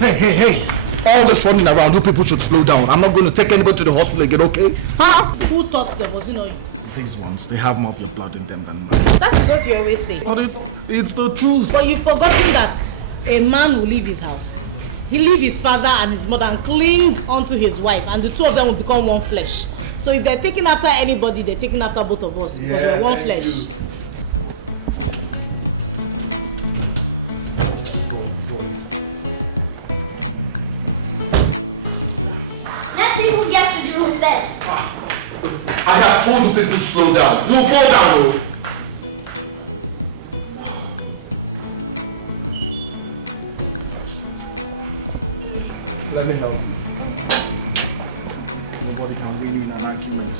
Hey. All this running around, you people should slow down. I'm not going to take anybody to the hospital again, okay? Huh? Who thought there was no you? These ones, they have more of your blood in them than mine. That is what you always say. But it's the truth. But you've forgotten that a man will leave his house. He'll leave his father and his mother and cling onto his wife, and the two of them will become one flesh. So if they're taking after anybody, they're taking after both of us because we're one flesh. Let's see who gets to the room first. I have told you people to slow down. You fall down, oh. Let me help you. Nobody can win in an argument.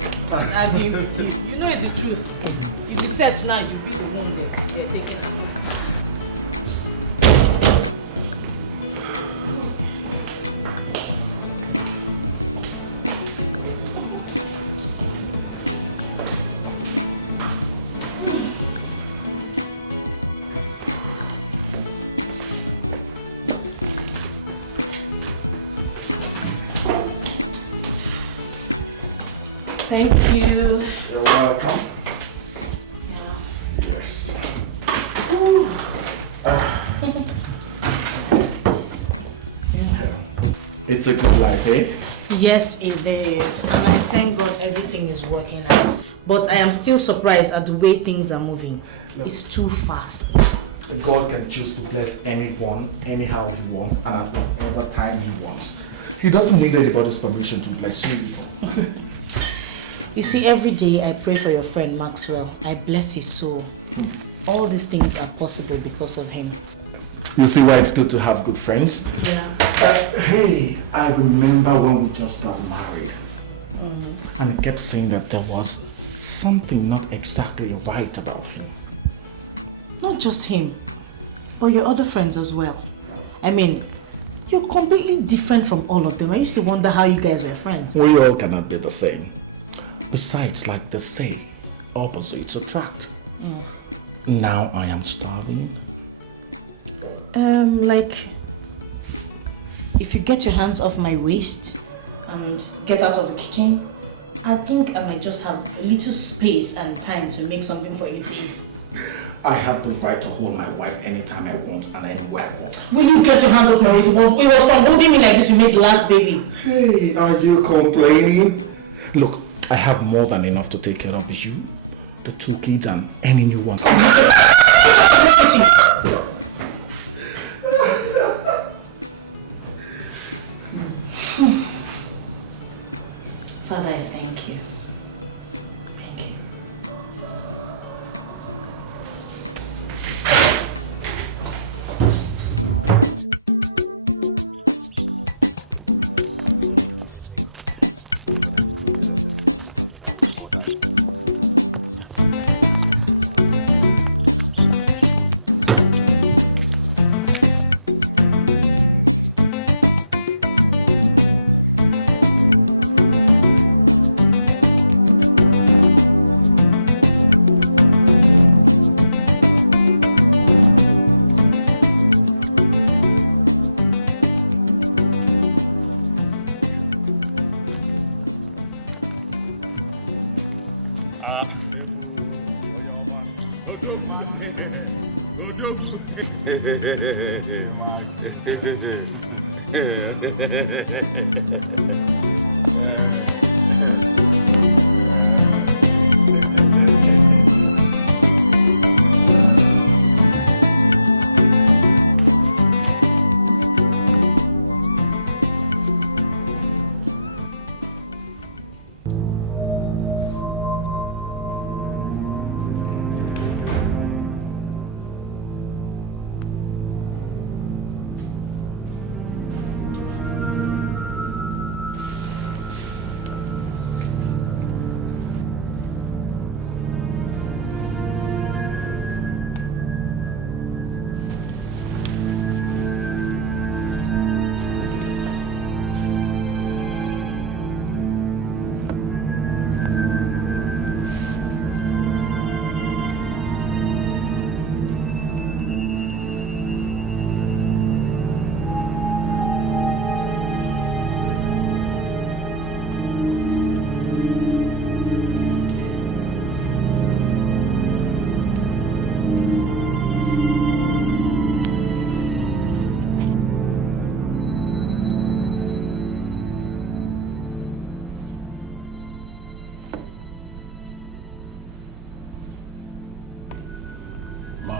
He's arguing with you. You know it's the truth. If you search now, you'll be the one they're taking after. Thank you. You're welcome. Yeah. Yes. It's a good life, eh? Yes, it is. And I thank God everything is working out. But I am still surprised at the way things are moving. Look, it's too fast. God can choose to bless anyone, anyhow he wants, and at whatever time he wants. He doesn't need anybody's permission to bless you before. You see, every day I pray for your friend Maxwell. I bless his soul. All these things are possible because of him. You see why it's good to have good friends? Yeah. Hey, I remember when we just got married. And he kept saying that there was something not exactly right about him. Not just him, but your other friends as well. I mean, you're completely different from all of them. I used to wonder how you guys were friends. We all cannot be the same. Besides, like they say, opposites attract. Now I am starving. Like, if you get your hands off my waist and get out of the kitchen, I think I might just have a little space and time to make something for you to eat. I have the right to hold my wife anytime I want and anywhere I want. Will you get your hand off my waist? It was from holding me like this you made the last baby. Hey, are you complaining? Look, I have more than enough to take care of you, the 2 kids, and any new one. Father, I thank you. Thank you.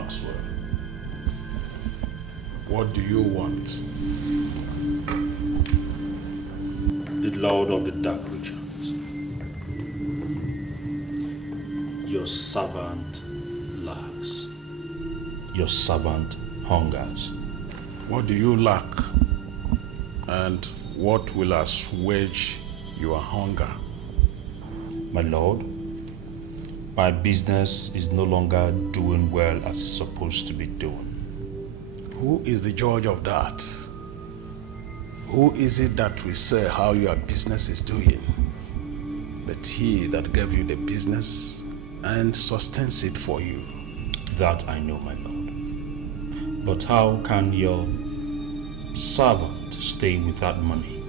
Maxwell. What do you want? The Lord of the Dark Regions. Your servant lacks. Your servant hungers. What do you lack? And what will assuage your hunger? My Lord, my business is no longer doing well as it's supposed to be doing. Who is the judge of that? Who is it that will say how your business is doing? But he that gave you the business and sustains it for you. That I know, my Lord. But how can your servant stay without money?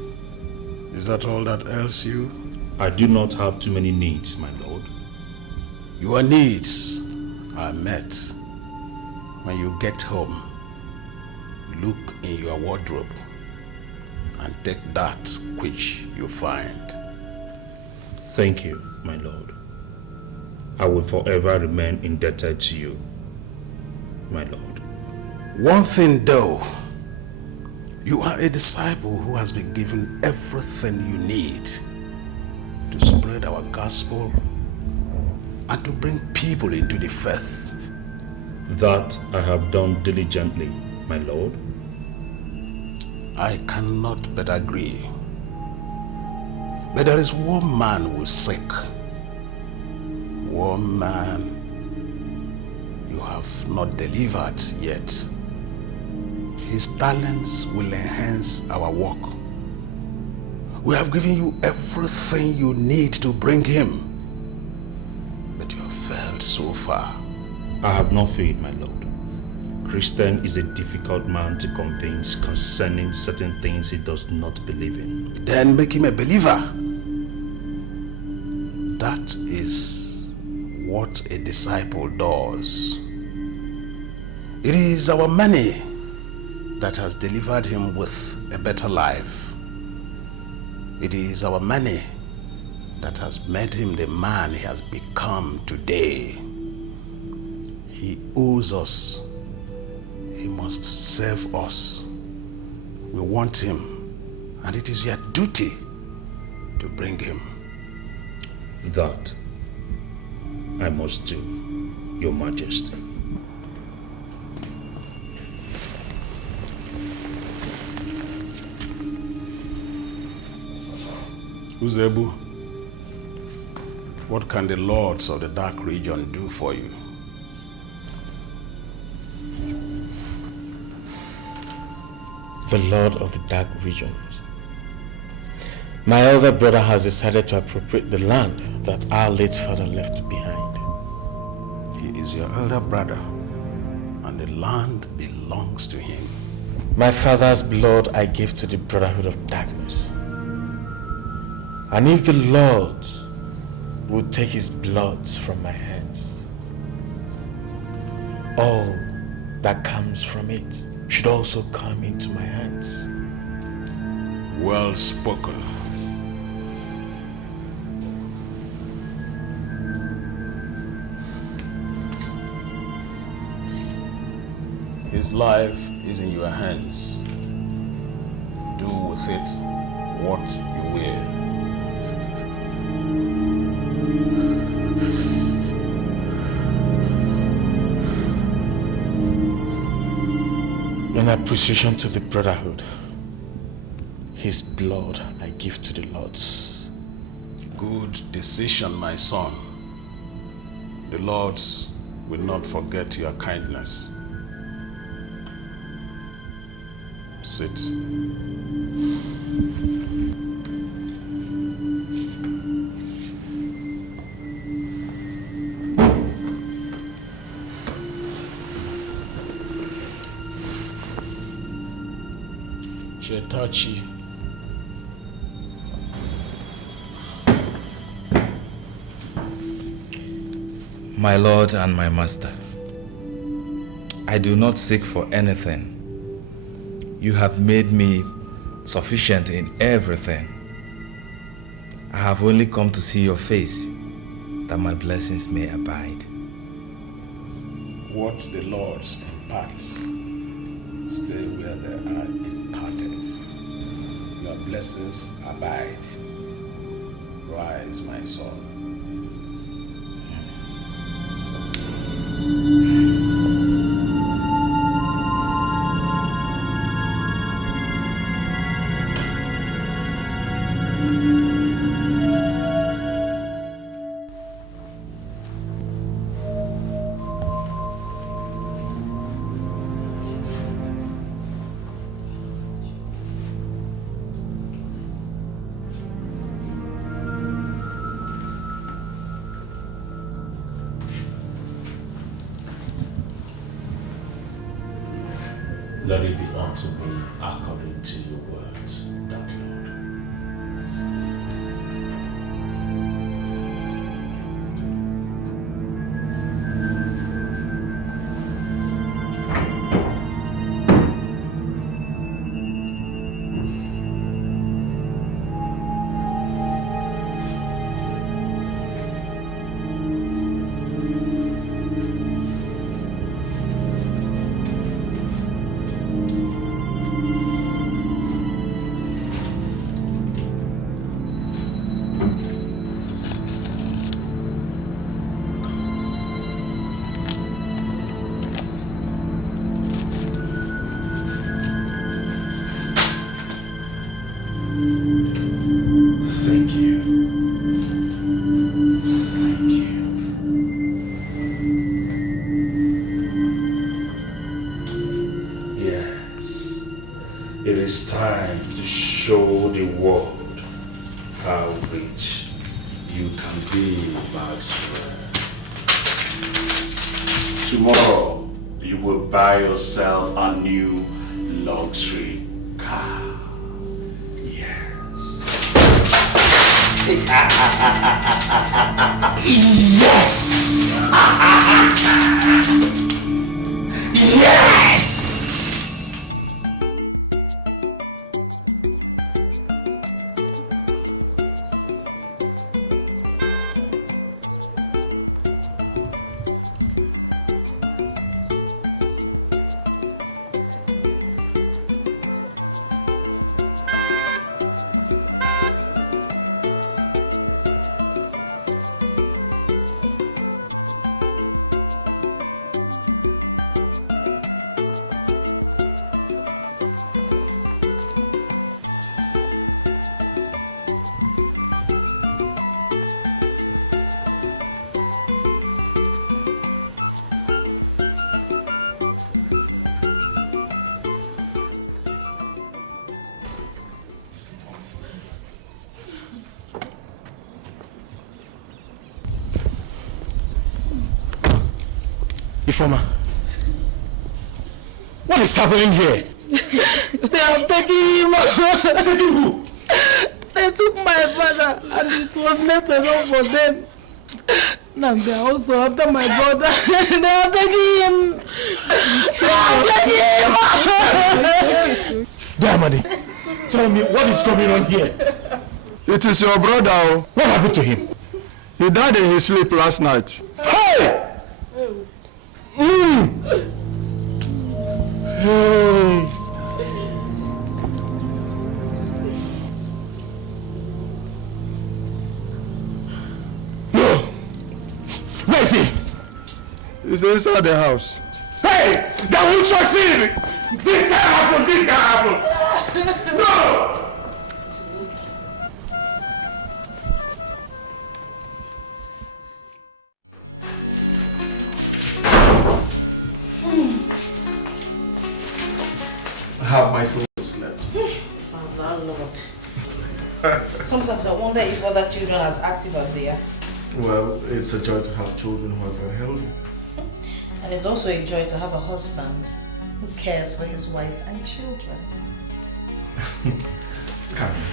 Is that all that ails you? I do not have too many needs, my Lord. Your needs are met when you get home. Look in your wardrobe and take that which you find. Thank you, my Lord. I will forever remain indebted to you, my Lord. One thing though, you are a disciple who has been given everything you need to spread our gospel and to bring people into the faith. That I have done diligently, my Lord. I cannot but agree. But there is one man who is sick. One man you have not delivered yet. His talents will enhance our work. We have given you everything you need to bring him. But you have failed so far. I have not failed, my Lord. Christian is a difficult man to convince concerning certain things he does not believe in. Then make him a believer. That is what a disciple does. It is our money that has delivered him with a better life. It is our money that has made him the man he has become today. He owes us. He must save us. We want him, and it is your duty to bring him. That I must do, Your Majesty. Uzebu, what can the lords of the dark region do for you? The Lord of the Dark Regions. My elder brother has decided to appropriate the land that our late father left behind. He is your elder brother, and the land belongs to him. My father's blood I gave to the brotherhood of darkness. And if the Lord would take his blood from my hands, all that comes from it should also come into my hands. Well spoken. His life is in your hands. Do with it what you will. In appreciation to the brotherhood, his blood I give to the lords. Good decision, my son. The lords will not forget your kindness. Sit. Chetachi. My Lord and my Master, I do not seek for anything. You have made me sufficient in everything. I have only come to see your face, that my blessings may abide. what the Lord's imparts, stay where they are imparted. Your blessings abide. Rise, my soul. Let it be unto me according to your words, that Lord. It is time to show the world how rich you can be, Maxwell. Tomorrow, you will buy yourself a new luxury car. Yes. Yes! Yes! Ifoma, what is happening here? They have taken him. Taking who? They took my father and it was not enough for them. Now they are also after my brother. They have taken him. They have taken him. Damadi, tell me what is going on here? It is your brother. What happened to him? He died in his sleep last night. Hey! Hey! No! Where is he? He's inside the house. Hey! That won't succeed! This can happen! This can happen! No! Have my soul slept? Father, Lord. Sometimes I wonder if other children are as active as they are. Well, it's a joy to have children who are very healthy. And it's also a joy to have a husband who cares for his wife and children. Karen,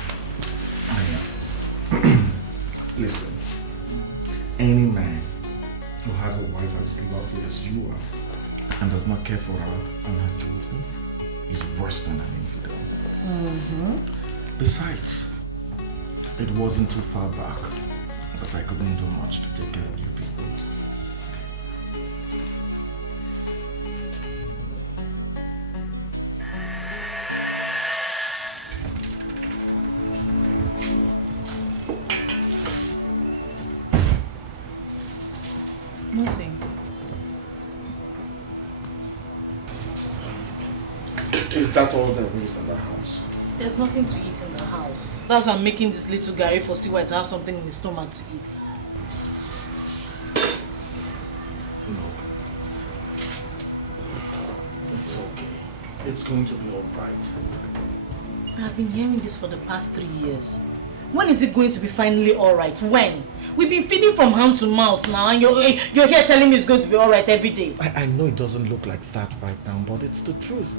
listen, any man who has a wife as lovely as you are and does not care for her and her children is worse than an infidel. Besides, it wasn't too far back that I couldn't do much to take care of you people. Is that all there is in the house? There's nothing to eat in the house. That's why I'm making this little Gary for Siwa to have something in his stomach to eat. No. It's okay. It's going to be alright. I've been hearing this for the past 3 years. When is it going to be finally alright? When? We've been feeding from hand to mouth now and you're here telling me it's going to be alright every day. I know it doesn't look like that right now, but it's the truth.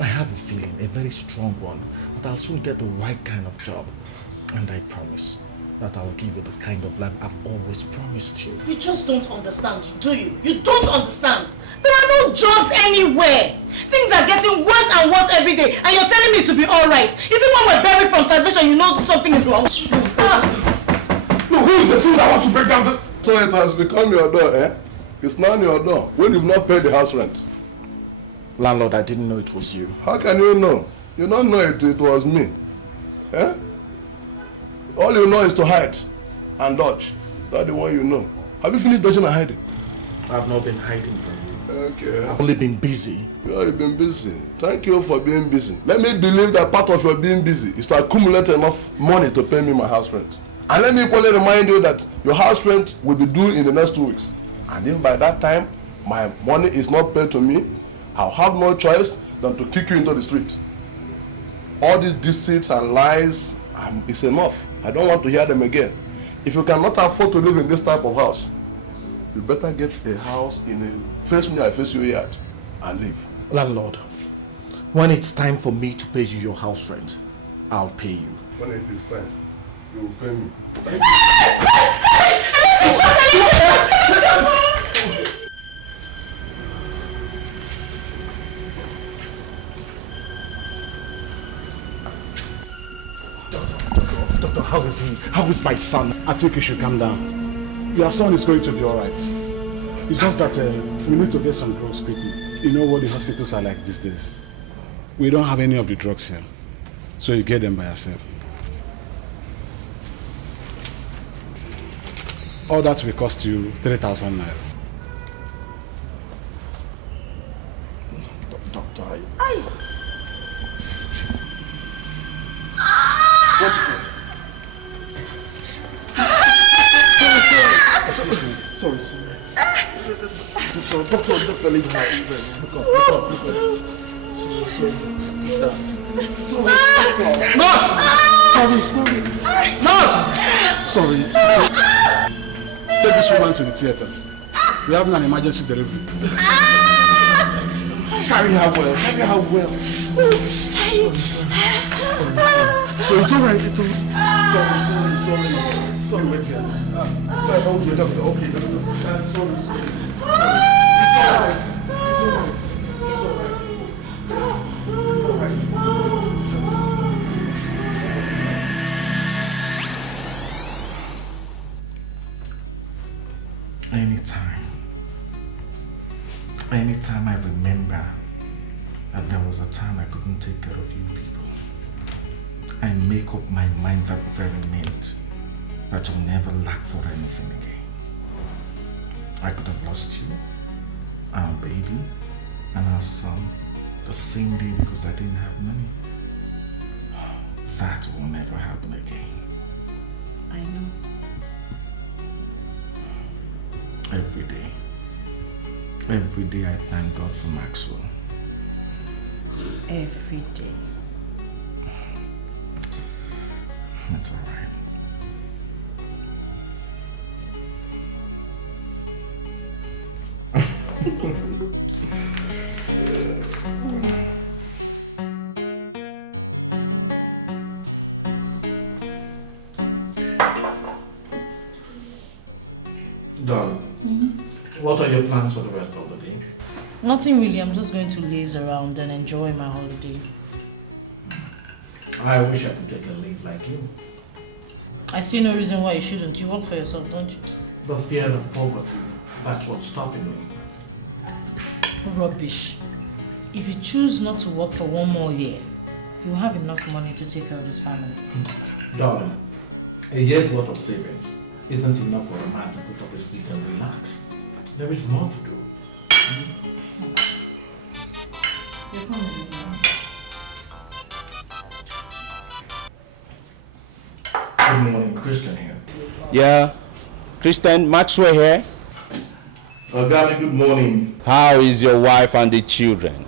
I have a feeling, a very strong one, that I'll soon get the right kind of job. And I promise that I'll give you the kind of life I've always promised you. You just don't understand, do you? You don't understand. There are no jobs anywhere. Things are getting worse and worse every day, and you're telling me to be alright. Is it when we're buried from salvation you know something is wrong? No, who is the fool that wants to break down the... So it has become your door, eh? It's now your door when you've not paid the house rent. Landlord, I didn't know it was you. How can you know? You don't know it was me. Eh? All you know is to hide and dodge. That's the one you know. Have you finished dodging and hiding? I've not been hiding from you. Okay. I've only been busy. Yeah, you've been busy. Thank you for being busy. Let me believe that part of your being busy is to accumulate enough money to pay me my house rent. And let me equally remind you that your house rent will be due in the next 2 weeks. And if by that time my money is not paid to me, I'll have no choice than to kick you into the street. All these deceits and lies is enough. I don't want to hear them again. If you cannot afford to live in this type of house, you better get a house in a face me, I face you yard and live. Landlord, when it's time for me to pay you your house rent, I'll pay you. When it is time, you will pay me. Doctor, how is he? How is my son? I think you should calm down. Your son is going to be alright. It's just that we need to get some drugs quickly. You know what the hospitals are like these days. We don't have any of the drugs here, so you get them by yourself. All that will cost you 3,000 naira. Doctor, What is it? Sorry. Doctor, leave her. Nurse! Sorry. Nurse! Sorry. Take this woman to the theater. We're having an emergency delivery. Carry her well. Sorry. So it's alright, Sorry, wait here. Okay, doctor. Sorry. It's alright. Anytime I remember that there was a time I couldn't take care of you people, I make up my mind that very minute that you'll never lack for anything again. I could have lost you, our baby, and our son the same day because I didn't have money. That will never happen again. I know. Every day I thank God for Maxwell. Every day. It's all right. Darling, what are your plans for the rest of the day? Nothing really. I'm just going to laze around and enjoy my holiday. I wish I could take a leave like you. I see no reason why you shouldn't. You work for yourself, don't you? The fear of poverty, that's what's stopping me. Rubbish. If you choose not to work for 1 more year, you'll have enough money to take care of this family. Darling, a year's worth of savings isn't enough for a man to put up his feet and relax. There is more to do. Your phone is ringing. Good morning, Christian here. Yeah, Christian, Maxwell here. Ogami, good morning. How is your wife and the children?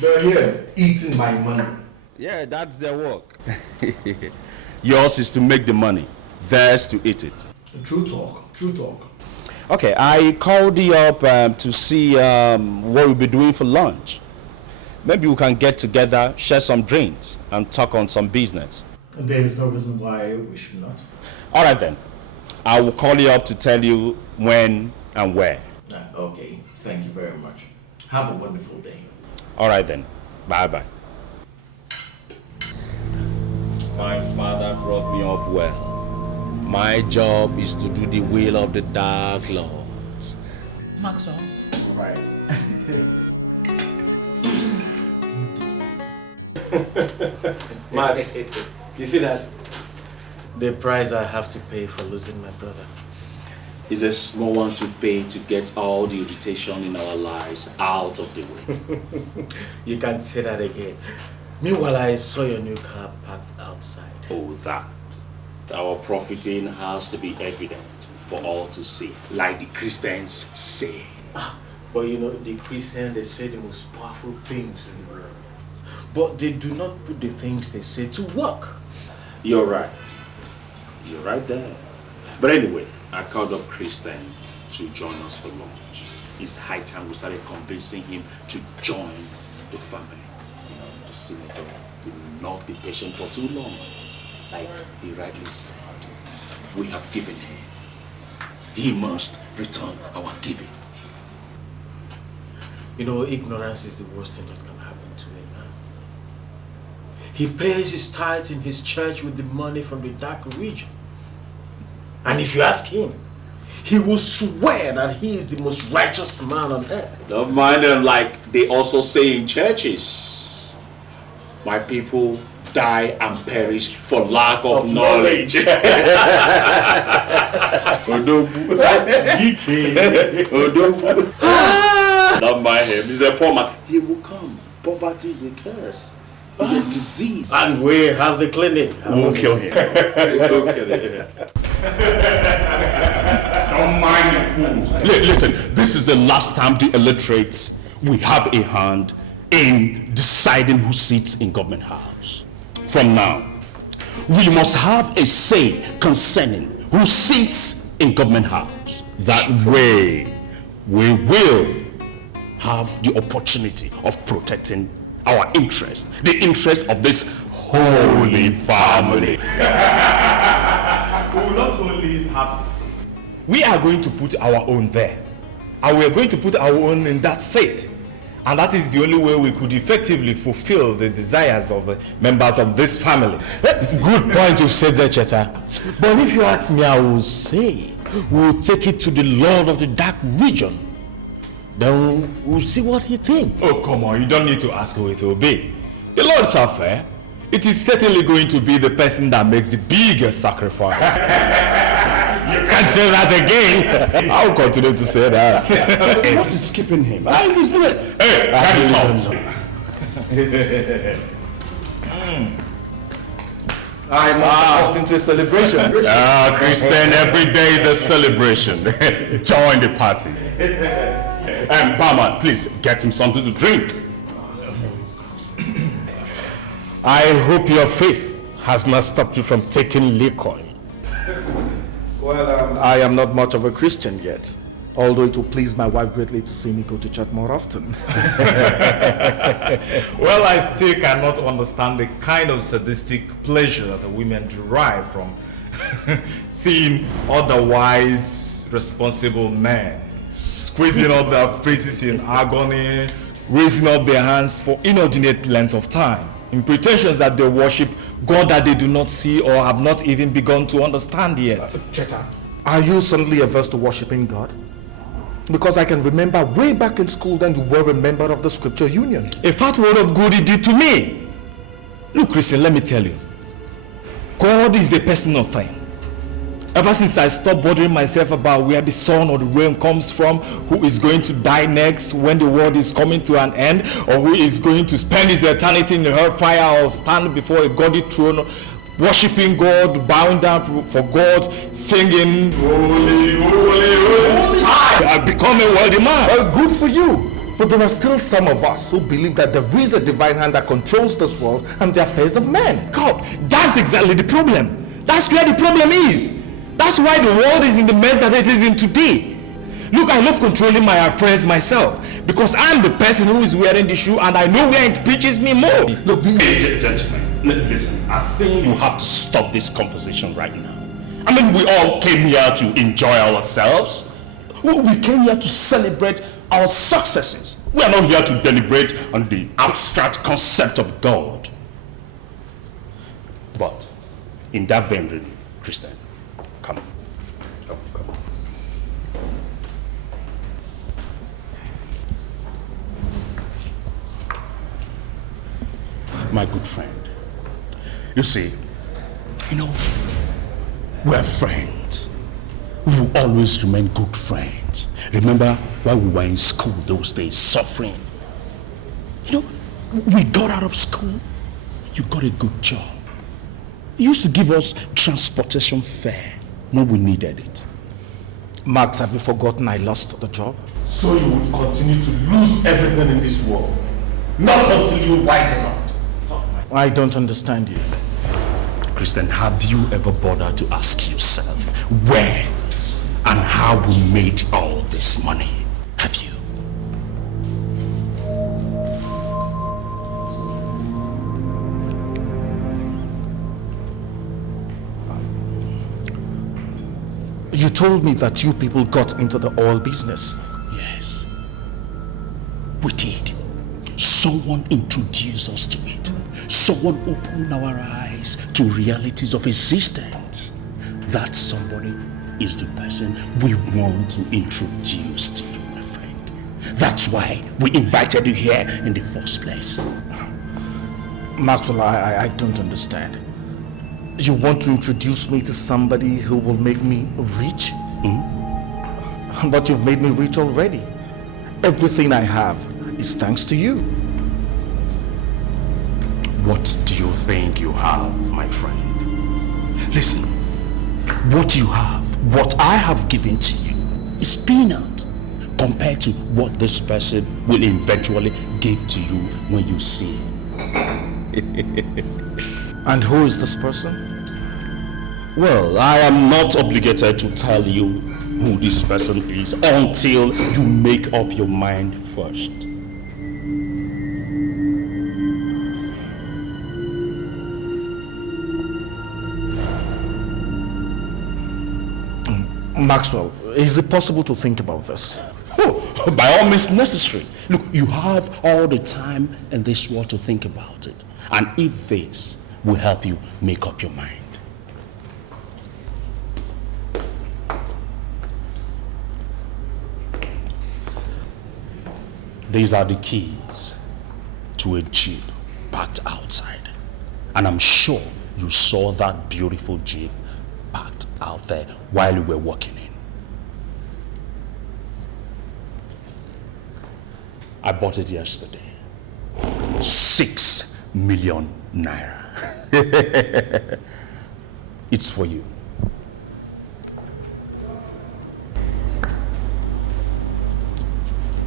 They're here, eating my money. Yeah, that's their work. Yours is to make the money, theirs to eat it. True talk, true talk. Okay, I called you up to see what we'll be doing for lunch. Maybe we can get together, share some drinks, and talk on some business. There is no reason why we should not. All right then. I will call you up to tell you when and where. Okay, thank you very much. Have a wonderful day. All right then. Bye-bye. My father brought me up well. My job is to do the will of the Dark Lord. Maxwell. Right. Max, you see that? The price I have to pay for losing my brother Is a small one to pay to get all the irritation in our lives out of the way. You can't say that again. Meanwhile, I saw your new car parked outside. Oh, that. Our profiting has to be evident for all to see, like the Christians say. But you know, the Christians, they say the most powerful things in the world. But they do not put the things they say to work. You're right. You're right there. But anyway, I called up Christian to join us for lunch. It's high time we started convincing him to join the family. You know, the senator will not be patient for too long. Like he rightly said, we have given him. He must return our giving. You know, ignorance is the worst thing that can happen to a man. He pays his tithes in his church with the money from the dark region. And if you ask him, he will swear that he is the most righteous man on earth. Don't mind them, like they also say in churches. My people die and perish for lack of knowledge. Don't mind him. He's a poor man. He will come. Poverty is a curse. It's a disease. And we have the clinic. We'll kill him. We'll kill him. Don't mind the fools. Listen, this is the last time the illiterates we have a hand in deciding who sits in government house. From now, we must have a say concerning who sits in government house. That way, we will have the opportunity of protecting our interest, the interest of this holy family. We will not only have the seat, we are going to put our own there. And we are going to put our own in that seat. And that is the only way we could effectively fulfill the desires of the members of this family. Good point you've said there, Cheta. But if you ask me, I will say we'll take it to the Lord of the Dark Region. Then we'll see what he thinks. Oh, come on, you don't need to ask who it will be. The Lord's are fair. It is certainly going to be the person that makes the biggest sacrifice. You can't say that again. I'll continue to say that. What is keeping him? Hey, I must have walked into a celebration. Christian, every day is a celebration. Join the party. And barman, please get him something to drink. I hope your faith has not stopped you from taking liquor. Well, I am not much of a Christian yet, although it will please my wife greatly to see me go to church more often. Well, I still cannot understand the kind of sadistic pleasure that the women derive from seeing otherwise responsible men squeezing up their faces in agony, raising up their hands for inordinate length of time, in pretensions that they worship God that they do not see or have not even begun to understand yet. Cheta, are you suddenly averse to worshiping God? Because I can remember way back in school then you were a member of the Scripture Union. A fat word of good he did to me. Look, Christian, let me tell you. God is a personal thing. Ever since I stopped bothering myself about where the sun or the rain comes from, who is going to die next when the world is coming to an end, or who is going to spend his eternity in the hellfire or stand before a godly throne, worshiping God, bowing down for God, singing, holy, holy, holy. I have become a wealthy man. Well, good for you. But there are still some of us who believe that there is a divine hand that controls this world and the affairs of men. God, that's exactly the problem. That's where the problem is. That's why the world is in the mess that it is in today. Look, I love controlling my affairs myself because I'm the person who is wearing the shoe and I know where it pinches me more. Look, gentlemen, listen, I think you have to stop this conversation right now. I mean, we all came here to enjoy ourselves. We came here to celebrate our successes. We are not here to deliberate on the abstract concept of God. But in that vein, really, Christian, come on. Come on. My good friend, you see, we're friends. We will always remain good friends. Remember while we were in school those days, suffering. We got out of school. You got a good job. You used to give us transportation fare when we needed it. Max, have you forgotten I lost the job? So you would continue to lose everything in this world. Not until you wisen up. I don't understand you. Christian, have you ever bothered to ask yourself where and how we made all this money? Have you? You told me that you people got into the oil business. Yes, we did. Someone introduced us to it. Someone opened our eyes to realities of existence. That somebody is the person we want to introduce to you, my friend. That's why we invited you here in the first place. Maxwell, I don't understand. You want to introduce me to somebody who will make me rich? Mm-hmm. But you've made me rich already. Everything I have is thanks to you. What do you think you have, my friend? Listen, what you have, what I have given to you, is peanut compared to what this person will eventually give to you when you see it. And who is this person? Well, I am not obligated to tell you who this person is until you make up your mind first. Maxwell, is it possible to think about this? Oh, by all means necessary. Look, you have all the time in this world to think about it. And if this will help you make up your mind. These are the keys to a Jeep parked outside. And I'm sure you saw that beautiful Jeep parked out there while you were walking in. I bought it yesterday. 6 million naira. It's for you.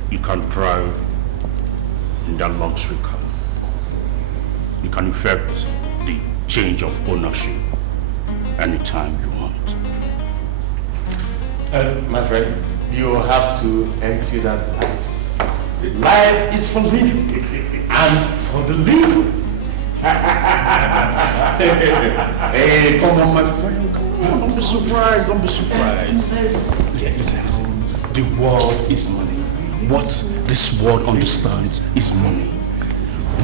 You can drive in that luxury car. You can effect the change of ownership anytime you want. My friend, you have to empty that house. Life is for living and for the living. Hey, come on, my friend. Come on, don't be surprised. Don't be surprised. Yeah, listen. The world is money. What this world understands is money.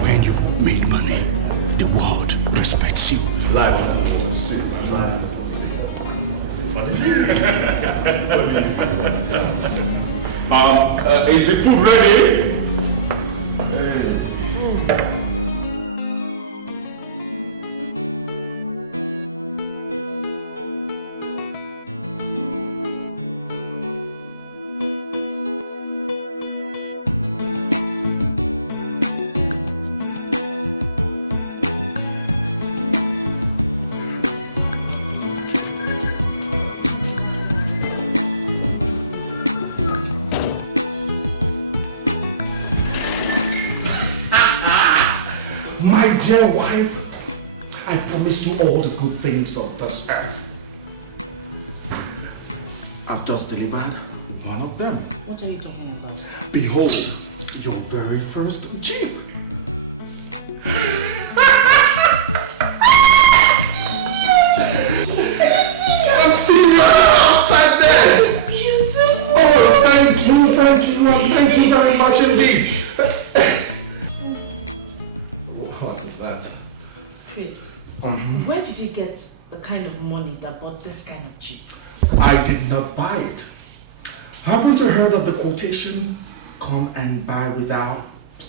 When you've made money, the world respects you. Life is for sin. Life is for sin. For the living. Is the food ready? My dear wife, I promise you all the good things of this earth. I've just delivered one of them. What are you talking about? Behold, your very first Jeep. I'm seeing you outside there. It's beautiful. Oh, thank you very much indeed. What is that? Chris, where did you get the kind of money that bought this kind of Jeep? I did not buy it. Haven't you heard of the quotation, come and buy without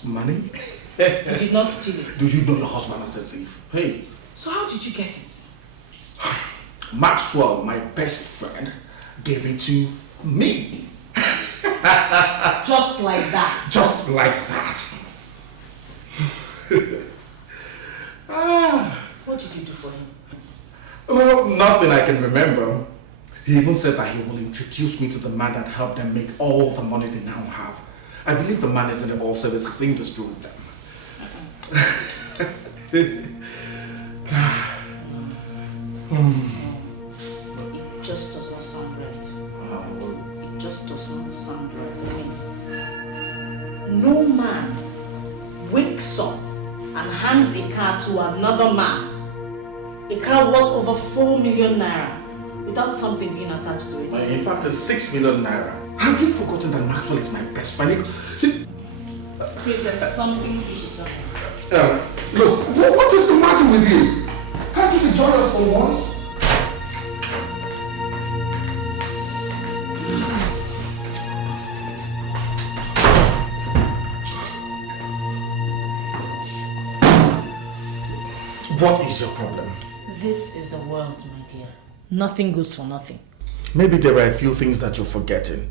money? You did not steal it. Do you know your husband is a thief? Hey. So how did you get it? Maxwell, my best friend, gave it to me. Just like that? Just like that. What did you do for him? Well, nothing I can remember. He even said that he will introduce me to the man that helped them make all the money they now have. I believe the man is in the oil services industry with them. It just does not sound right. It just does not sound right to me. No man wakes up and hands a car to another man. A car worth over 4 million naira without something being attached to it. In fact, it's 6 million naira. Have you forgotten that Maxwell is my best friend? Chris, there's something fishy up. Look, what is the matter with you? Can't you be joyous for once? What is your problem? This is the world, my dear. Nothing goes for nothing. Maybe there are a few things that you're forgetting.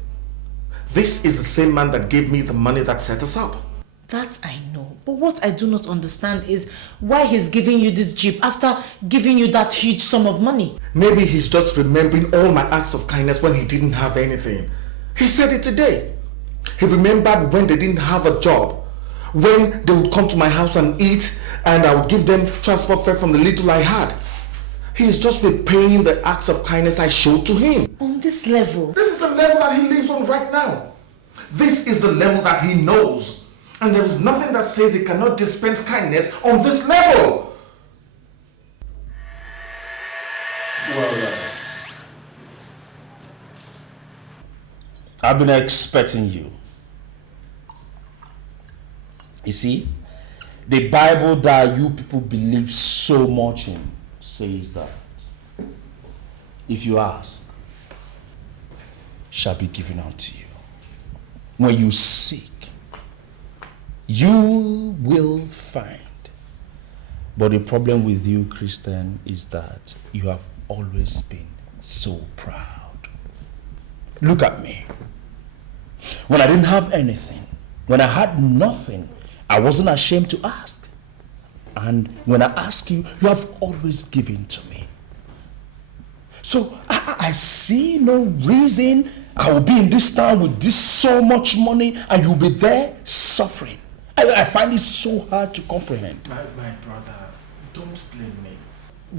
This is the same man that gave me the money that set us up. That I know. But what I do not understand is why he's giving you this Jeep after giving you that huge sum of money. Maybe he's just remembering all my acts of kindness when he didn't have anything. He said it today. He remembered when they didn't have a job, when they would come to my house and eat, and I would give them transport fare from the little I had. He is just repaying the acts of kindness I showed to him. On this level? This is the level that he lives on right now. This is the level that he knows. And there is nothing that says he cannot dispense kindness on this level. Well, I've been expecting you. You see, the Bible that you people believe so much in says that if you ask, shall be given unto you. When you seek, you will find. But the problem with you, Christian, is that you have always been so proud. Look at me. When I didn't have anything, when I had nothing, I wasn't ashamed to ask. And when I ask you, you have always given to me. So I see no reason I will be in this town with this so much money and you'll be there suffering. I find it so hard to comprehend. My brother, don't blame me.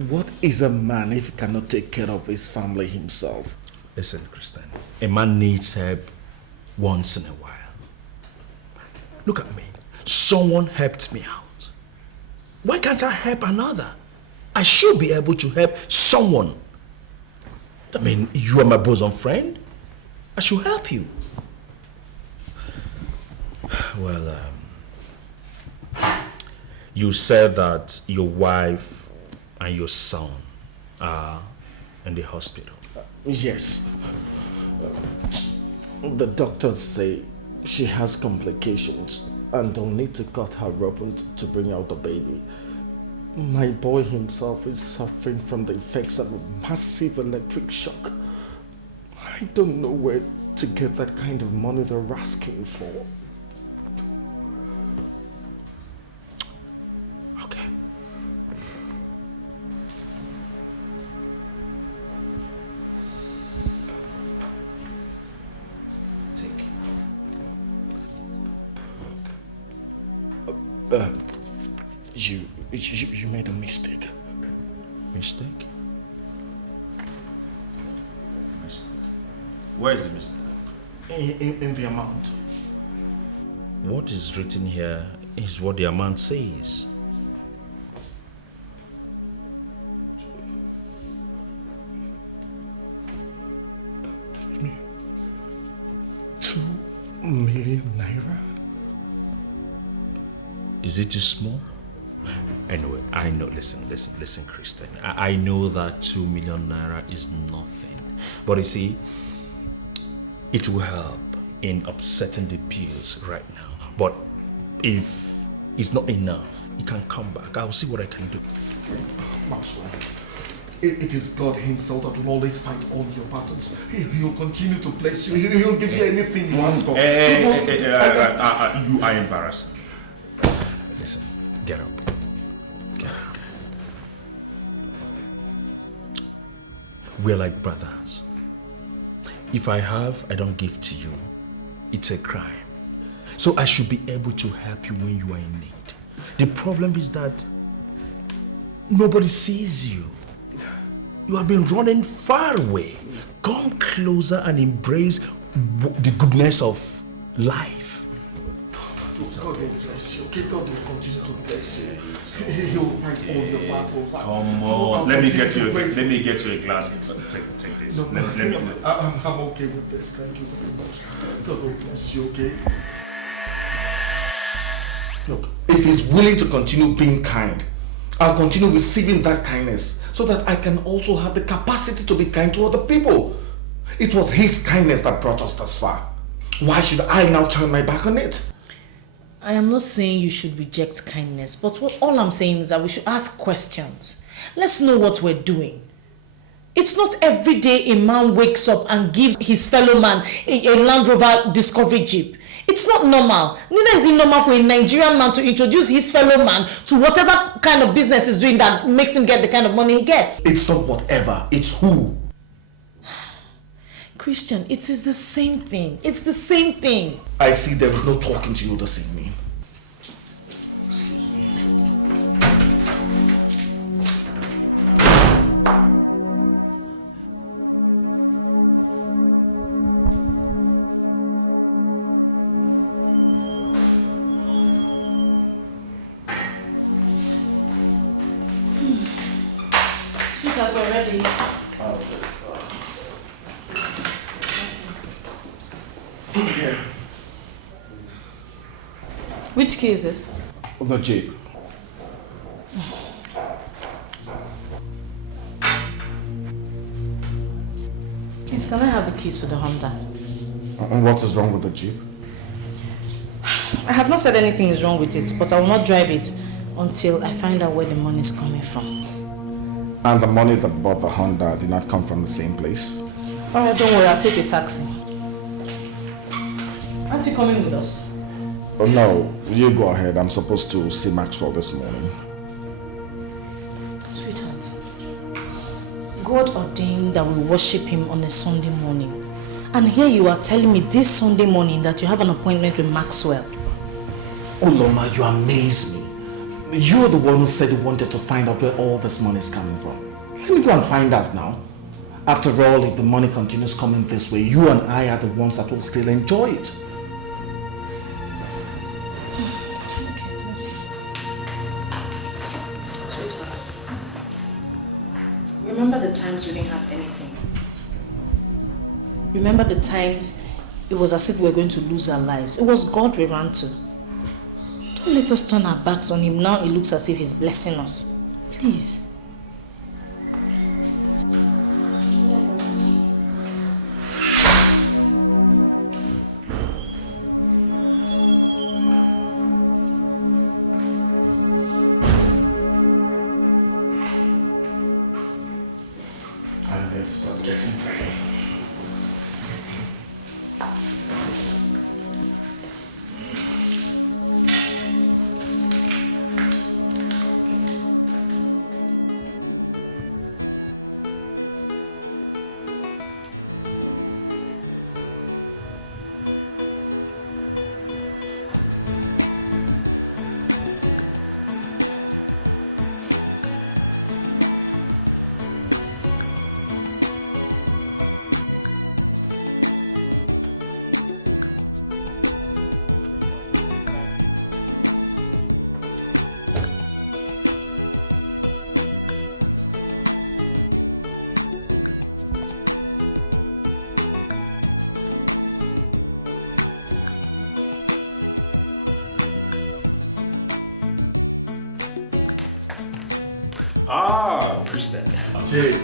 What is a man if he cannot take care of his family himself? Listen, Christian, a man needs help once in a while. Look at me. Someone helped me out. Why can't I help another? I should be able to help someone. I mean, you are my bosom friend. I should help you. Well, you said that your wife and your son are in the hospital. Yes. The doctors say she has complications and they'll need to cut her open to bring out the baby. My boy himself is suffering from the effects of a massive electric shock. I don't know where to get that kind of money they're asking for. Okay. Take it. You made a mistake. Mistake? Mistake. Where is the mistake? In the amount. What is written here is what the amount says. ₦2 million naira? Is it too small? Anyway, I know, listen, Christian. I know that 2 million naira is nothing. But you see, it will help in upsetting the peers right now. But if it's not enough, you can come back. I'll see what I can do. Maxwell, it is God himself that will always fight all your battles. He'll continue to bless you. He'll give you anything you ask for. You are embarrassing. Listen, get up. Get up. We're like brothers. If I have, I don't give to you. It's a crime. So I should be able to help you when you are in need. The problem is that nobody sees you. You have been running far away. Come closer and embrace the goodness of life. God will bless you. Okay, God will continue to bless you. He'll fight all your battles. Come on, let me get you a glass. Take this. No, let me. I'm okay with this. Thank you very much. God will bless you. Okay. Look, if he's willing to continue being kind, I'll continue receiving that kindness so that I can also have the capacity to be kind to other people. It was his kindness that brought us thus far. Why should I now turn my back on it? I am not saying you should reject kindness, but all I'm saying is that we should ask questions. Let's know what we're doing. It's not every day a man wakes up and gives his fellow man a Land Rover Discovery Jeep. It's not normal. Neither is it normal for a Nigerian man to introduce his fellow man to whatever kind of business he's doing that makes him get the kind of money he gets. It's not whatever, it's who. Christian, it is the same thing. It's the same thing. I see there is no talking to you this evening. Sweetheart, we're ready. Here. Which key is this? The Jeep. Please, can I have the keys to the Honda? And what is wrong with the Jeep? I have not said anything is wrong with it, but I will not drive it until I find out where the money is coming from. And the money that bought the Honda did not come from the same place? Alright, don't worry, I'll take a taxi. Aren't you coming with us? Oh, no, you go ahead. I'm supposed to see Maxwell this morning. Sweetheart, God ordained that we worship him on a Sunday morning. And here you are telling me this Sunday morning that you have an appointment with Maxwell. Oh, Loma, you amaze me. You're the one who said you wanted to find out where all this money is coming from. Let me go and find out now. After all, if the money continues coming this way, you and I are the ones that will still enjoy it. Sweetheart, remember the times we didn't have anything? Remember the times it was as if we were going to lose our lives? It was God we ran to. Don't let us turn our backs on him. Now it looks as if he's blessing us. Please. I better start getting ready. Ah, Christian. Chief.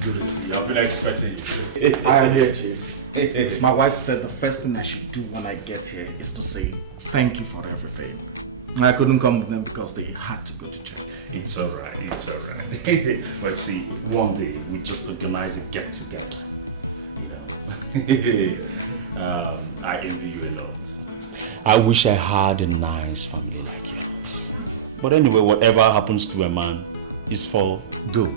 Good to see you. I've been expecting you. I am here, Chief. My wife said the first thing I should do when I get here is to say thank you for everything. I couldn't come with them because they had to go to church. It's alright, it's alright. But see, one day we just organize a get together. You know. I envy you a lot. I wish I had a nice family like yours. But anyway, whatever happens to a man is for good.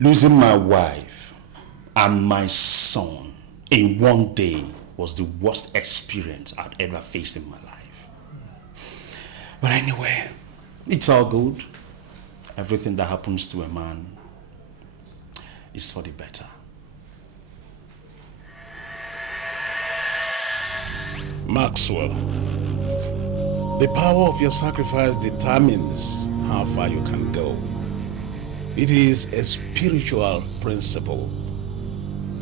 Losing my wife and my son in one day was the worst experience I'd ever faced in my life. But anyway, it's all good. Everything that happens to a man is for the better. Maxwell, the power of your sacrifice determines how far you can go. It is a spiritual principle.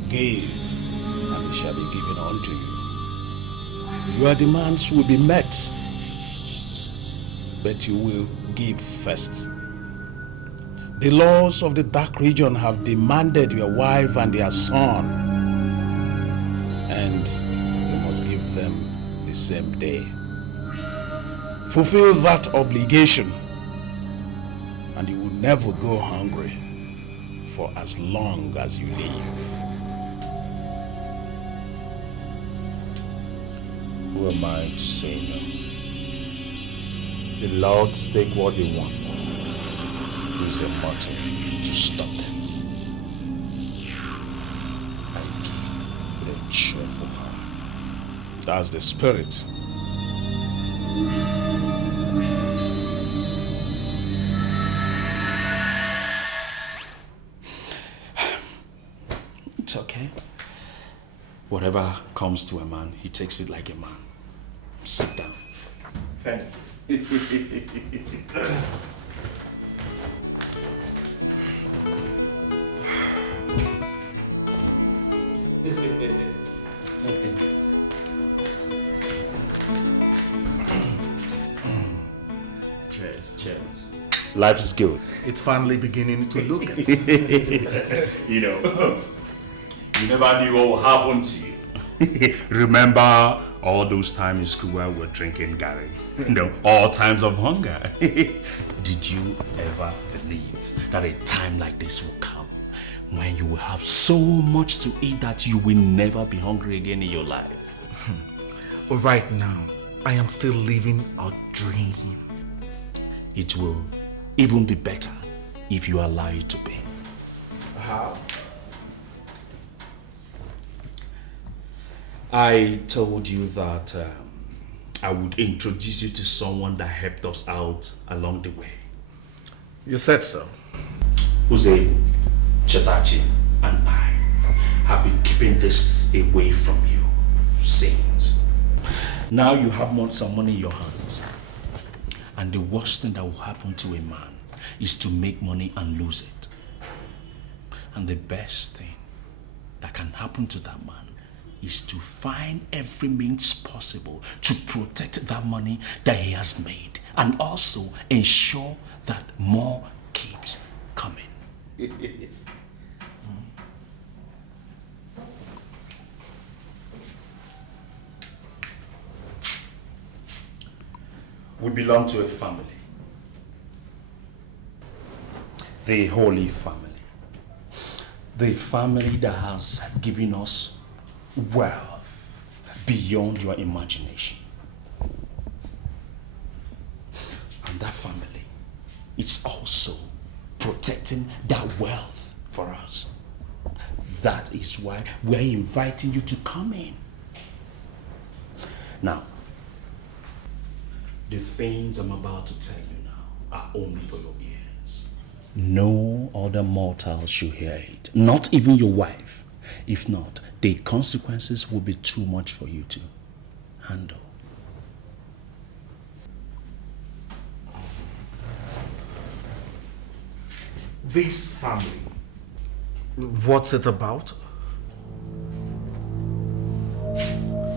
Give, and it shall be given unto you. Your demands will be met, but you will give first. The laws of the dark region have demanded your wife and their son, and you must give them the same day. Fulfill that obligation, and you will never go hungry for as long as you live. Who am I to say no? The Lords take what they want. Use a motto to stop them. I give with a cheerful heart. That's the spirit. It's okay. Whatever comes to a man, he takes it like a man. Sit down. Thank you. Cheers. Cheers. Life is good. It's finally beginning to look at it. You know, you never knew what would happen to you. Remember all those times in school where we were drinking Gary? You know, all times of hunger. Did you ever believe that a time like this will come when you will have so much to eat that you will never be hungry again in your life? Right now, I am still living a dream. It will even be better if you allow it to be. How? I told you that I would introduce you to someone that helped us out along the way. You said so. Uze, Chetachi, and I have been keeping this away from you since. Now you have some money in your hands. And the worst thing that will happen to a man is to make money and lose it. And the best thing that can happen to that man is to find every means possible to protect that money that he has made and also ensure that more keeps coming. We belong to a family. The Holy Family. The family that has given us wealth beyond your imagination. And that family is also protecting that wealth for us. That is why we're inviting you to come in. Now, the things I'm about to tell you now are only for your ears. No other mortal should hear it, not even your wife. If not, the consequences will be too much for you to handle. This family, what's it about?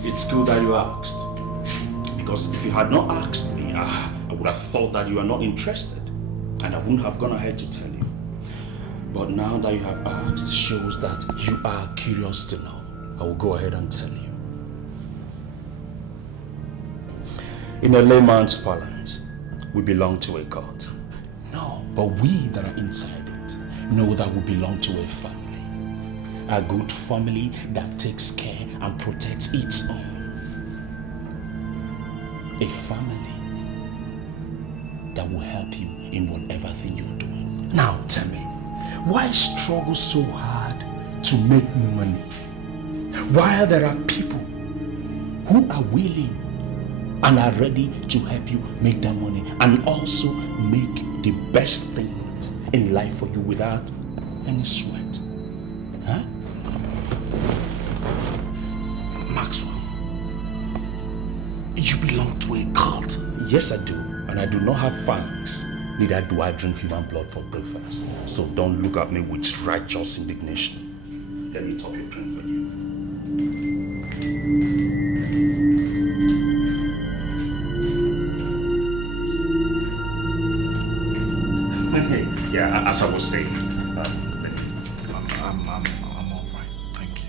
It's good that you asked. Because if you had not asked me, I would have thought that you are not interested, and I wouldn't have gone ahead to tell you. But now that you have asked, shows that you are curious to know. I will go ahead and tell you. In a layman's parlance, we belong to a cult. No, but we that are inside it know that we belong to a family. A good family that takes care and protects its own. A family that will help you in whatever thing you're doing. Now tell me, why struggle so hard to make money? While there are people who are willing and are ready to help you make that money and also make the best things in life for you without any sweat. Huh? Maxwell, you belong to a cult. Yes, I do. And I do not have fangs. Neither do I drink human blood for breakfast. So don't look at me with righteous indignation. Let me top your drink for you. Yeah, as I was saying, I'm all right. Thank you.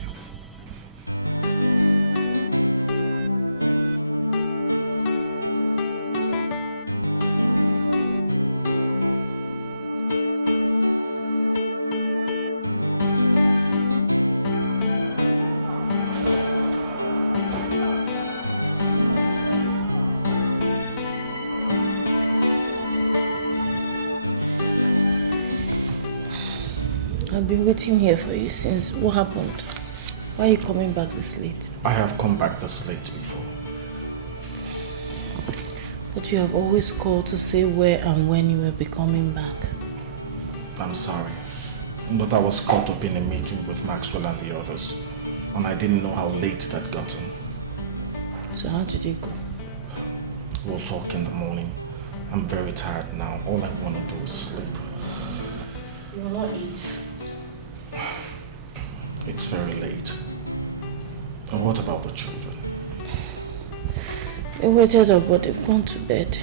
I've been waiting here for you since. What happened? Why are you coming back this late? I have come back this late before. But you have always called to say where and when you will be coming back. I'm sorry, but I was caught up in a meeting with Maxwell and the others, and I didn't know how late it had gotten. So how did it go? We'll talk in the morning. I'm very tired now. All I want to do is sleep. You will not eat. It's very late. And what about the children? They waited up, but they've gone to bed.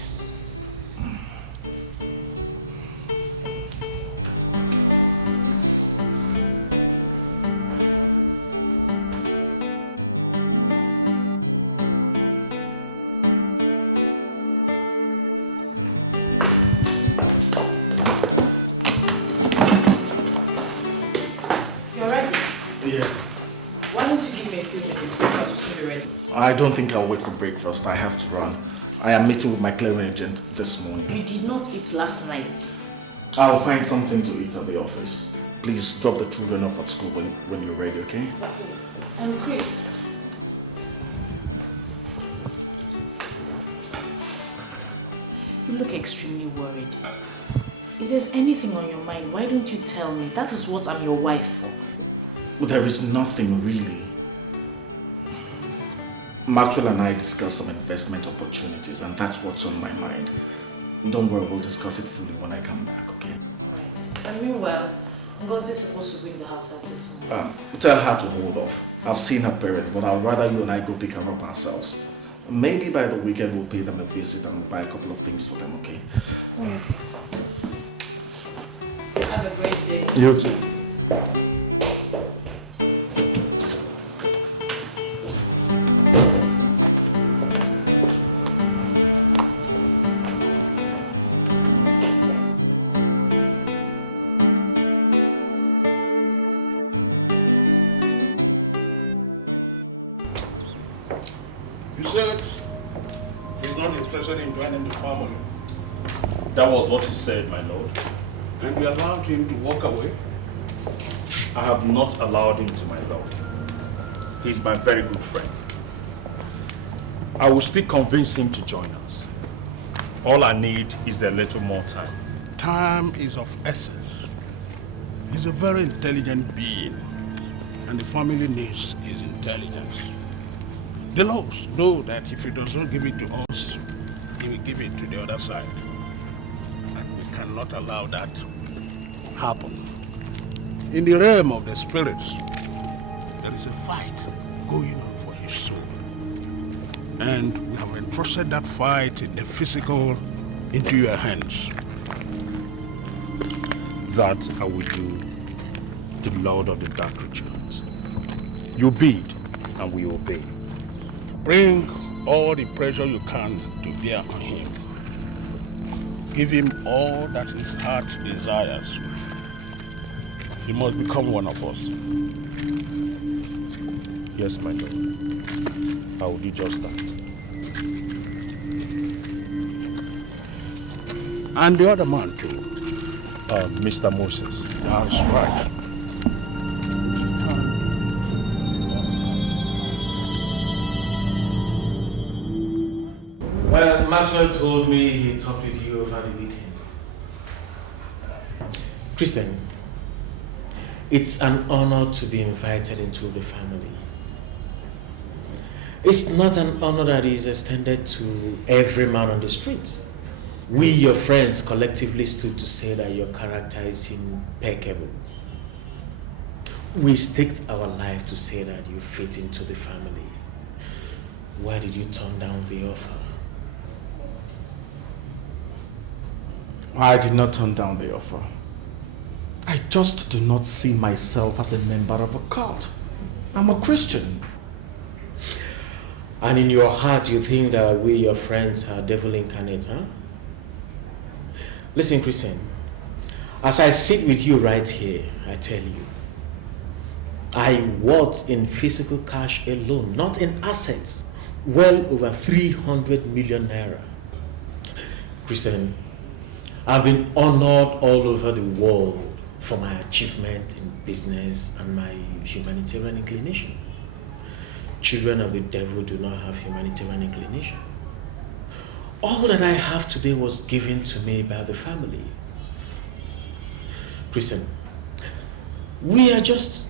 I don't think I'll wait for breakfast. I have to run. I am meeting with my clearing agent this morning. You did not eat last night. I'll find something to eat at the office. Please drop the children off at school when you're ready, okay? And Chris. You look extremely worried. If there's anything on your mind, why don't you tell me? That is what I'm your wife for. Well, there is nothing really. Maxwell and I discussed some investment opportunities, and that's what's on my mind. Don't worry, we'll discuss it fully when I come back, okay? Alright. And meanwhile, Ngozi is supposed to bring the house up this morning. Tell her to hold off. I've seen her parents, but I'd rather you and I go pick her up ourselves. Maybe by the weekend we'll pay them a visit and buy a couple of things for them, okay? Have a great day. You too. That was what he said, my lord. And you allowed him to walk away? I have not allowed him to, my lord. He's my very good friend. I will still convince him to join us. All I need is a little more time. Time is of essence. He's a very intelligent being, and the family needs his intelligence. The laws know that if he does not give it to us, he will give it to the other side. And we cannot allow that to happen. In the realm of the spirits, there is a fight going on for his soul. And we have entrusted that fight in the physical into your hands. That I will do, the Lord of the Dark Regions. You bid, and we obey. Bring all the pressure you can to bear on him. Give him all that his heart desires. He must become one of us. Yes, my lord. I will do just that. And the other man too. Mr. Moses. That's right. Well, Maxwell told me he talked with you over the weekend. Christian, it's an honor to be invited into the family. It's not an honor that is extended to every man on the street. We, your friends, collectively stood to say that your character is impeccable. We staked our life to say that you fit into the family. Why did you turn down the offer? I did not turn down the offer. I just do not see myself as a member of a cult. I'm a Christian. And in your heart you think that we, your friends, are devil incarnate, huh? Listen, Christian, as I sit with you right here, I tell you, I worth in physical cash alone, not in assets, well over 300 million naira. Christian, I've been honored all over the world for my achievement in business and my humanitarian inclination. Children of the devil do not have humanitarian inclination. All that I have today was given to me by the family. Christian, we are just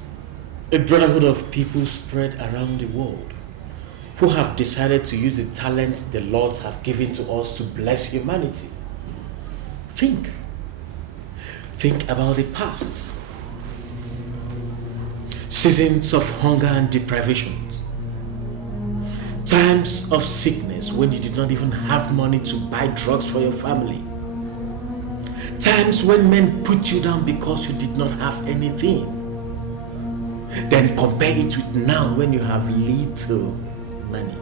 a brotherhood of people spread around the world who have decided to use the talents the Lord have given to us to bless humanity. Think about the past. Seasons of hunger and deprivation. Times of sickness when you did not even have money to buy drugs for your family. Times when men put you down because you did not have anything. Then compare it with now when you have little money.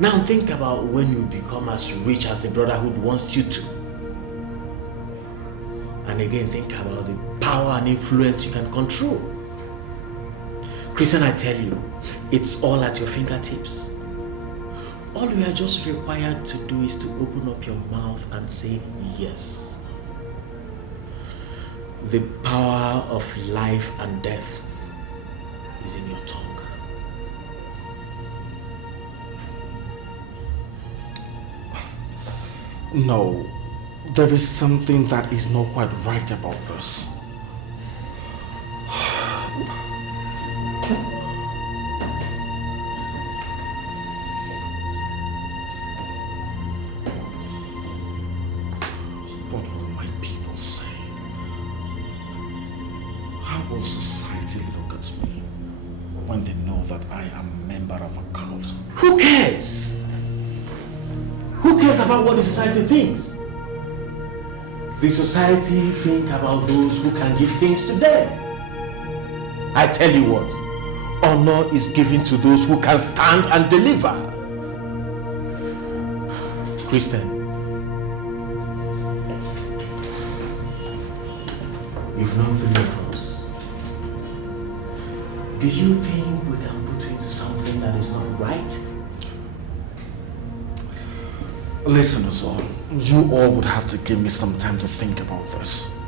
Now think about when you become as rich as the brotherhood wants you to. And again, think about the power and influence you can control. Christian, I tell you, it's all at your fingertips. All we are just required to do is to open up your mouth and say yes. The power of life and death is in your tongue. No, there is something that is not quite right about this. What will my people say? How will society look at me when they know that I am a member of a cult? Who cares? Who cares about what the society thinks? The society think about those who can give things to them. I tell you what, honor is given to those who can stand and deliver. Christian, you've known three of us. Do you think we can put you into something that is not right? Listen, Uzor, you all would have to give me some time to think about this.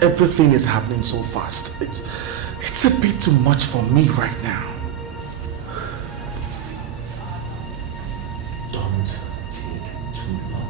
Everything is happening so fast. It's a bit too much for me right now. Don't take too long.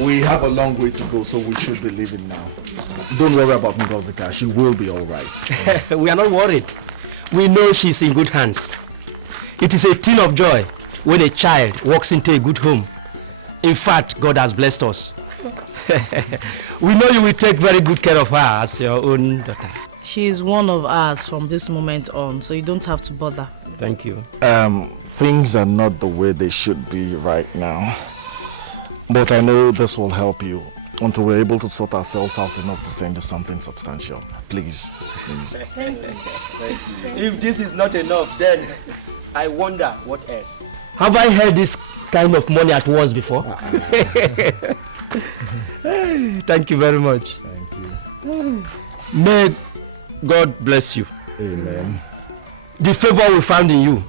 We have a long way to go, so we should be leaving now. Don't worry about Ngozika. She will be all right. We are not worried. we know she's in good hands. It is a thing of joy when a child walks into a good home. In fact, God has blessed us. We know you will take very good care of her as your own daughter. She is one of us from this moment on, so you don't have to bother. Thank you. Things are not the way they should be right now. But I know this will help you until we're able to sort ourselves out enough to send you something substantial. Please, please. Thank you. If this is not enough, then I wonder what else. Have I heard this kind of money at once before? Thank you very much. Thank you. May God bless you. Amen. The favor we found in you,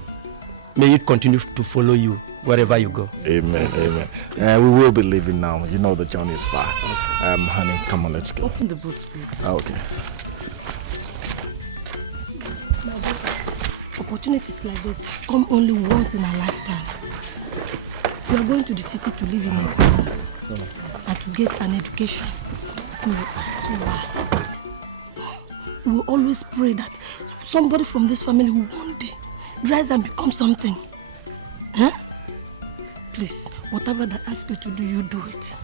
may it continue to follow you wherever you go. Amen, amen. We will be leaving now. You know the journey is far. Honey, come on, let's go. Open the boots, please. Okay. Opportunities like this come only once in a lifetime. You are going to the city to live in a home and to get an education. We will ask you why. We will always pray that somebody from this family will one day rise and become something. Huh? Please, whatever they ask you to do, you do it.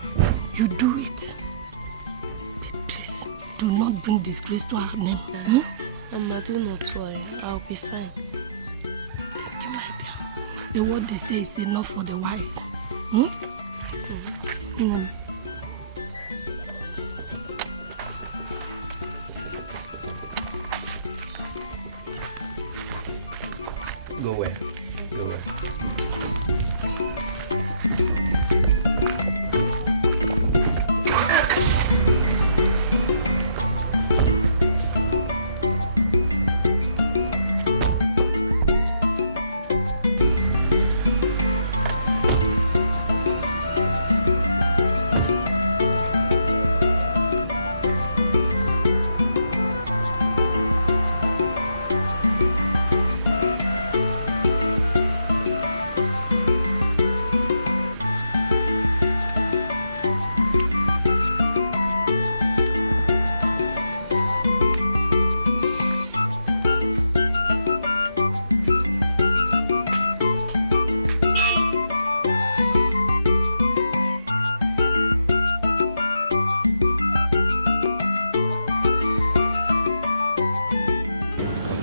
You do it. But please, do not bring disgrace to our name. Mama, do not worry. I'll be fine. Thank you, my dear. The word they say is enough for the wise. Yes, Mama. Go where? Go where?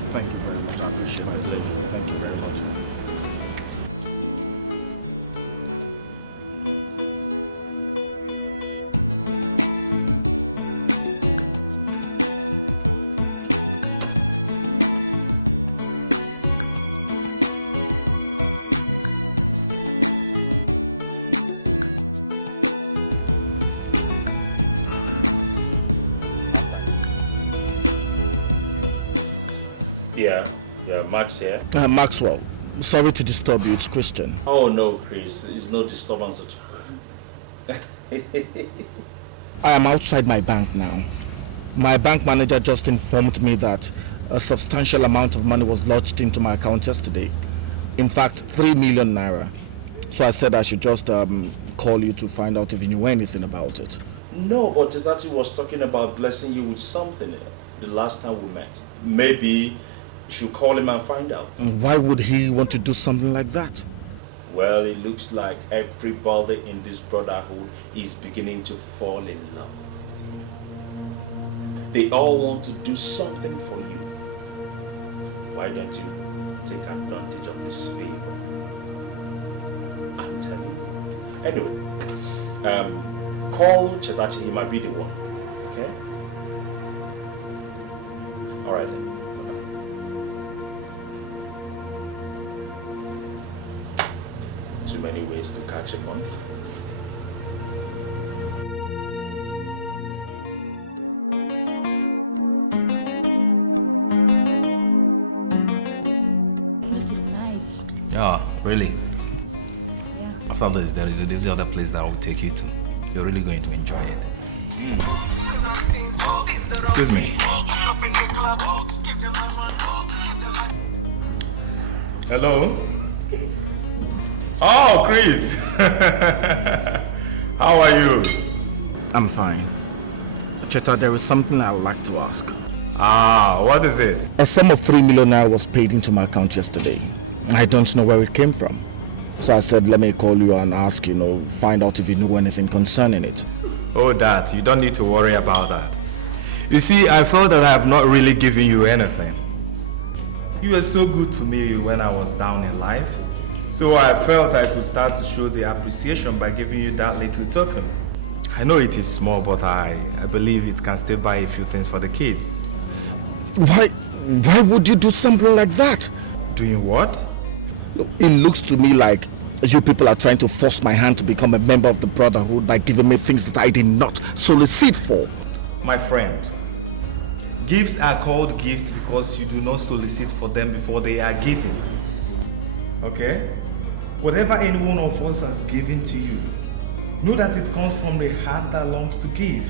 Thank you very much. I appreciate this. Thank you very much. Yeah, Max here. Maxwell, sorry to disturb you. It's Christian. Oh no, Chris, it's no disturbance at all. I am outside my bank now. My bank manager just informed me that a substantial amount of money was lodged into my account yesterday. In fact, 3 million naira. So I said I should just call you to find out if you knew anything about it. No, but Tati was talking about blessing you with something the last time we met. Maybe you should call him and find out. And why would he want to do something like that? Well, it looks like everybody in this brotherhood is beginning to fall in love. They all want to do something for you. Why don't you take advantage of this favor? I'm telling you. Anyway, call Chetachi, he might be the one. Okay? Alright then. Too many ways to catch a monkey. This is nice. Yeah, really. Yeah. After this, there is this other place that I will take you to. You're really going to enjoy it. Excuse me. Hello? Oh, Chris. How are you? I'm fine. Cheta, there is something I'd like to ask. Ah, what is it? A sum of 3 million naira was paid into my account yesterday. I don't know where it came from. So I said, let me call you and ask, find out if you know anything concerning it. Oh, Dad, you don't need to worry about that. You see, I felt that I have not really given you anything. You were so good to me when I was down in life. So I felt I could start to show the appreciation by giving you that little token. I know it is small, but I believe it can still buy a few things for the kids. Why would you do something like that? Doing what? It looks to me like you people are trying to force my hand to become a member of the brotherhood by giving me things that I did not solicit for. My friend, gifts are called gifts because you do not solicit for them before they are given. Okay? Whatever any one of us has given to you, know that it comes from the heart that longs to give.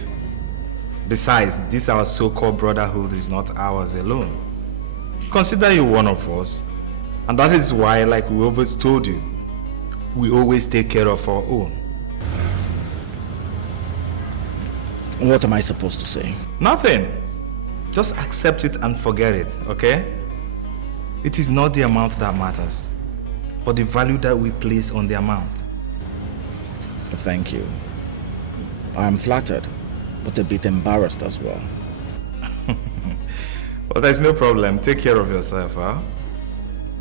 Besides, this our so-called brotherhood is not ours alone. Consider you one of us, and that is why, like we always told you, we always take care of our own. What am I supposed to say? Nothing. Just accept it and forget it, okay? It is not the amount that matters, but the value that we place on the amount. Thank you. I am flattered, but a bit embarrassed as well. Well, there's no problem. Take care of yourself, huh?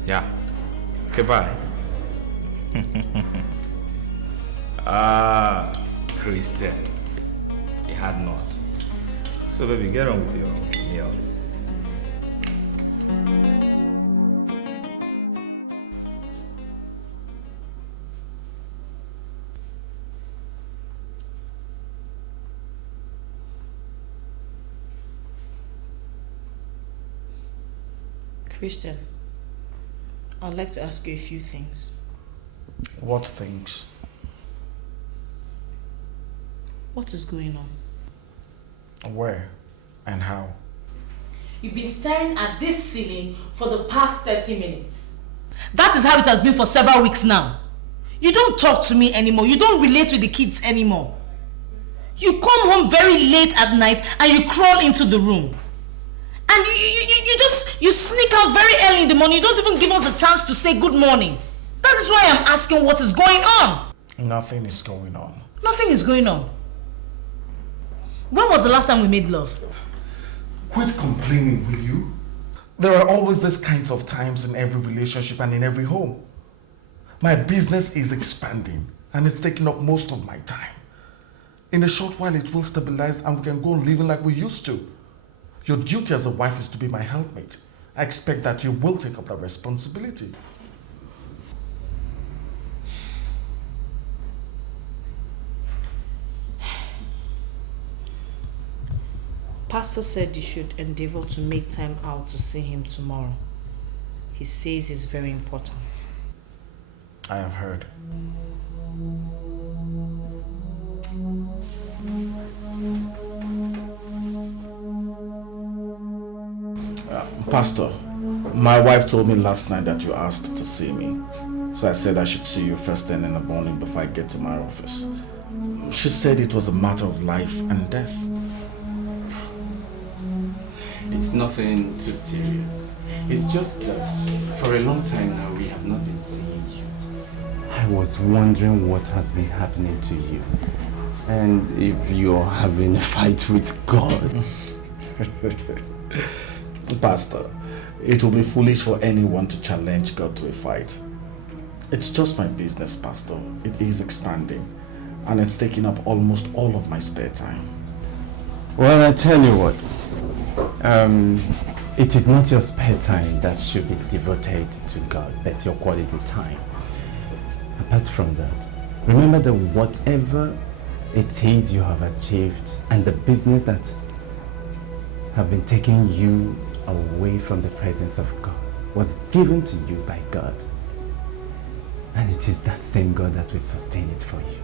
Yeah. Okay, bye. Christian. He had not. So, baby, get on with your meal. Christian, I'd like to ask you a few things. What things? What is going on? Where and how? You've been staring at this ceiling for the past 30 minutes. That is how it has been for several weeks now. You don't talk to me anymore. You don't relate with the kids anymore. You come home very late at night and you crawl into the room. And you sneak out very early in the morning. You don't even give us a chance to say good morning. That is why I'm asking what is going on. Nothing is going on. Nothing is going on. When was the last time we made love? Quit complaining, will you? There are always these kinds of times in every relationship and in every home. My business is expanding and it's taking up most of my time. In a short while it will stabilize and we can go on living like we used to. Your duty as a wife is to be my helpmate. I expect that you will take up that responsibility. Pastor said you should endeavor to make time out to see him tomorrow. He says it's very important. I have heard. Pastor, my wife told me last night that you asked to see me. So I said I should see you first thing in the morning before I get to my office. She said it was a matter of life and death. It's nothing too serious. It's just that for a long time now we have not been seeing you. I was wondering what has been happening to you. And if you're having a fight with God. Pastor, it will be foolish for anyone to challenge God to a fight. It's just my business, Pastor. It is expanding and it's taking up almost all of my spare time. Well, I tell you what, it is not your spare time that should be devoted to God, but your quality time. Apart from that, remember that whatever it is you have achieved and the business that have been taking you away from the presence of God was given to you by God. And it is that same God that will sustain it for you.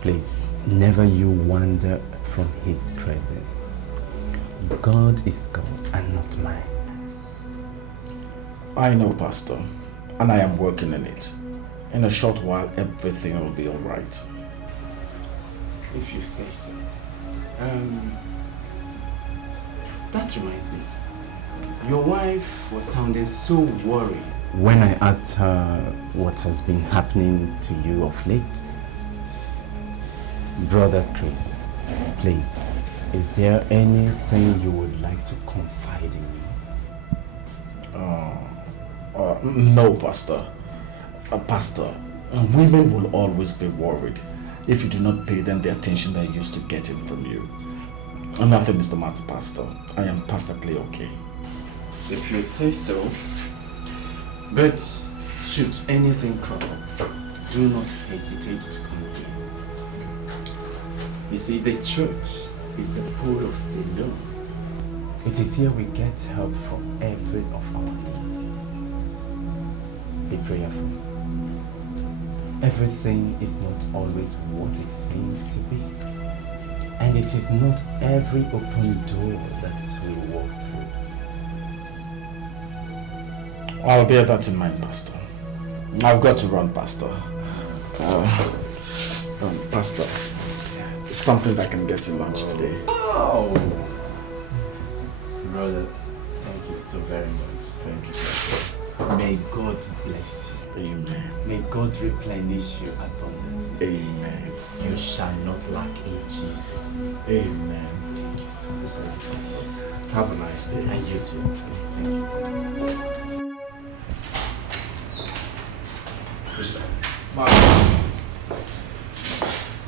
Please, never you wander from His presence. God is God and not mine. I know, Pastor, and I am working in it. In a short while, everything will be all right. If you say so. That reminds me. Your wife was sounding so worried when I asked her what has been happening to you of late. Brother Chris, please, is there anything you would like to confide in me? No, Pastor. Pastor, women will always be worried if you do not pay them the attention they're used to getting from you. Nothing is the matter, Pastor. I am perfectly okay. If you say so. But should anything crop up, do not hesitate to come here. You see, the church is the pool of Siloam. It is here we get help from every of our needs. Be prayerful. Everything is not always what it seems to be. And it is not every open door that we walk through. I'll bear that in mind, Pastor. I've got to run, Pastor. Pastor, something that can get you lunch today. Oh! Brother, thank you so very much. Thank you. May God bless you. Amen. May God replenish you abundantly. Amen. You shall not lack in Jesus' name. Amen. Thank you so much, Pastor. Have a nice day. And you too. Thank you.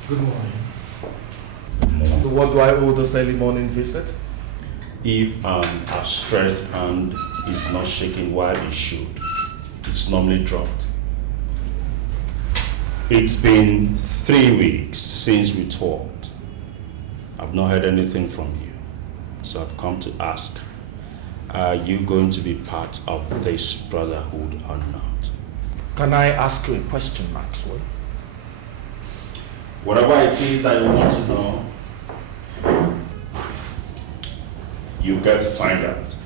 Good morning. What do I owe this early morning visit? If an outstretched hand is not shaking while it should, it's normally dropped. It's been 3 weeks since we talked. I've not heard anything from you, so I've come to ask, are you going to be part of this brotherhood or not? Can I ask you a question, Maxwell? Whatever it is that you want to know, you get to find out.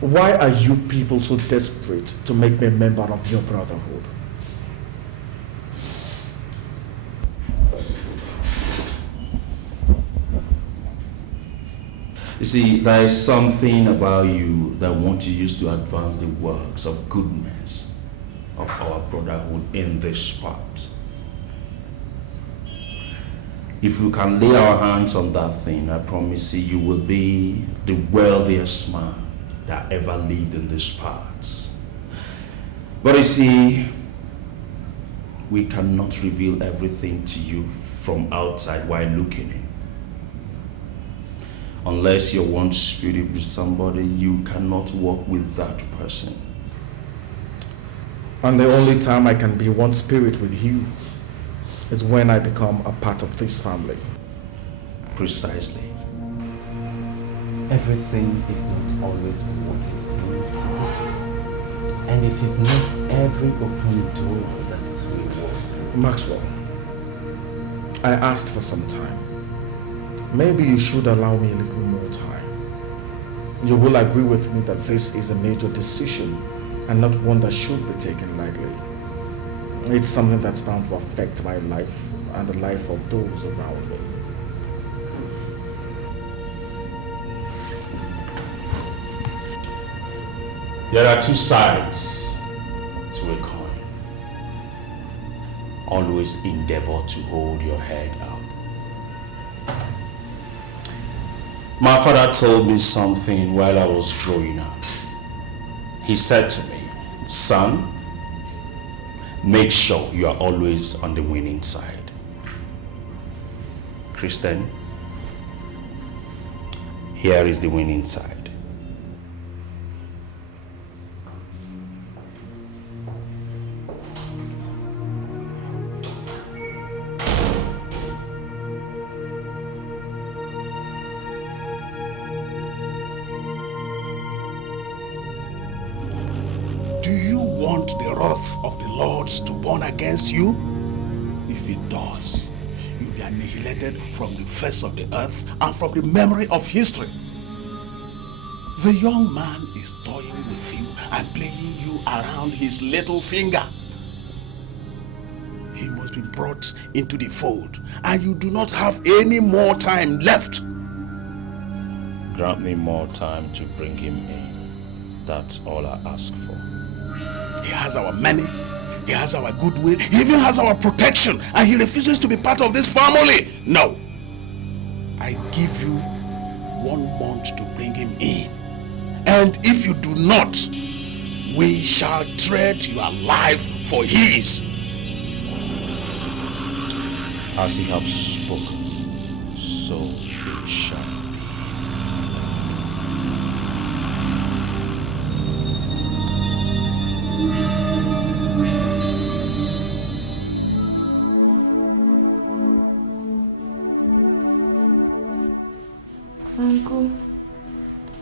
Why are you people so desperate to make me a member of your brotherhood? You see, there is something about you that want to use to advance the works of goodness of our brotherhood in this spot. If we can lay our hands on that thing, I promise you will be the wealthiest man that ever lived in these parts. But you see, we cannot reveal everything to you from outside while looking in. Unless you're one spirit with somebody, you cannot walk with that person. And the only time I can be one spirit with you is when I become a part of this family. Precisely. Everything is not always what it seems to be. And it is not every open door that we walk through. Maxwell, I asked for some time. Maybe you should allow me a little more time. You will agree with me that this is a major decision and not one that should be taken lightly. It's something that's bound to affect my life and the life of those around me. There are two sides to a coin. Always endeavor to hold your head up. My father told me something while I was growing up. He said to me, son, make sure you are always on the winning side. Christian, here is the winning side. To burn against you? If it does, you'll be annihilated from the face of the earth and from the memory of history. The young man is toying with you and playing you around his little finger. He must be brought into the fold, and you do not have any more time left. Grant me more time to bring him in. That's all I ask for. He has our money, he has our goodwill, he even has our protection, and he refuses to be part of this family. No. I give you 1 month to bring him in. And if you do not, we shall trade your life for his. As he have spoken, so it shall be.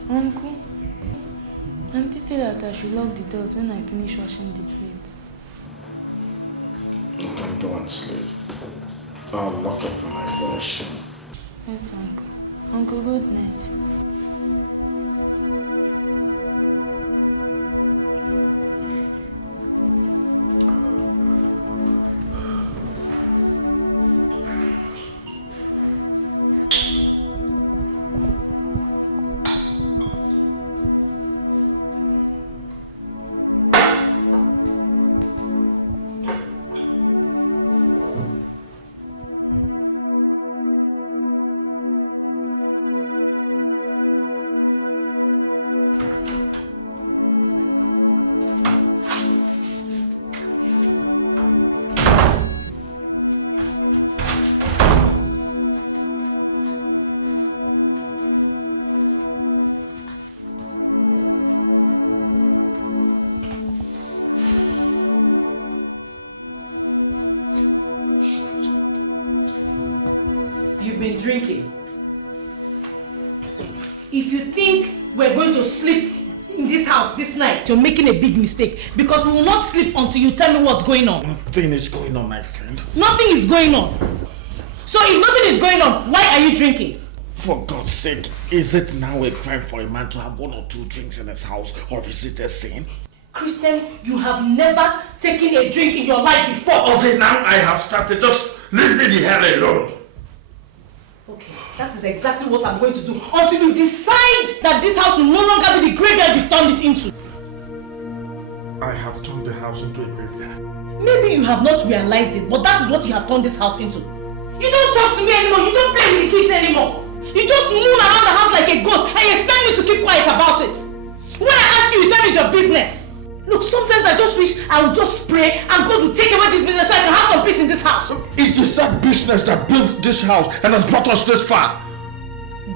Uncle, Auntie said that I should lock the doors when I finish washing the plates. You can go and sleep. I'll lock up when I finish. Yes, Uncle. Uncle, good night. Been drinking. If you think we're going to sleep in this house this night, you're making a big mistake, because we will not sleep until you tell me what's going on. Nothing is going on, my friend. Nothing is going on. So if nothing is going on, why are you drinking? For God's sake, is it now a crime for a man to have 1 or 2 drinks in his house, or is it a sin? Christian, you have never taken a drink in your life before. Okay, now I have started. Just leave me the hell alone. Okay, that is exactly what I'm going to do until you decide that this house will no longer be the graveyard you've turned it into. I have turned the house into a graveyard. Maybe you have not realized it, but that is what you have turned this house into. You don't talk to me anymore, you don't play with the kids anymore. You just moon around the house like a ghost and you expect me to keep quiet about it. When I ask you, you tell me it's your business. Look, sometimes I just wish I would just pray and God would take away this business so I can have some peace in this house. It is that business that built this house and has brought us this far.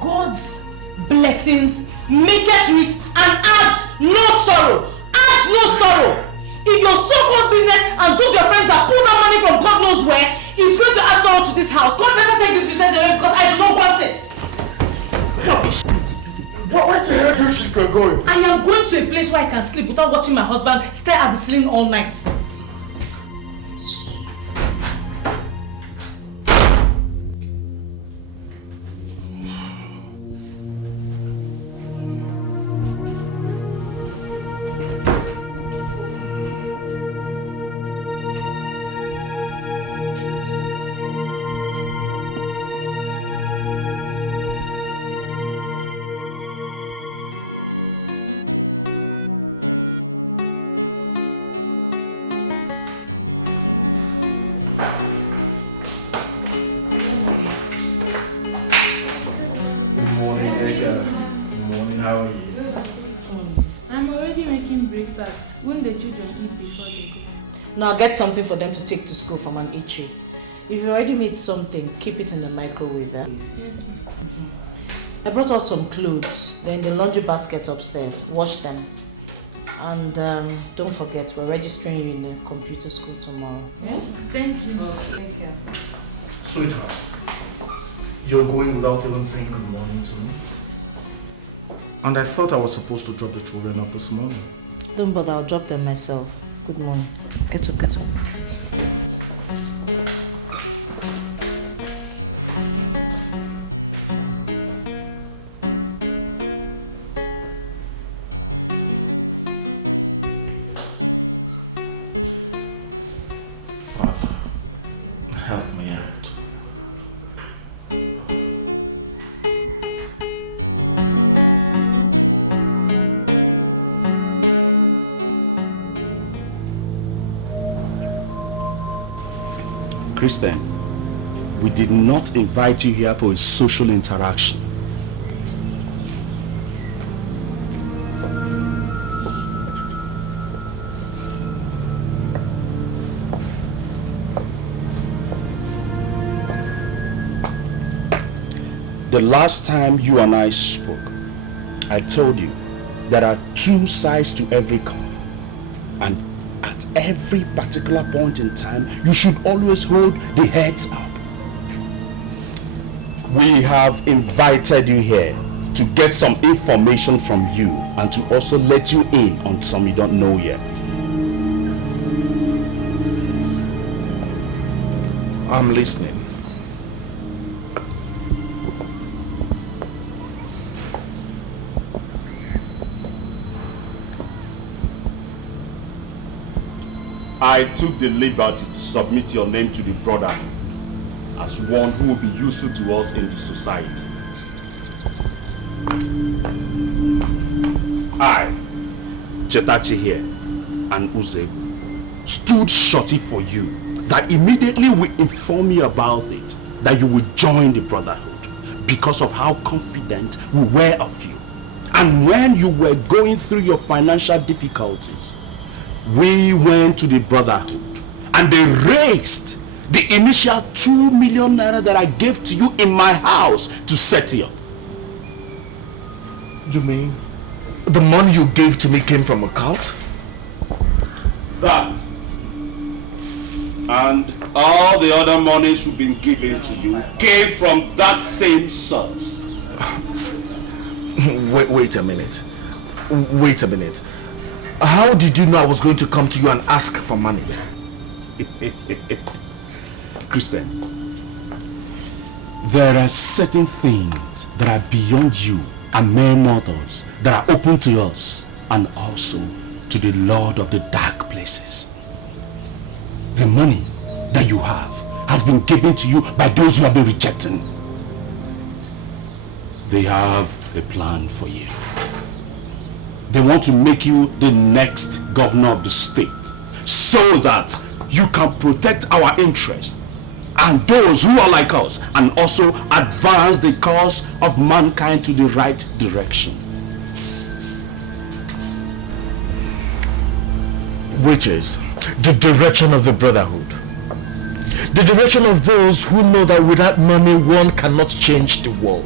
God's blessings maketh rich and adds no sorrow. Adds no sorrow. If your so-called business and those your friends that pull that money from God knows where is going to add sorrow to this house, God better take this business away because I do not want it. Rubbish. Where the hell do you think you're going? I am going to a place where I can sleep without watching my husband stare at the ceiling all night. Won't the children eat before they go? No, I'll get something for them to take to school from an eatery. If you already made something, keep it in the microwave. Eh? Yes, ma'am. I brought out some clothes. They're in the laundry basket upstairs. Wash them. And don't forget, we're registering you in the computer school tomorrow. Yes, ma'am. Thank you. Okay, take care. Sweetheart, you're going without even saying good morning to me? And I thought I was supposed to drop the children off this morning. Don't bother, I'll drop them myself. Good morning. Get up, get up. Christian, we did not invite you here for a social interaction. The last time you and I spoke, I told you there are two sides to every coin, and at every particular point in time, you should always hold the heads up. We have invited you here to get some information from you and to also let you in on some you don't know yet. I'm listening. I took the liberty to submit your name to the brotherhood as one who will be useful to us in the society. I, Chetachi here, and Uzebu stood shorty for you that immediately we inform you about it, that you will join the brotherhood because of how confident we were of you. And when you were going through your financial difficulties, we went to the brotherhood and they raised the initial 2 million naira that I gave to you in my house to set you up. You mean the money you gave to me came from a cult? That and all the other monies we've been given to you came from that same source. Wait a minute. Wait a minute. How did you know I was going to come to you and ask for money? Christian, there are certain things that are beyond you and mere mortals that are open to us and also to the Lord of the dark places. The money that you have has been given to you by those who have been rejecting. They have a plan for you. They want to make you the next governor of the state so that you can protect our interests and those who are like us and also advance the cause of mankind to the right direction. Which is the direction of the brotherhood. The direction of those who know that without money one cannot change the world.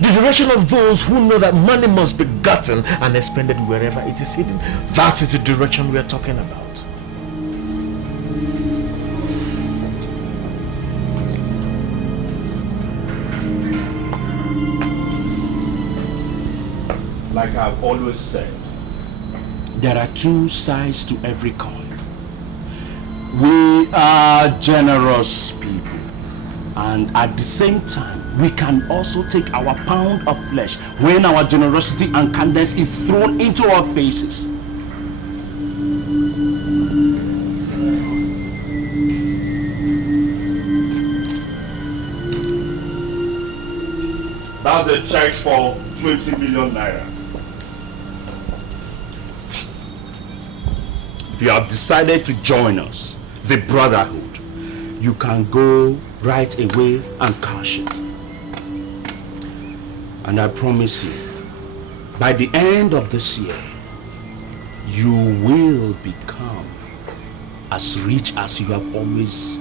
The direction of those who know that money must be gotten and expended wherever it is hidden. That is the direction we are talking about. Like I've always said, there are two sides to every coin. We are generous people, and at the same time, we can also take our pound of flesh when our generosity and kindness is thrown into our faces. That's a check for 20 million naira. If you have decided to join us, the brotherhood, you can go right away and cash it. And I promise you, by the end of this year, you will become as rich as you have always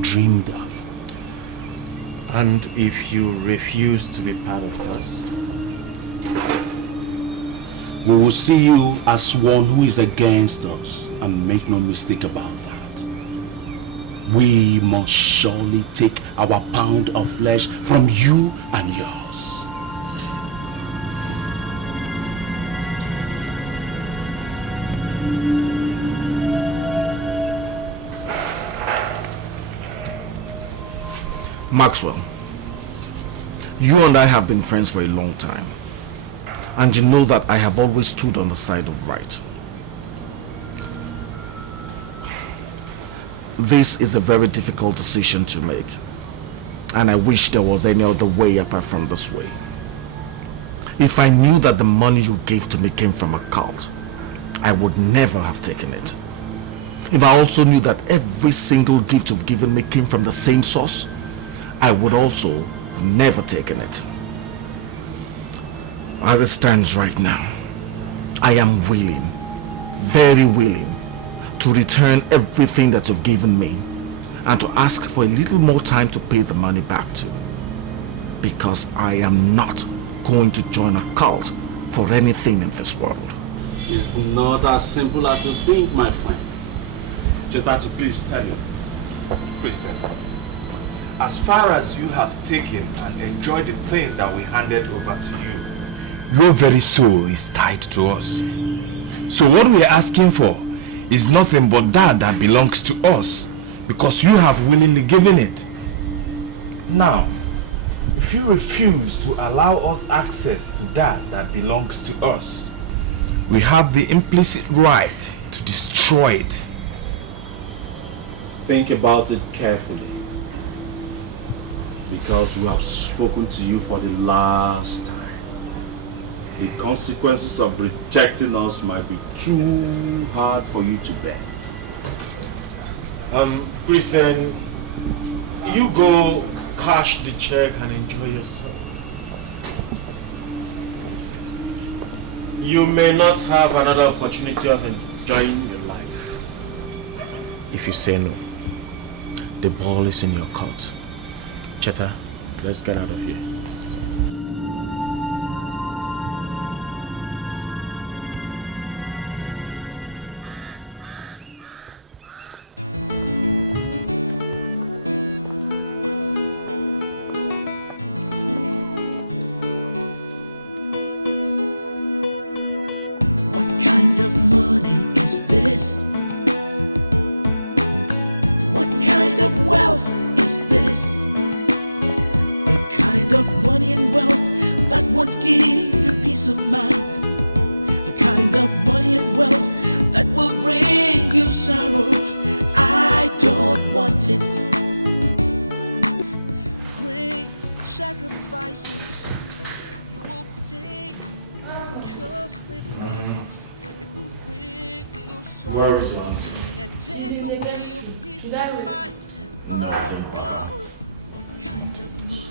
dreamed of. And if you refuse to be part of us, we will see you as one who is against us, and make no mistake about that. We must surely take our pound of flesh from you and yours. Maxwell, you and I have been friends for a long time. And you know that I have always stood on the side of right. This is a very difficult decision to make. And I wish there was any other way apart from this way. If I knew that the money you gave to me came from a cult, I would never have taken it. if I also knew that every single gift you've given me came from the same source, I would also have never taken it. As it stands right now, I am willing, very willing, to return everything that you've given me and to ask for a little more time to pay the money back to. Because I am not going to join a cult for anything in this world. It's not as simple as you think, my friend. Chetachi, please tell me. Please tell me. As far as you have taken and enjoyed the things that we handed over to you, your very soul is tied to us. So what we are asking for is nothing but that belongs to us, because you have willingly given it. Now, if you refuse to allow us access to that belongs to us, we have the implicit right to destroy it. Think about it carefully, because we have spoken to you for the last time. The consequences of rejecting us might be too hard for you to bear. Christian, you go cash the check and enjoy yourself. You may not have another opportunity of enjoying your life. If you say no, the ball is in your court. Cheta, let's get out of here. Where is your auntie? She's in the guest room. Should I wait? No, don't bother. I'm not doing this.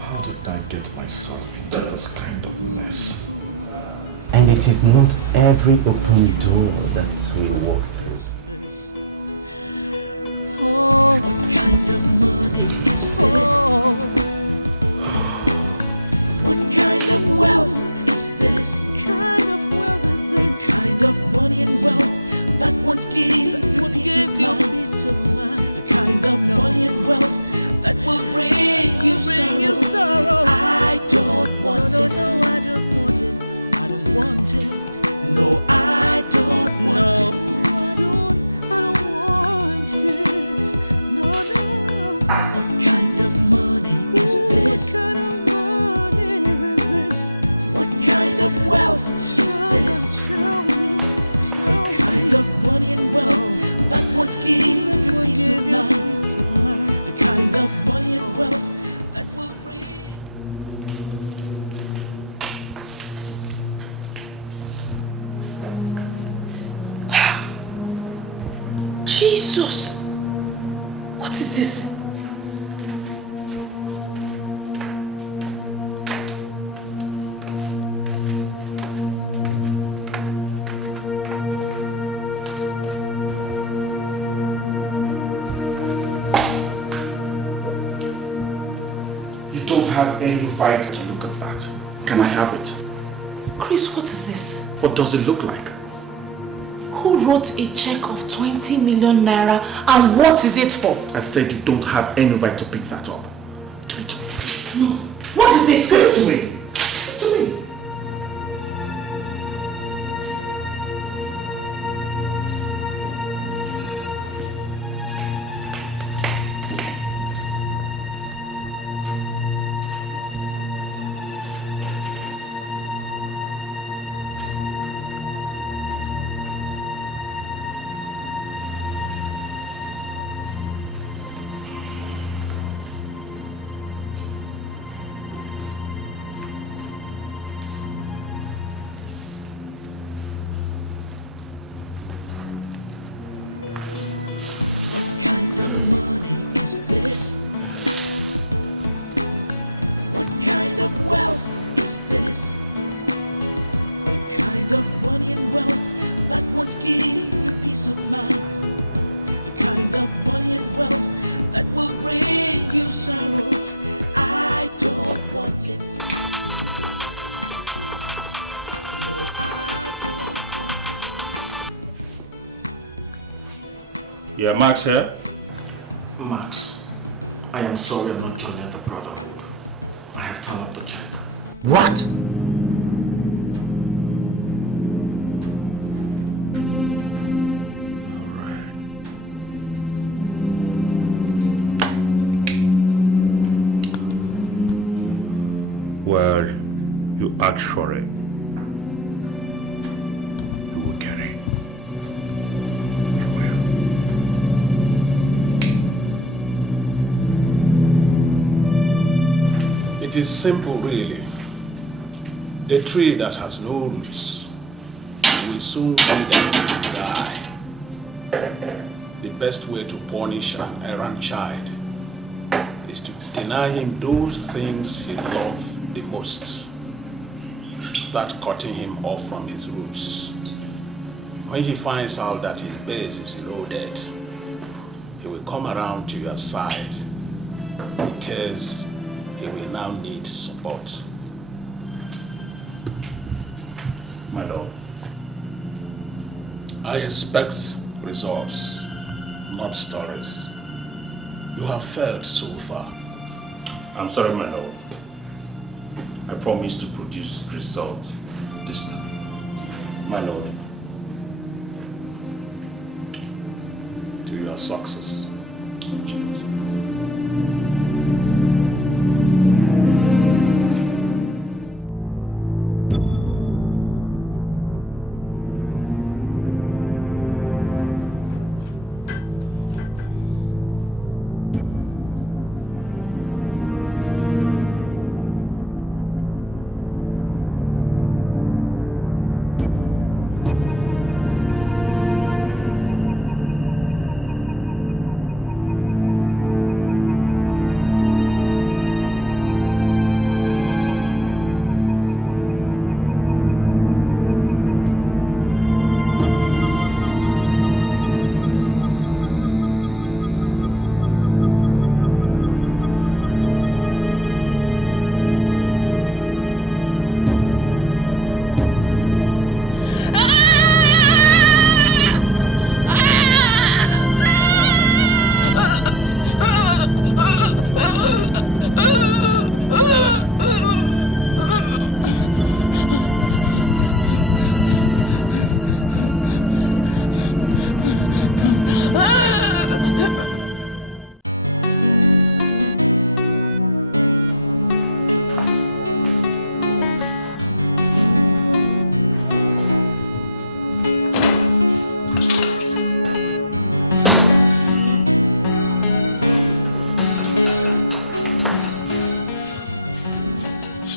How did I get myself into this kind of mess? And it is not every open door that we walk through. Jesus! What is this? You don't have any right to look at that. Can I have it? Chris, what is this? What does it look like? Who wrote a check of 20 million naira and what is it for? I said you don't have any right to pick that up. Give it to me. No. What is this, Chris? Give it to me. Give it to me. Yeah, Max here? Max, I am sorry I'm not joining the brotherhood. I have turned up the check. What? Well, you asked for it. You will get it. You will. It is simple, really. The tree that has no roots will soon wither and die. The best way to punish an errant child is to deny him those things he loves the most. Start cutting him off from his roots. When he finds out that his base is eroded, he will come around to your side because he will now need support. My lord. I expect results, not stories. You have failed so far. I'm sorry, my lord. I promise to produce result this time. My lord. To your success. Jesus.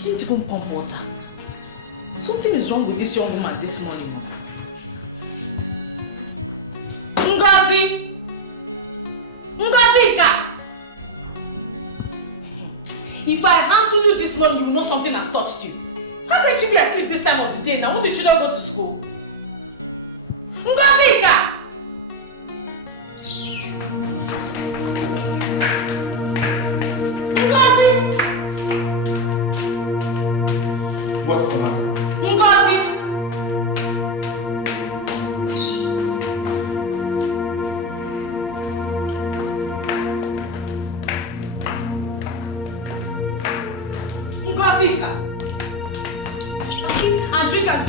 She didn't even pump water. Something is wrong with this young woman this morning. Ngozi! Ngozika! If I handle you this morning, you will know something has touched you. How can she be asleep this time of the day now? Won't the children go to school? Ngozika! Ngozi! What's the matter? Ngozi! Ngozika! Eat and drink and...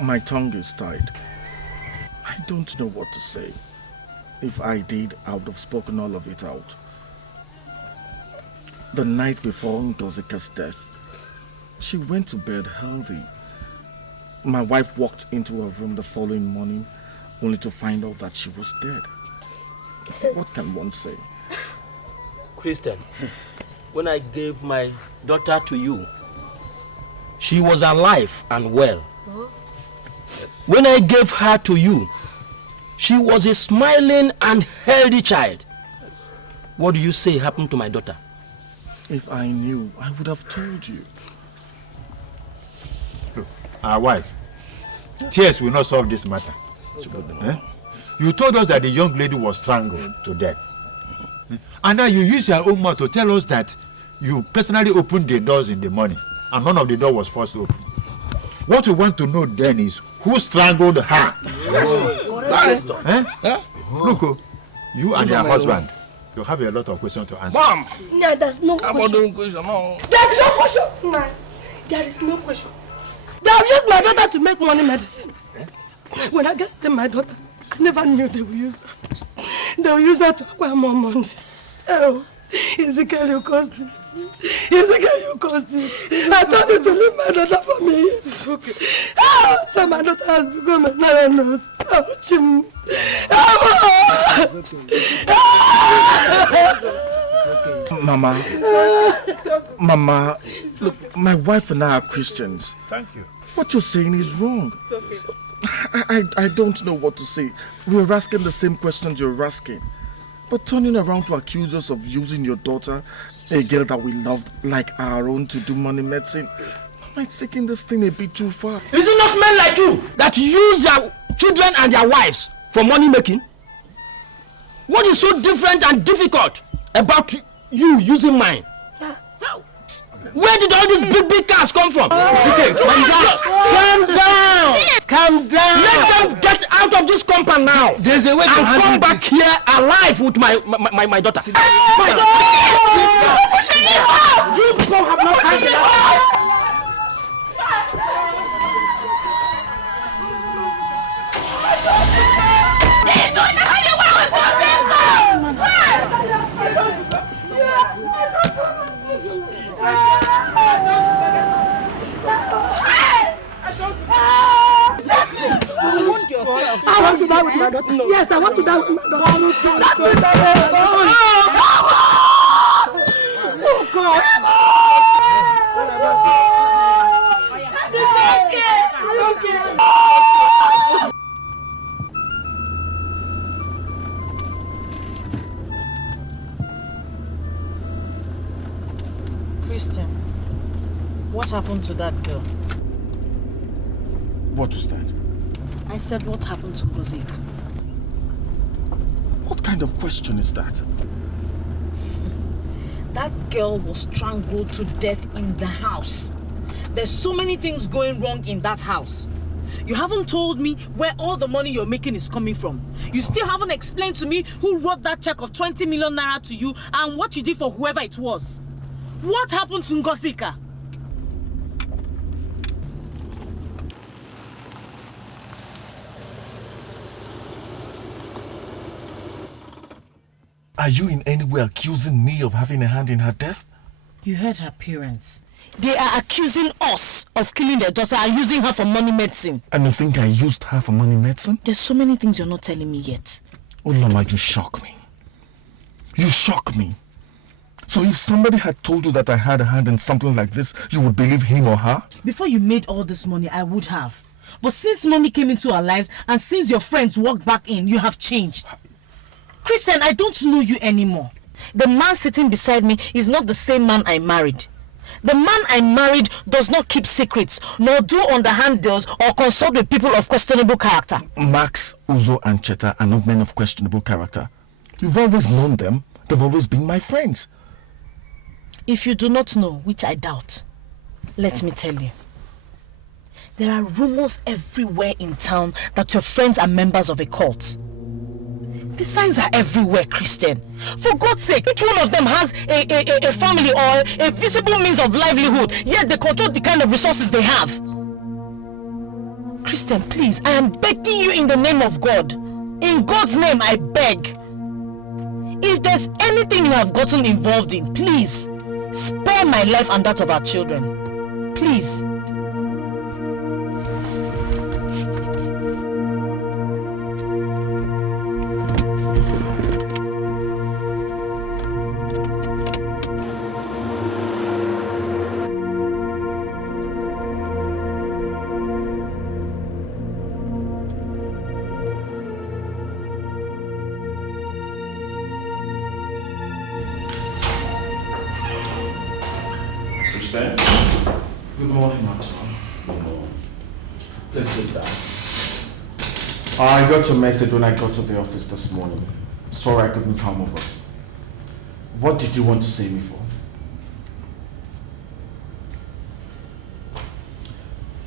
My tongue is tied. I don't know what to say. If I did, I would have spoken all of it out. The night before Ngozika's death, she went to bed healthy. My wife walked into her room the following morning only to find out that she was dead. What can one say? Christian, when I gave my daughter to you, she was alive and well. When I gave her to you, she was a smiling and healthy child. What do you say happened to my daughter? If I knew, I would have told you. Look, our wife, tears will not solve this matter. You told us that the young lady was strangled to death. And now you use your own mouth to tell us that you personally opened the doors in the morning and none of the door was forced open. What we want to know then is who strangled her. Look, you and your husband, you have a lot of questions to answer. Mom! No, there's no question. There's no question. No, there is no question. They have used my daughter to make money medicine. When I get them my daughter, I never knew they would use her. They will use her to acquire more money. Oh, Ezekiel, you caused this. Ezekiel, you caused this. I told you to leave my daughter for me. It's okay. Oh, so my daughter has become a landlord. Oh, Chim. Mama, look, my wife and I are Christians. Thank you. What you're saying is wrong. I don't know what to say. We're asking the same questions you're asking. But turning around to accuse us of using your daughter, a girl that we loved like our own, to do money medicine, Mama, it's taking this thing a bit too far. Is it not men like you that use their children and their wives for money making? What is so different and difficult about you using mine? Where did all these big cars come from? Calm down! Calm down! Let them get out of this compound now. There's a way to handle come back this. Here alive with my daughter. My daughter! You people have no time to ask. I want to die with my daughter. No. Yes, I want to die with my daughter. Let me die. Oh God. Christian, what happened to that girl? What was that? I said, what happened to Ngozika? What kind of question is that? That girl was strangled to death in the house. There's so many things going wrong in that house. You haven't told me where all the money you're making is coming from. You still haven't explained to me who wrote that check of 20 million naira to you and what you did for whoever it was. What happened to Ngosika? Are you in any way accusing me of having a hand in her death? You heard her parents. They are accusing us of killing their daughter and using her for money medicine. And you think I used her for money medicine? There's so many things you're not telling me yet. Oh, Lama, you shock me. You shock me. So if somebody had told you that I had a hand in something like this, you would believe him or her? Before you made all this money, I would have. But since money came into our lives and since your friends walked back in, you have changed. Christian, I don't know you anymore. The man sitting beside me is not the same man I married. The man I married does not keep secrets, nor do underhand deals or consult with people of questionable character. Max, Uzo and Cheta are not men of questionable character. You've always known them. They've always been my friends. If you do not know, which I doubt, let me tell you. There are rumors everywhere in town that your friends are members of a cult. The signs are everywhere, Christian. For God's sake, each one of them has a family or a visible means of livelihood, yet they control the kind of resources they have. Christian, please, I am begging you in the name of God. In God's name, I beg. If there's anything you have gotten involved in, please, spare my life and that of our children. Please. Good morning, Maxwell. Good morning. Please sit down. I got your message when I got to the office this morning. Sorry I couldn't come over. What did you want to see me for?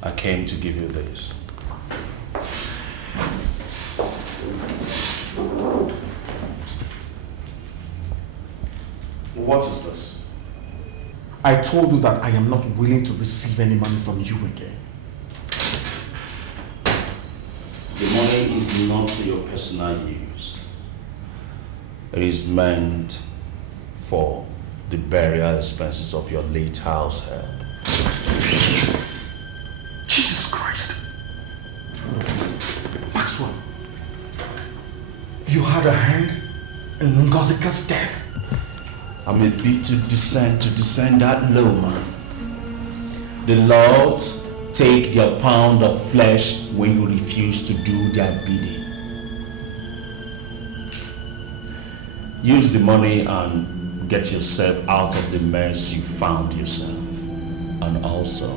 I came to give you this. What is this? I told you that I am not willing to receive any money from you again. The money is not for your personal use. It is meant for the burial expenses of your late house help. Jesus Christ. Maxwell, you had a hand in Ngozika's death. I'm a bit to descend that low, man. The lords take their pound of flesh when you refuse to do their bidding. Use the money and get yourself out of the mess you found yourself. And also,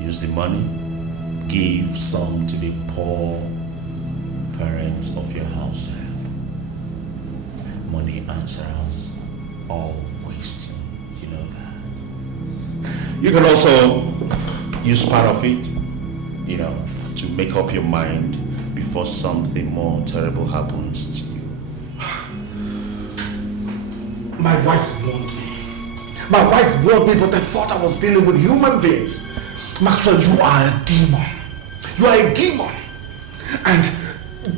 use the money, give some to the poor parents of your house help. Money answers all wasting, you know that. You can also use part of it, you know, to make up your mind before something more terrible happens to you. My wife warned me. My wife warned me, but I thought I was dealing with human beings. Maxwell, you are a demon. You are a demon. And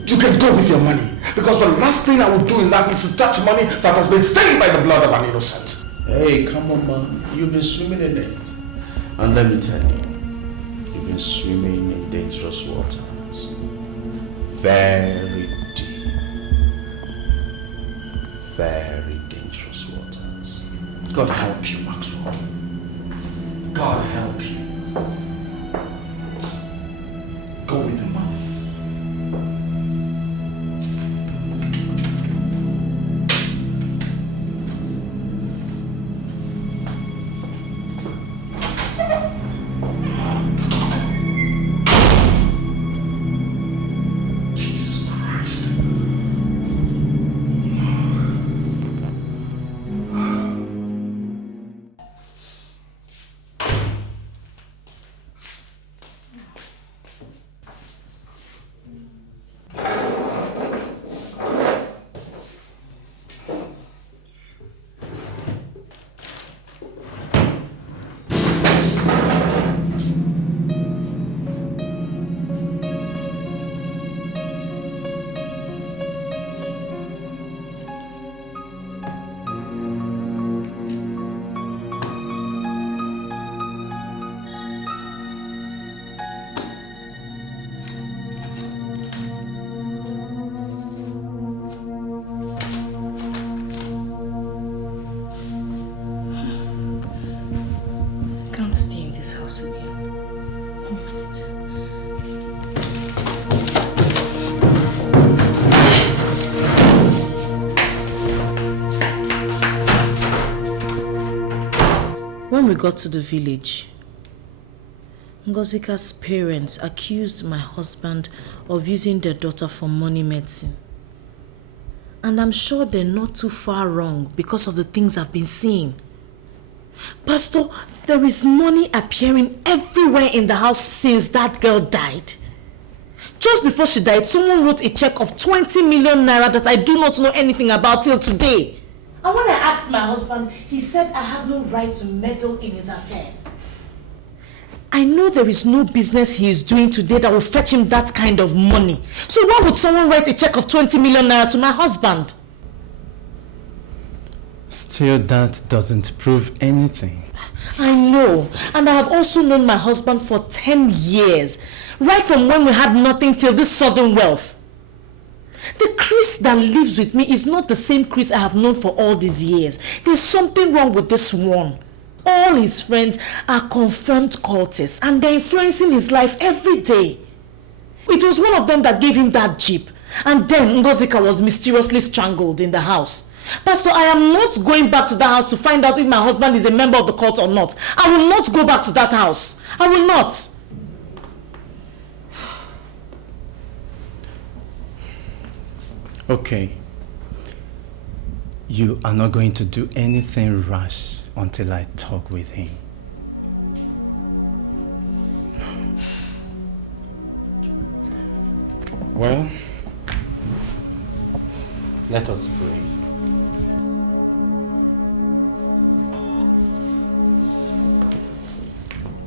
you can go with your money. Because the last thing I would do in life is to touch money that has been stained by the blood of an innocent. Hey, come on, man. You've been swimming in it. And let me tell you, you've been swimming in dangerous waters. Very deep. Very dangerous waters. God help you, Maxwell. God help you. Go with the money. got to the village, Ngozika's parents accused my husband of using their daughter for money medicine. And I'm sure they're not too far wrong because of the things I've been seeing. Pastor, there is money appearing everywhere in the house since that girl died. Just before she died, someone wrote a check of 20 million naira that I do not know anything about till today. And when I asked my husband, he said I have no right to meddle in his affairs. I know there is no business he is doing today that will fetch him that kind of money. So why would someone write a check of 20 million naira to my husband? Still, that doesn't prove anything. I know. And I have also known my husband for 10 years. Right from when we had nothing till this sudden wealth. The Chris that lives with me is not the same Chris I have known for all these years. There's something wrong with this one. All his friends are confirmed cultists and they're influencing his life every day. It was one of them that gave him that jeep. And then Ngozika was mysteriously strangled in the house. Pastor, I am not going back to that house to find out if my husband is a member of the cult or not. I will not go back to that house. I will not. Okay. You are not going to do anything rash until I talk with him. Well, let us pray.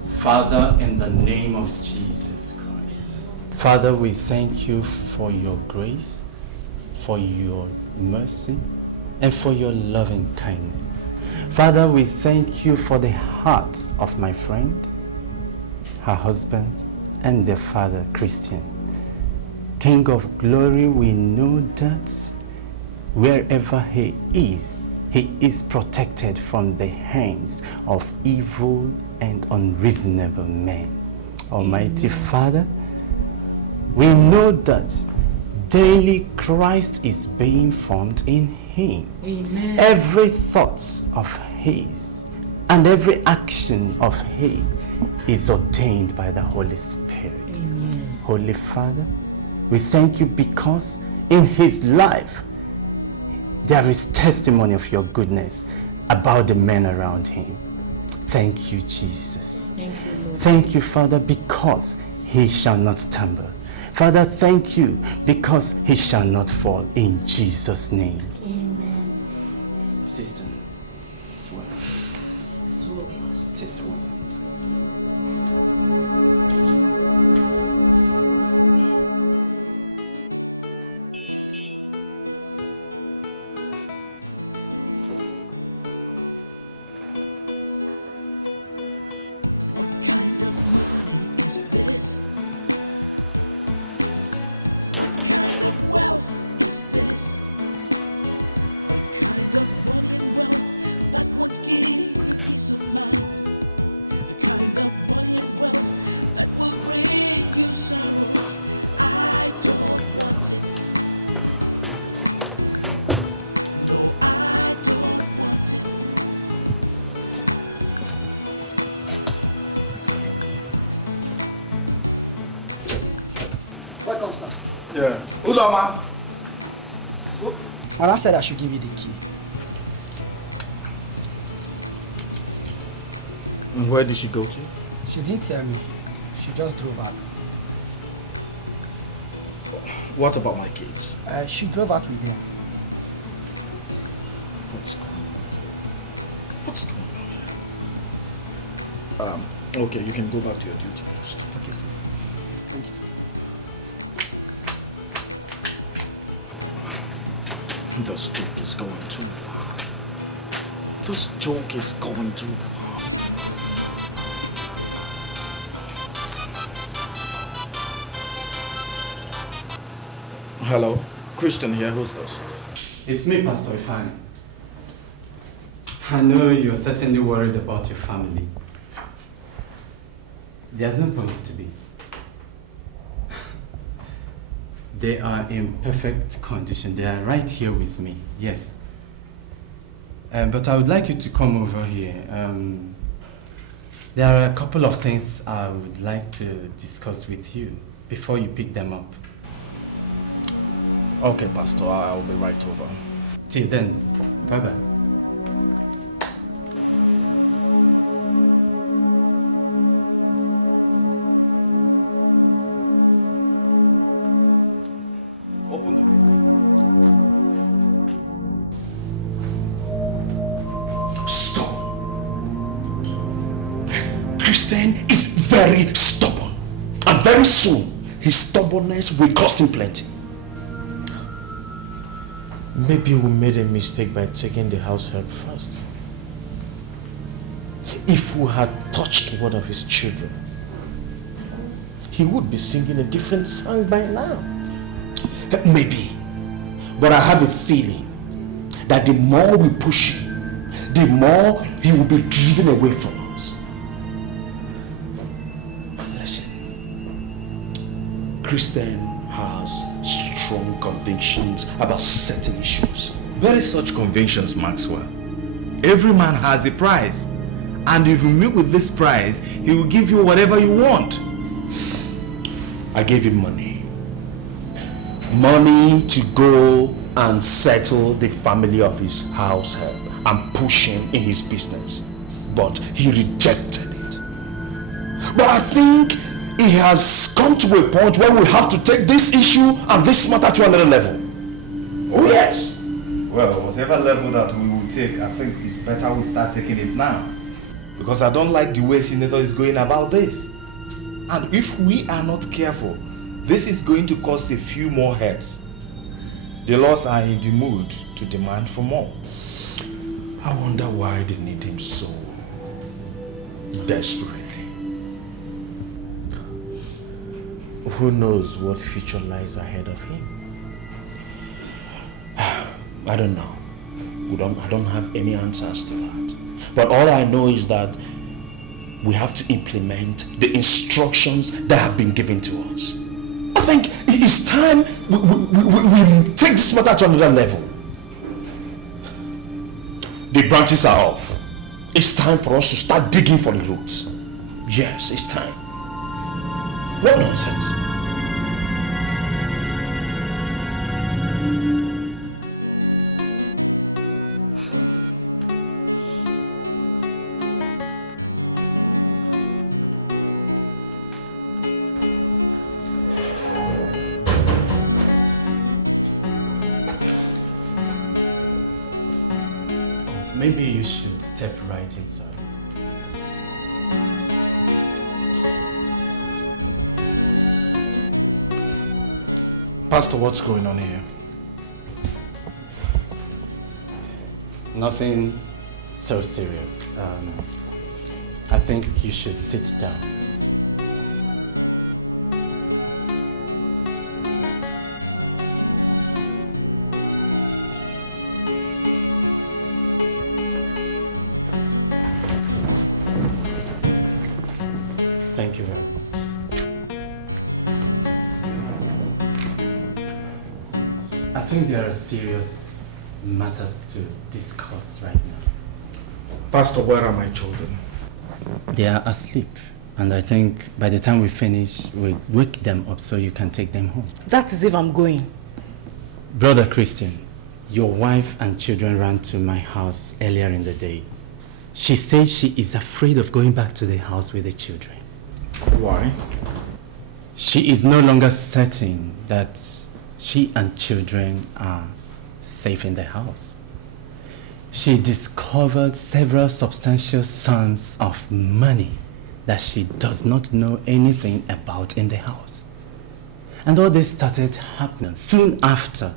Father, in the name of Jesus Christ. Father, we thank you for your grace, for your mercy, and for your loving kindness. Father, we thank you for the heart of my friend, her husband, and their father, Christian. King of glory, we know that wherever he is protected from the hands of evil and unreasonable men. Almighty Father, we know that daily Christ is being formed in him. Amen. Every thought of his and every action of his is ordained by the Holy Spirit. Amen. Holy Father, we thank you because in his life there is testimony of your goodness about the men around him. Thank you, Jesus. Thank you, Lord. Thank you, Father, because he shall not stumble. Father, thank you because he shall not fall in Jesus' name. Amen. Sister, swear. Swear. Welcome, sir. Yeah. Udama. Mama said I should give you the key. And where did she go to? She didn't tell me. She just drove out. What about my kids? She drove out with them. What's going on? Okay, you can go back to your duty post. Okay, sir. Thank you. This joke is going too far. This joke is going too far. Hello, Christian here. Who's this? It's me, Pastor Ifani. I know you're certainly worried about your family. There's no point to be. They are in perfect condition. They are right here with me, yes. But I would like you to come over here. There are a couple of things I would like to discuss with you before you pick them up. Okay, Pastor, I'll be right over. Till then, bye-bye. Open the door. Stop. Christian is very stubborn. And very soon, his stubbornness will cost him plenty. Maybe we made a mistake by taking the house help first. If we had touched one of his children, he would be singing a different song by now. Maybe. But I have a feeling that the more we push him, the more he will be driven away from us. Listen. Christian has strong convictions about certain issues. Very such convictions, Maxwell. Every man has a price. And if you meet with this price, he will give you whatever you want. I gave him money. Money to go and settle the family of his house help and push him in his business. But he rejected it. But I think it has come to a point where we have to take this issue and this matter to another level. Oh yes. Well, whatever level that we will take, I think it's better we start taking it now. Because I don't like the way Senator is going about this. And if we are not careful, this is going to cost a few more heads. The laws are in the mood to demand for more. I wonder why they need him so desperately. Who knows what future lies ahead of him? I don't know. I don't have any answers to that. But all I know is that we have to implement the instructions that have been given to us. I think it's time we take this matter to another level. The branches are off. It's time for us to start digging for the roots. Yes, it's time. What nonsense. Maybe you should step right inside. Pastor, what's going on here? Nothing so serious. I think you should sit down. Thank you very much. I think there are serious matters to discuss right now. Pastor, where are my children? They are asleep, and I think by the time we finish, we'll wake them up so you can take them home. That is if I'm going. Brother Christian, your wife and children ran to my house earlier in the day. She said she is afraid of going back to the house with the children. Why? She is no longer certain that she and children are safe in the house. She discovered several substantial sums of money that she does not know anything about in the house. And all this started happening soon after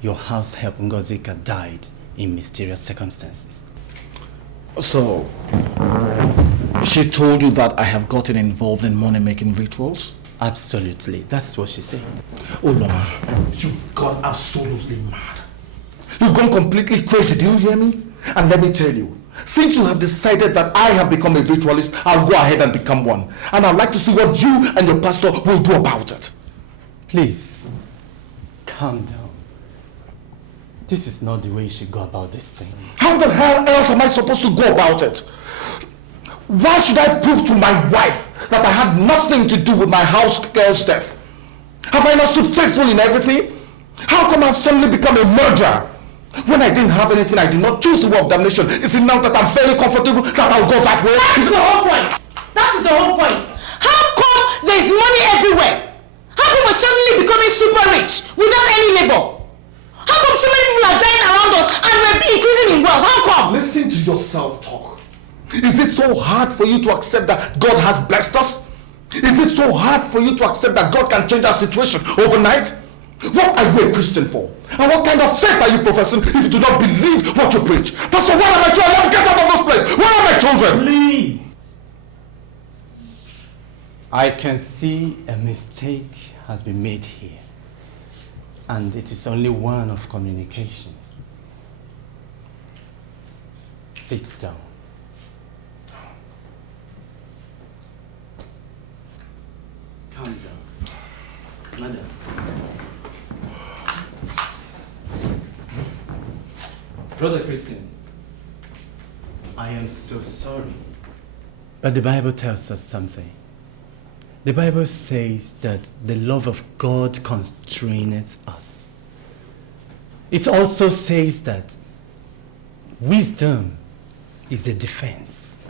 your house help Ngozika died in mysterious circumstances. So, she told you that I have gotten involved in money-making rituals? Absolutely, that's what she said. Oh Loma, you've gone absolutely mad. You've gone completely crazy, do you hear me? And let me tell you, since you have decided that I have become a ritualist, I'll go ahead and become one. And I'd like to see what you and your pastor will do about it. Please, calm down. This is not the way you should go about these things. How the hell else am I supposed to go about it? Why should I prove to my wife that I had nothing to do with my house girl's death? Have I not stood faithful in everything? How come I've suddenly become a murderer? When I didn't have anything, I did not choose the way of damnation. Is it now that I'm fairly comfortable that I'll go that way? That's the whole point. That is the whole point. How come there's money everywhere? How come we're suddenly becoming super rich without any labor? How come so many people are dying around us and we're increasing in wealth? How come? Listen to yourself talk. Is it so hard for you to accept that God has blessed us? Is it so hard for you to accept that God can change our situation overnight? What are you a Christian for? And what kind of faith are you professing if you do not believe what you preach? Pastor, where are my children? Get out of this place! Where are my children? Please! I can see a mistake has been made here. And it is only one of communication. Sit down. Calm down. Madam. Brother Christian, I am so sorry. But the Bible tells us something. The Bible says that the love of God constraineth us. It also says that wisdom is a defense.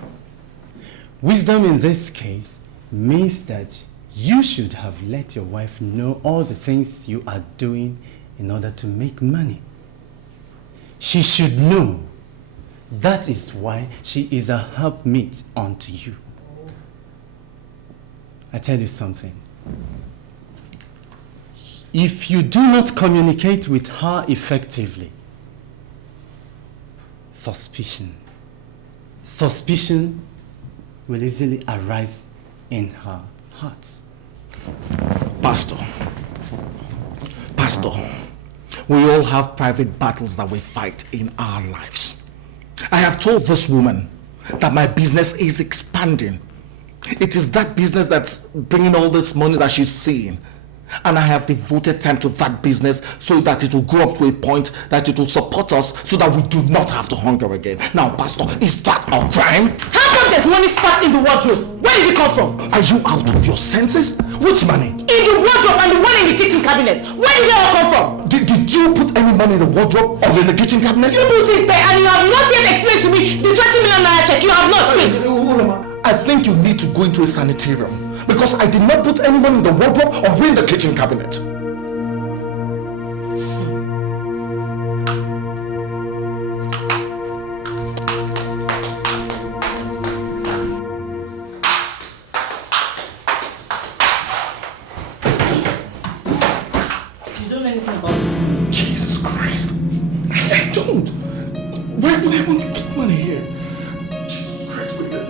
Wisdom in this case means that you should have let your wife know all the things you are doing in order to make money. She should know. That is why she is a helpmeet unto you. I tell you something. If you do not communicate with her effectively, suspicion will easily arise in her heart. Pastor, we all have private battles that we fight in our lives. I have told this woman that my business is expanding. It is that business that's bringing all this money that she's seeing. And I have devoted time to that business so that it will grow up to a point that it will support us so that we do not have to hunger again. Now, Pastor, is that a crime? How come there's money stuck in the wardrobe? Where did it come from? Are you out of your senses? Which money? In the wardrobe and the one in the kitchen cabinet. Where did they all come from? Did you put any money in the wardrobe or in the kitchen cabinet? You put it there and you have not yet explained to me the 20 million naira check. You have not, please. I think you need to go into a sanitarium because I did not put any money in the wardrobe or in the kitchen cabinet. You don't know anything about this. Jesus Christ. I don't. Why would I want to keep money here? Jesus Christ, wait a minute.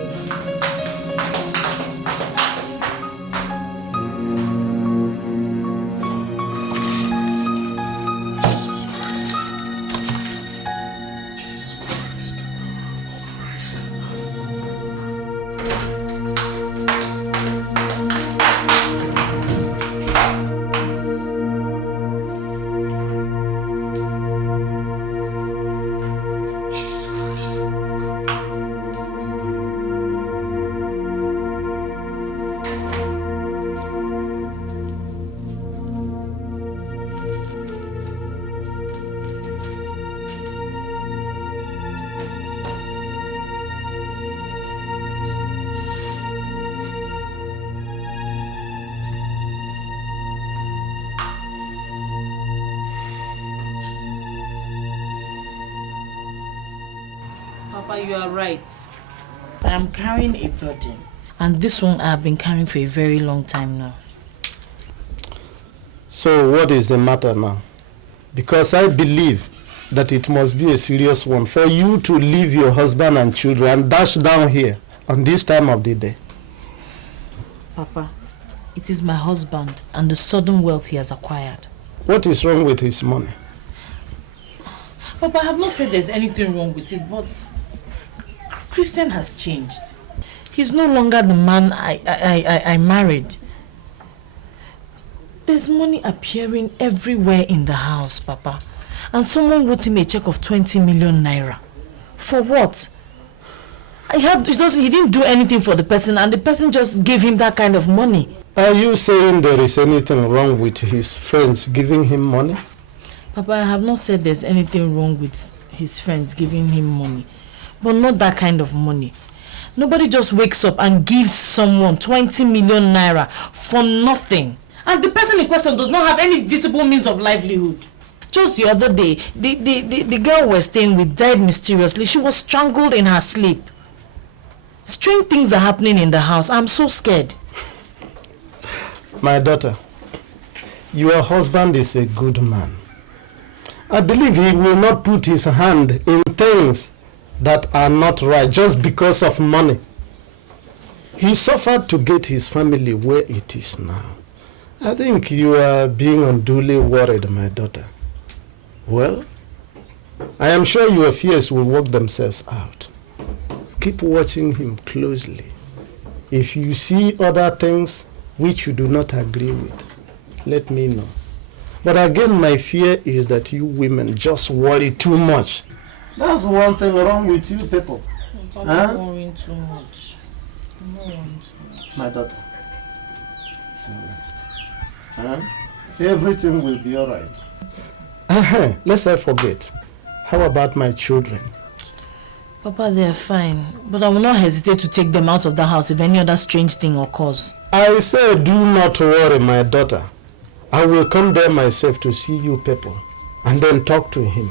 Papa, you are right. I am carrying a burden. And this one I have been carrying for a very long time now. So what is the matter now? Because I believe that it must be a serious one for you to leave your husband and children and dash down here on this time of the day. Papa, it is my husband and the sudden wealth he has acquired. What is wrong with his money? Papa, I have not said there's anything wrong with it, but Christian has changed. He's no longer the man I married. There's money appearing everywhere in the house, Papa. And someone wrote him a check of 20 million naira. For what? He didn't do anything for the person, and the person just gave him that kind of money. Are you saying there is anything wrong with his friends giving him money? Papa, I have not said there's anything wrong with his friends giving him money. But not that kind of money. Nobody just wakes up and gives someone 20 million naira for nothing. And the person in question does not have any visible means of livelihood. Just the other day, the girl we're staying with died mysteriously. She was strangled in her sleep. Strange things are happening in the house. I'm so scared. My daughter, your husband is a good man. I believe he will not put his hand in things that are not right just because of money. He suffered to get his family where it is now. I think you are being unduly worried, my daughter. Well, I am sure your fears will work themselves out. Keep watching him closely. If you see other things which you do not agree with, let me know. But again, my fear is that you women just worry too much. That's one thing wrong with you people. I'm not worrying too much. I'm not worrying too much. My daughter. Everything will be alright. Lest I forget. How about my children? Papa, they are fine. But I will not hesitate to take them out of the house if any other strange thing occurs. I say do not worry, my daughter. I will come there myself to see you people and then talk to him.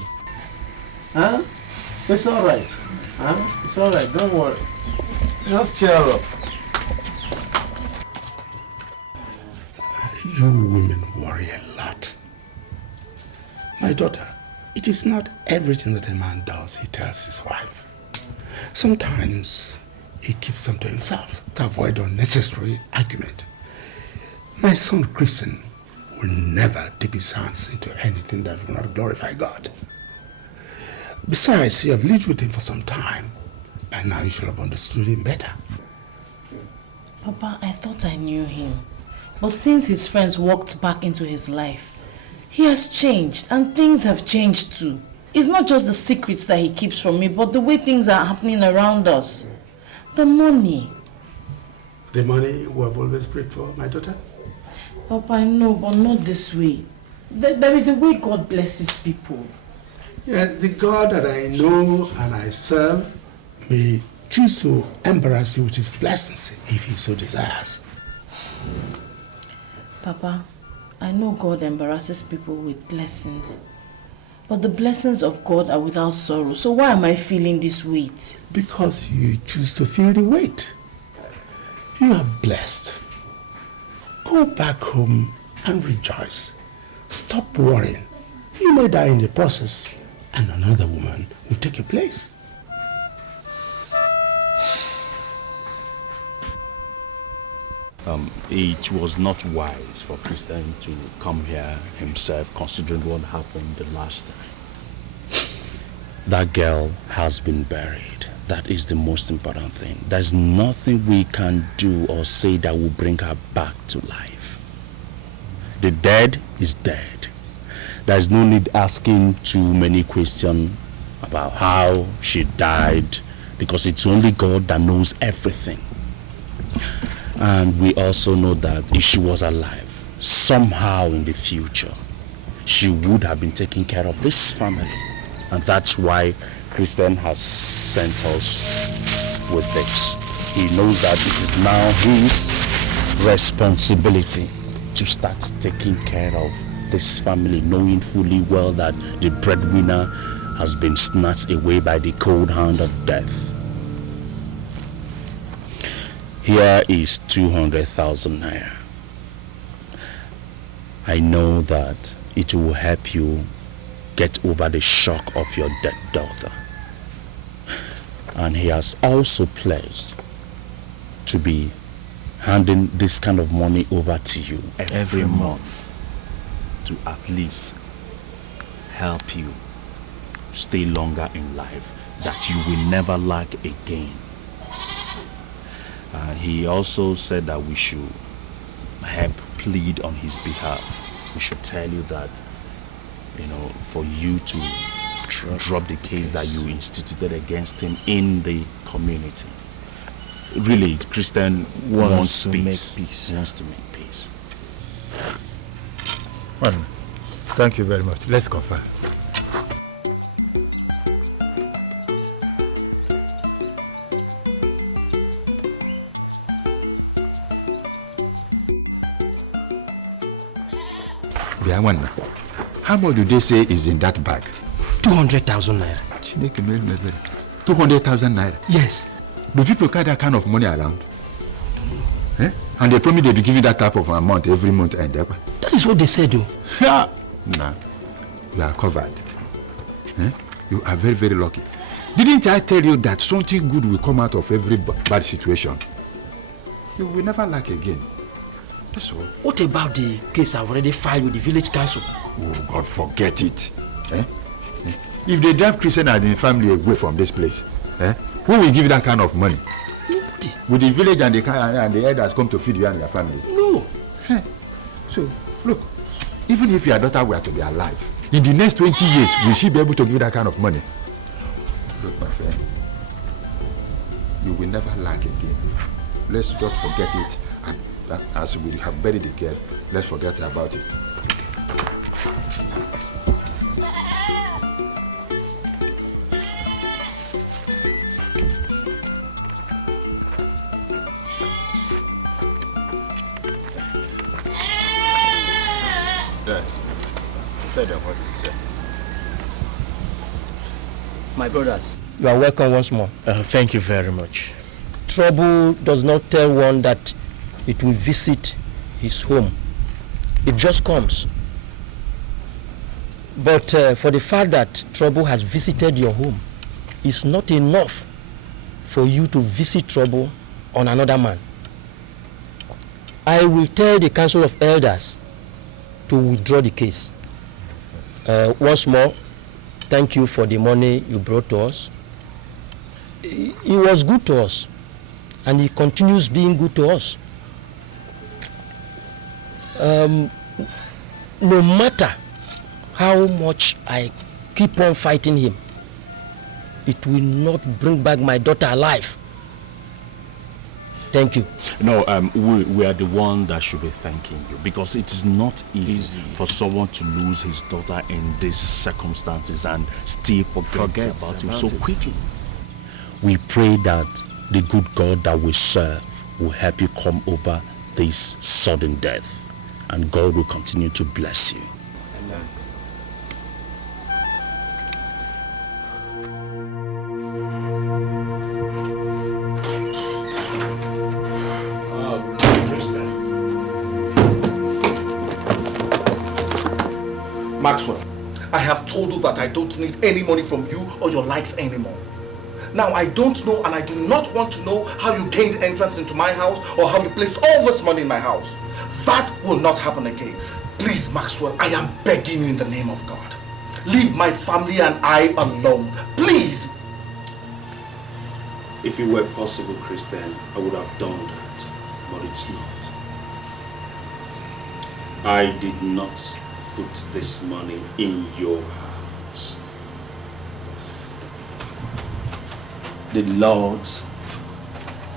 It's alright. It's alright, don't worry. Just cheer up. You women worry a lot. My daughter, it is not everything that a man does he tells his wife. Sometimes he keeps them to himself to avoid unnecessary argument. My son Christian will never dip his hands into anything that will not glorify God. Besides, you have lived with him for some time. By now you should have understood him better. Papa, I thought I knew him. But since his friends walked back into his life, he has changed, and things have changed too. It's not just the secrets that he keeps from me, but the way things are happening around us. The money. The money we have always prayed for, my daughter? Papa, I know, but not this way. There is a way God blesses people. Yes, the God that I know and I serve may choose to embarrass you with his blessings if he so desires. Papa, I know God embarrasses people with blessings. But the blessings of God are without sorrow. So why am I feeling this weight? Because you choose to feel the weight. You are blessed. Go back home and rejoice. Stop worrying. You may die in the process, and another woman will take your place. It was not wise for Christian to come here himself, considering what happened the last time. That girl has been buried. That is the most important thing. There's nothing we can do or say that will bring her back to life. The dead is dead. There's no need asking too many questions about how she died, because it's only God that knows everything. And we also know that if she was alive, somehow in the future, she would have been taking care of this family. And that's why Christian has sent us with this. He knows that it is now his responsibility to start taking care of this family, knowing fully well that the breadwinner has been snatched away by the cold hand of death. Here is 200,000 naira. I know that it will help you get over the shock of your dead daughter. And he has also pledged to be handing this kind of money over to you every month, to at least help you stay longer in life, that you will never lack again. He also said that we should help plead on his behalf. We should tell you that, for you to drop the case that you instituted against him in the community. Really, Christian wants peace. He wants to make peace. Well, thank you very much. Let's confirm. How much do they say is in that bag? 200,000 naira. 200,000 naira? Yes. Do people carry that kind of money around? Eh? And they promise they'll be giving that type of amount every month and ever. That is what they said, though. Yeah. Nah. You are covered. Eh? You are very, very lucky. Didn't I tell you that something good will come out of every bad situation? You will never lack again. That's all. What about the case I've already filed with the village council? Oh, God, forget it. Eh? If they drive Christian and the family away from this place, who will give that kind of money? Nobody. Will the village and the elders come to feed you and your family? No. So, look, even if your daughter were to be alive, in the next 20 years, will she be able to give that kind of money? Look, my friend, you will never lack again. Let's just forget it, and as we have buried the girl, let's forget about it. My brothers, you are welcome once more. Thank you very much. Trouble does not tell one that it will visit his home. It just comes. But for the fact that trouble has visited your home, it's not enough for you to visit trouble on another man. I will tell the Council of Elders to withdraw the case. Once more, thank you for the money you brought to us. He was good to us, and he continues being good to us. No matter how much I keep on fighting him, it will not bring back my daughter alive. Thank you. No, we are the one that should be thanking you, because it is not easy for someone to lose his daughter in these circumstances and still forget about him so quickly. We pray that the good God that we serve will help you come over this sudden death, and God will continue to bless you. Amen. Maxwell, I have told you that I don't need any money from you or your likes anymore. Now, I don't know and I do not want to know how you gained entrance into my house or how you placed all this money in my house. That will not happen again. Please, Maxwell, I am begging you in the name of God. Leave my family and I alone. Please. If it were possible, Christian, I would have done that, but it's not. I did not put this money in your house. The lords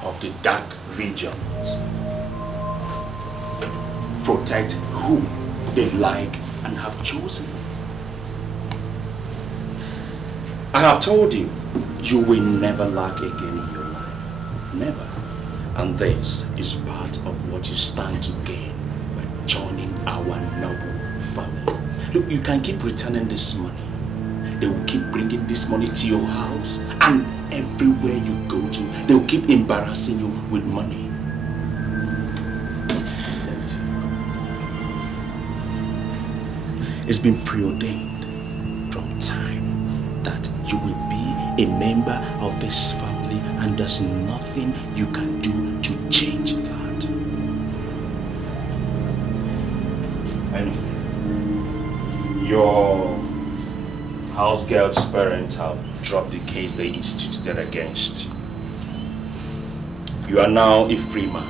of the dark regions protect whom they like and have chosen. I have told you, you will never lack again in your life. Never. And this is part of what you stand to gain by joining our noble family. Look, you can keep returning this money. They will keep bringing this money to your house, and everywhere you go to, they will keep embarrassing you with money. It's been preordained from time that you will be a member of this family, and there's nothing you can do to change that. Anyway, your house girl's parents have dropped the case they instituted against you. You are now a free man.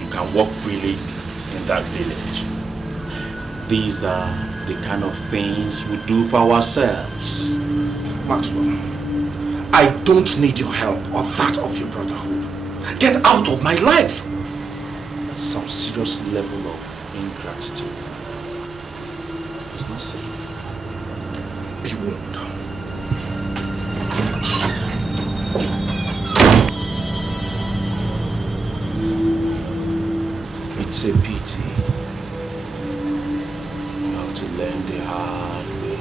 You can walk freely in that village. These are the kind of things we do for ourselves. Maxwell, I don't need your help or that of your brotherhood. Get out of my life. That's some serious level of ingratitude. It's not safe. Be warned. It's a pity. You have to learn the hard way.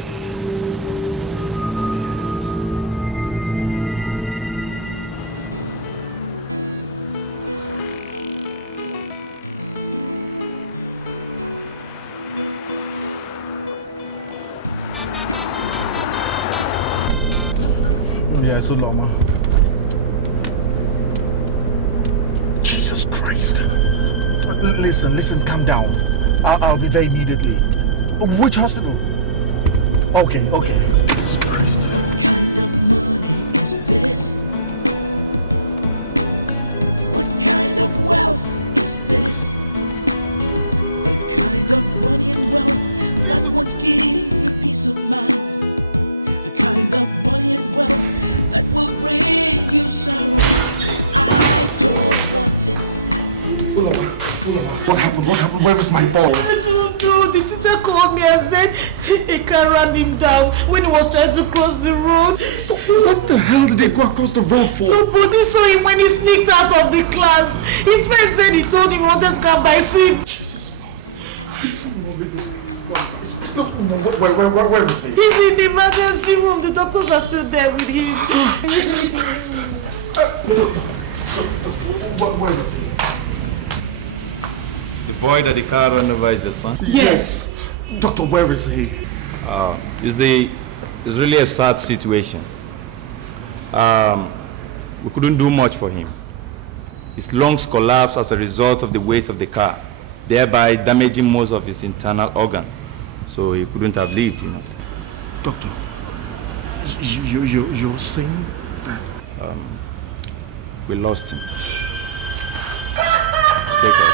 Yeah, it's a llama. Jesus Christ. Listen, calm down. I'll be there immediately. Which hospital? Okay. Jesus Christ. What happened? Where was my phone? I don't know. The teacher called me and said a car ran him down when he was trying to cross the road. What the hell did they go across the road for? Nobody saw him when he sneaked out of the class. His friend said he told him he wanted to come buy sweets. Jesus. Look, where is he? He's in the emergency room. The doctors are still there with him. Jesus Christ. Where is he? The boy that the car ran over is your son? Yes. Doctor, where is he? It's really a sad situation. We couldn't do much for him. His lungs collapsed as a result of the weight of the car, thereby damaging most of his internal organs. So he couldn't have lived, Doctor, you're saying that? We lost him. Take it.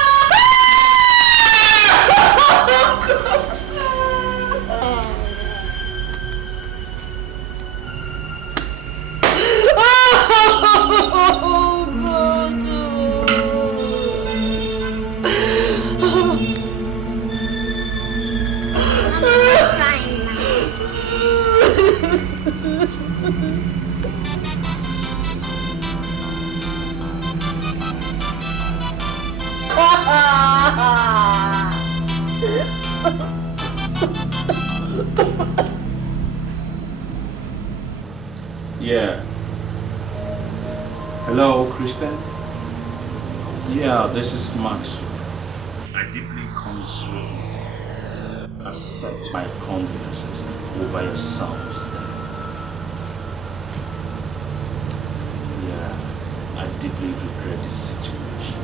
Yeah. Hello, Kristen? Yeah, this is Max. I deeply console. Accept my condolences over your son's death. Yeah, I deeply regret this situation.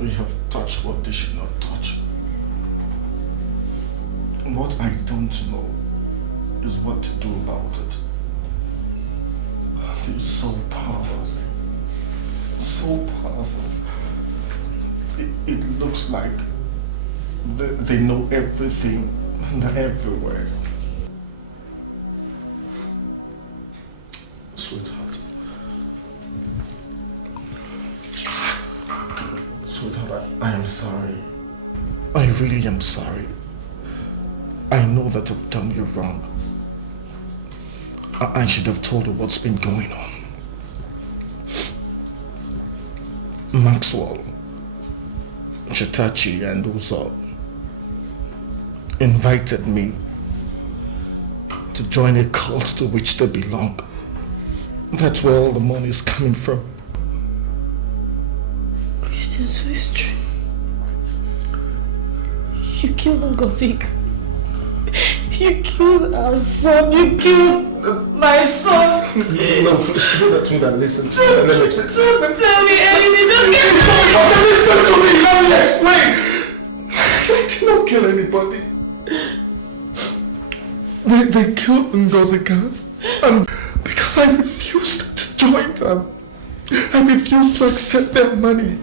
They have touched what they should not touch. What I don't know is what to do about it. They're so powerful. So powerful. It looks like they know everything and they're everywhere. Sweetheart. Sweetheart, I am sorry. I really am sorry. I know that I've done you wrong. I should have told you what's been going on. Maxwell, Chitachi and Uzo invited me to join a cult to which they belong. That's where all the money is coming from. Christian, so it's true. You killed Ngozik. You killed our son. You killed my son. No, that's me that listen to me. Tell me anything. Just give me Listen to me. Let me explain. I did not kill anybody. They killed Ngozika, and because I refused to join them, I refused to accept their money.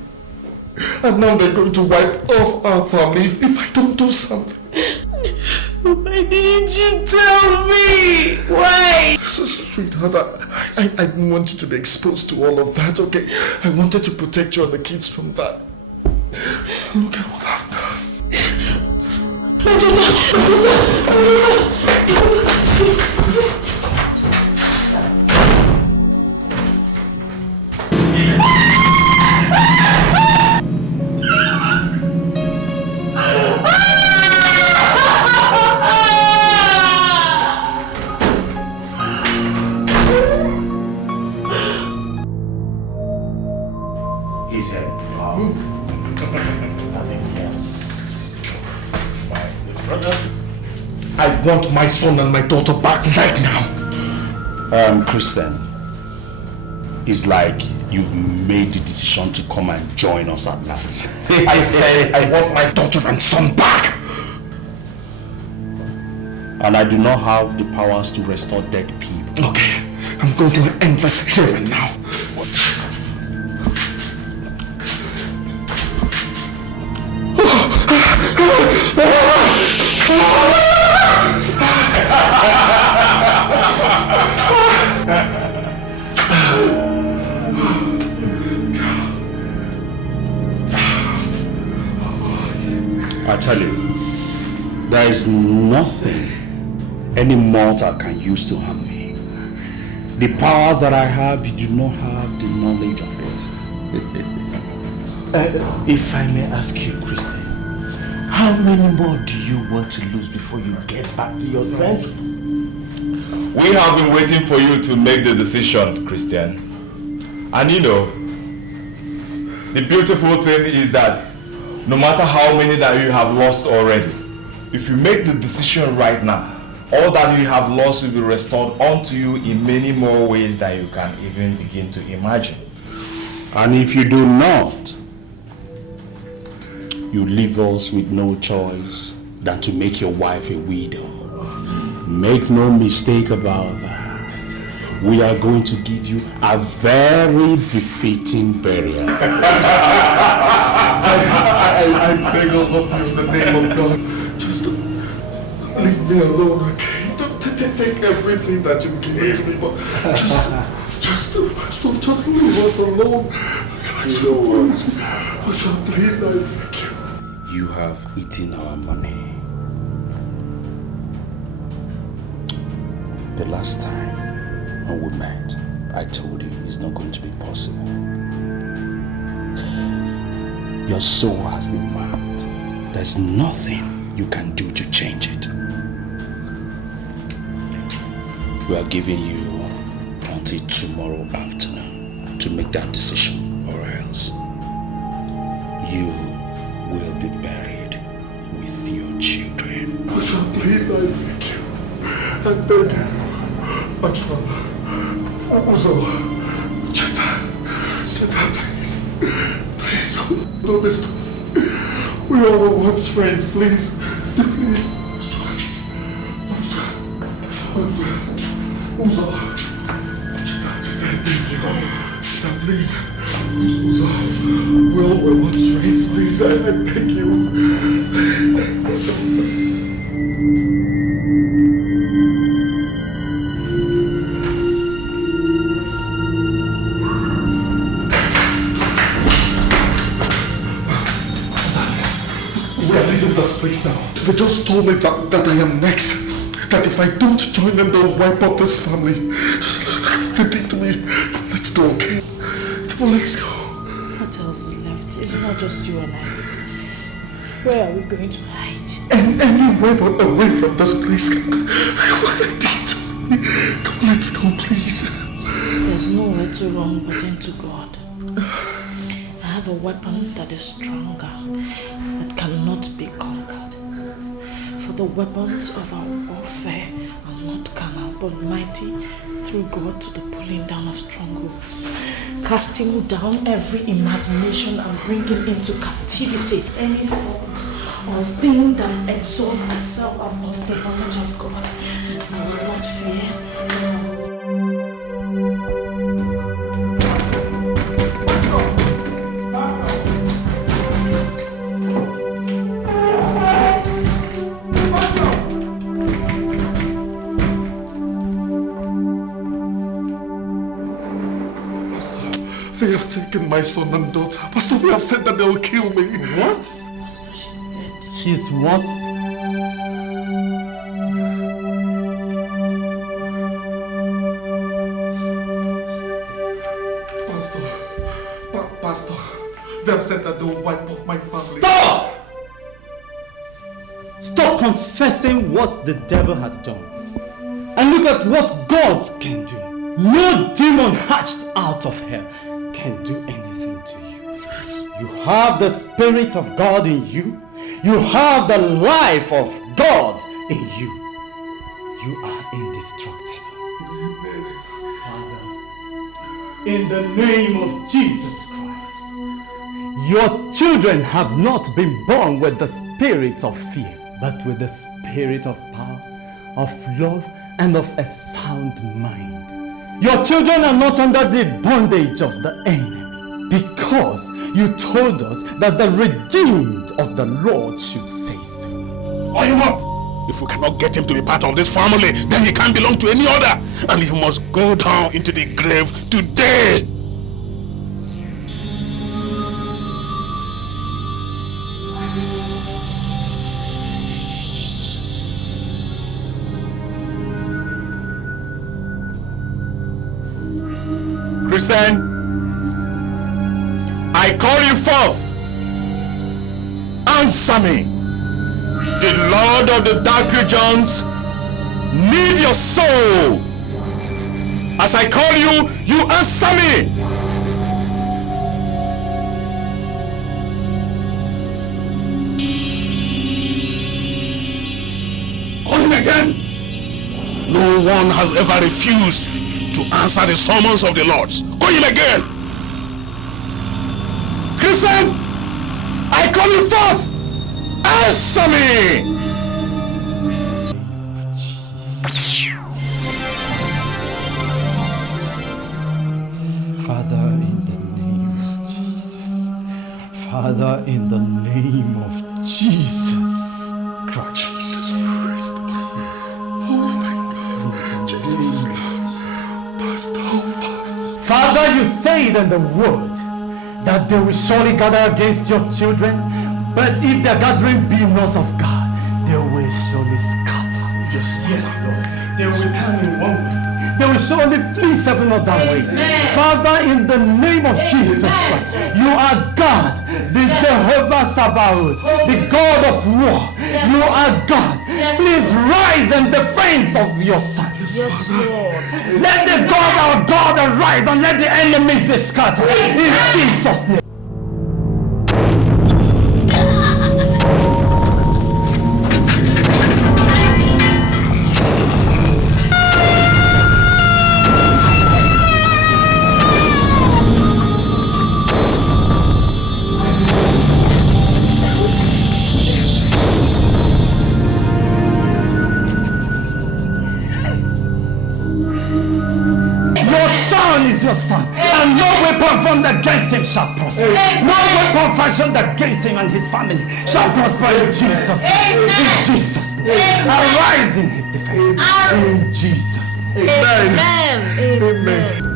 And now they're going to wipe off our family if I don't do something. Why didn't you tell me? Why? Sweetheart, I didn't want you to be exposed to all of that, okay? I wanted to protect you and the kids from that. Look at what I've done. He said, I want my son and my daughter back right now. Christian, it's like you've made the decision to come and join us at last. I said I want my daughter and son back. And I do not have the powers to restore dead people. Okay, I'm going to end this here and now. I tell you, there is nothing any mortal can use to harm me. The powers that I have, you do not have the knowledge of it. If I may ask you, Christian, how many more do you want to lose before you get back to your senses? We have been waiting for you to make the decision, Christian. And you know, the beautiful thing is that no matter how many that you have lost already, if you make the decision right now, all that you have lost will be restored unto you in many more ways than you can even begin to imagine. And if you do not, you leave us with no choice than to make your wife a widow. Make no mistake about that. We are going to give you a very befitting burial. I beg all of you in the name of God, just leave me alone, okay? Don't take everything that you've given to me, but just leave us alone. Maxwell, please, I beg you. You have eaten our money. The last time when we met, I told you it's not going to be possible. Your soul has been marked. There's nothing you can do to change it. We are giving you until tomorrow afternoon to make that decision, or else you will be buried with your children. Maxwell, please, I beg you. I beg you. Maxwell, Cheta, please. Please, don't listen. We all were once friends, please. Please. Uzo. Cheta, thank you. Cheta, please. Uzo. We all were once friends, please. I beg you. This place now. They just told me that I am next. That if I don't join them, they'll wipe out this family. Just look what they did to me. Let's go, okay? Come on, let's go. What else is left? It's not just you and I. Where are we going to hide? Anywhere but away from this place. What they did to me. Come on, let's go, please. There's nowhere to run but into God. I have a weapon that is stronger, that cannot be conquered. For the weapons of our warfare are not carnal, but mighty through God to the pulling down of strongholds, casting down every imagination and bringing into captivity any thought or thing that exalts itself above the knowledge of God. I will not fear. They have taken my son and daughter. Pastor, they have said that they will kill me. What? Pastor, she's dead. She's what? Pastor, they have said that they will wipe off my family. Stop! Stop confessing what the devil has done. And look at what God can do. No demon hatched out of hell can do anything to you. You have the Spirit of God in you. You have the life of God in you. You are indestructible. Father, in the name of Jesus Christ, your children have not been born with the spirit of fear, but with the spirit of power, of love, and of a sound mind. Your children are not under the bondage of the enemy, because you told us that the redeemed of the Lord should say so. Hold him up! If we cannot get him to be part of this family, then he can't belong to any other, and he must go down into the grave today. Christian, I call you forth. Answer me. The Lord of the dark regions need your soul. As I call you, you answer me. Call him again. No one has ever refused to answer the summons of the Lords. Call him again. Christian, I call you forth. Answer me. Father, in the name of Jesus. Father, in the name of Jesus Christ. Jesus Christ. Oh my God. Jesus is Lord. Pastor, Father, you said in the word that they will surely gather against your children, but if their gathering be not of God, they will surely scatter. Yes, Lord. They will come in one way. They will surely flee seven other ways. Father, in the name of Jesus Christ, you are God, the Jehovah Sabaoth, the God of war. You are God. Please rise in defense of your son. Yes, Lord. Let the God, our God, arise and let the enemies be scattered. In Jesus' name. Your son, and no weapon formed against him shall prosper. No weapon fashioned against him and his family shall prosper in Jesus' name. In Jesus' name. Arise in his defense. In Jesus' name. Amen. Amen.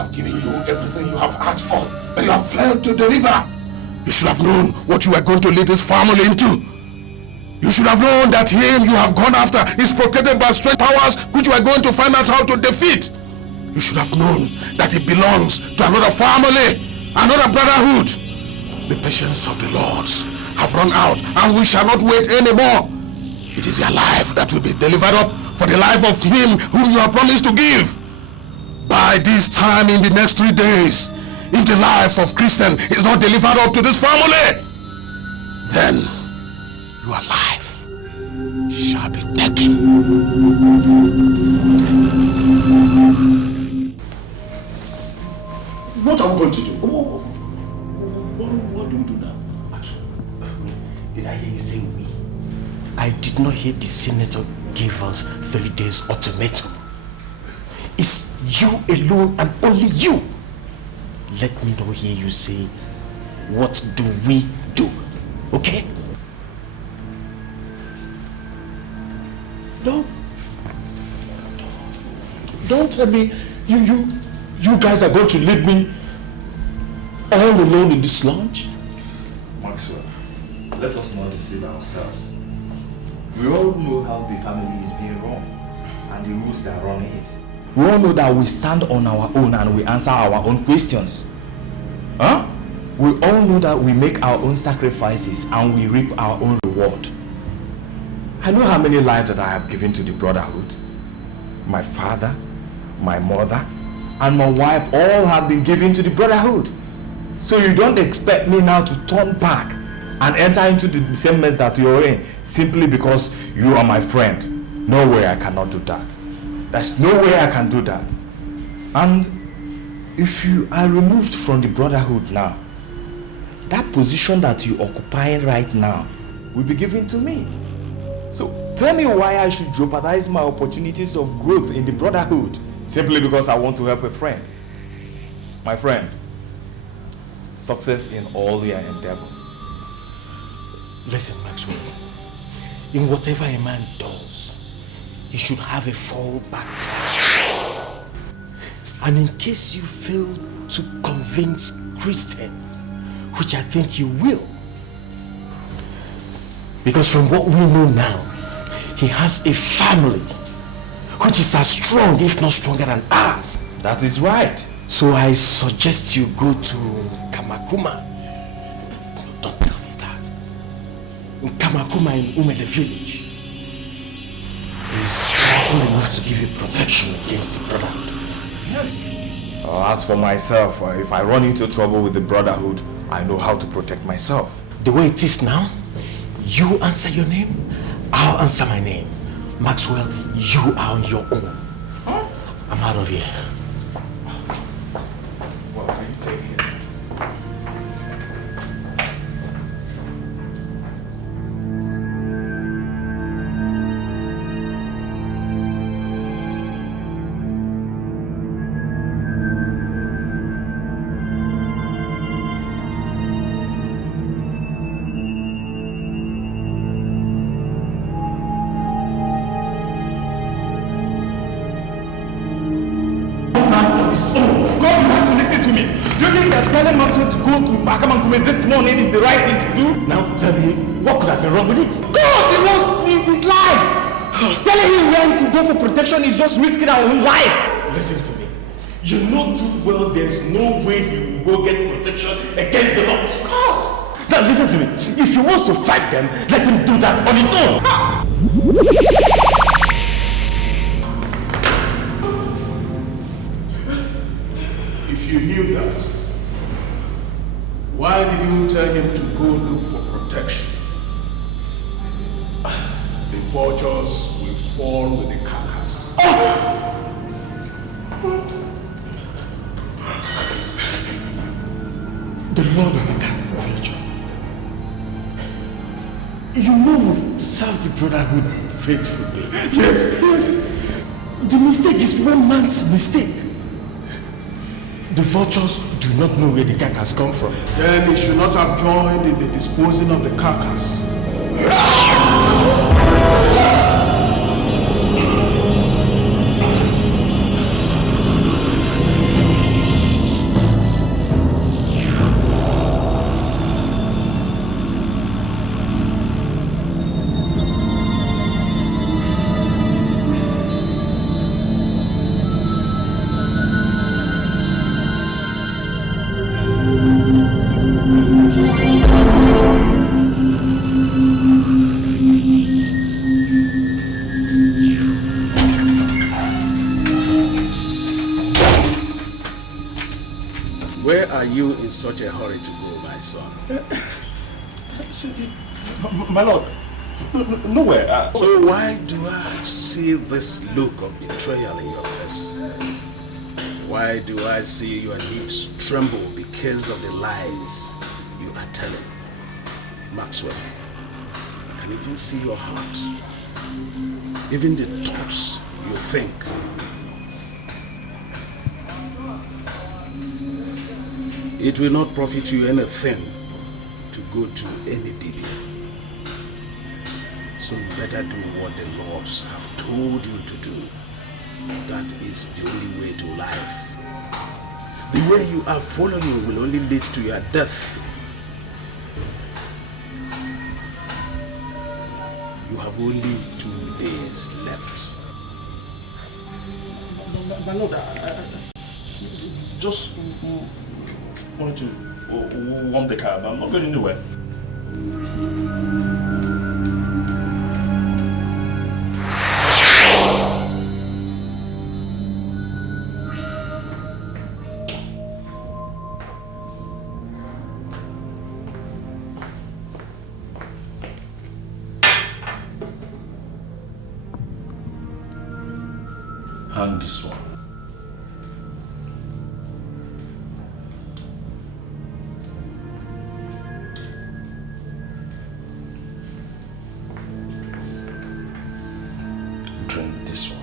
have given you everything you have asked for, but you have failed to deliver. You should have known what you were going to lead this family into. You should have known that him you have gone after is protected by strange powers which you are going to find out how to defeat. You should have known that it belongs to another family, another brotherhood. The patience of the Lords have run out, and we shall not wait anymore. It is your life that will be delivered up for the life of him whom you have promised to give. By this time in the next 3 days, if the life of Christian is not delivered up to this family, then your life shall be taken. What are we going to do? What do we do now? Did I hear you say we? I did not hear the senator give us 3 days ultimatum. It's you alone and only you. Let me not hear you say, what do we do? Okay? No. Don't tell me you guys are going to leave me all alone in this lounge? Maxwell, let us not deceive ourselves. We all know how the family is being run and the rules that are running it. We all know that we stand on our own and we answer our own questions. Huh? We all know that we make our own sacrifices and we reap our own reward. I know how many lives that I have given to the brotherhood. My father, my mother, and my wife all have been given to the brotherhood. So you don't expect me now to turn back and enter into the same mess that you're in simply because you are my friend. No way I cannot do that. There's no way I can do that. And if you are removed from the brotherhood now, that position that you're occupying right now will be given to me. So tell me why I should jeopardize my opportunities of growth in the brotherhood simply because I want to help a friend. My friend, success in all your endeavors. Listen, Maxwell, in whatever a man does, you should have a fallback. And in case you fail to convince Christian, which I think you will, because from what we know now, he has a family which is as strong, if not stronger than ours. That is right. So I suggest you go to Kamakuma. No, don't tell me that. In Kamakuma in Umede village is powerful enough to give you protection against the brotherhood. Yes. As for myself, if I run into trouble with the brotherhood, I know how to protect myself. The way it is now, you answer your name, I'll answer my name. Maxwell, you are on your own. Huh? I'm out of here. Well, can you take it? This morning is the right thing to do. Now tell him what could have been wrong with it. God, the lost is his life. Telling him where he could go for protection is just risking our own lives. Listen to me. You know too well there's no way he will go get protection against the law. God. Now listen to me. If he wants to fight them, let him do that on his own. If you knew that, why did you tell him to go look for protection? The vultures will fall with the carcass. The Lord of the Dark Region. You know we serve the brotherhood faithfully. Yes. The mistake is one man's mistake. The vultures do not know where the carcass come from. Then he should not have joined in the disposing of the carcass. Where are you in such a hurry to go, my son? My lord, nowhere. So why do I see this look of betrayal in your face? Why do I see your lips tremble because of the lies you are telling? Maxwell, I can even see your heart. Even the thoughts you think. It will not profit you anything to go to any DB. So you better do what the laws have told you to do. That is the only way to life. The way you are following will only lead to your death. You have only 2 days left. My lord, I just wanted to warm the cab. I'm not going anywhere. And this one. Drink this one.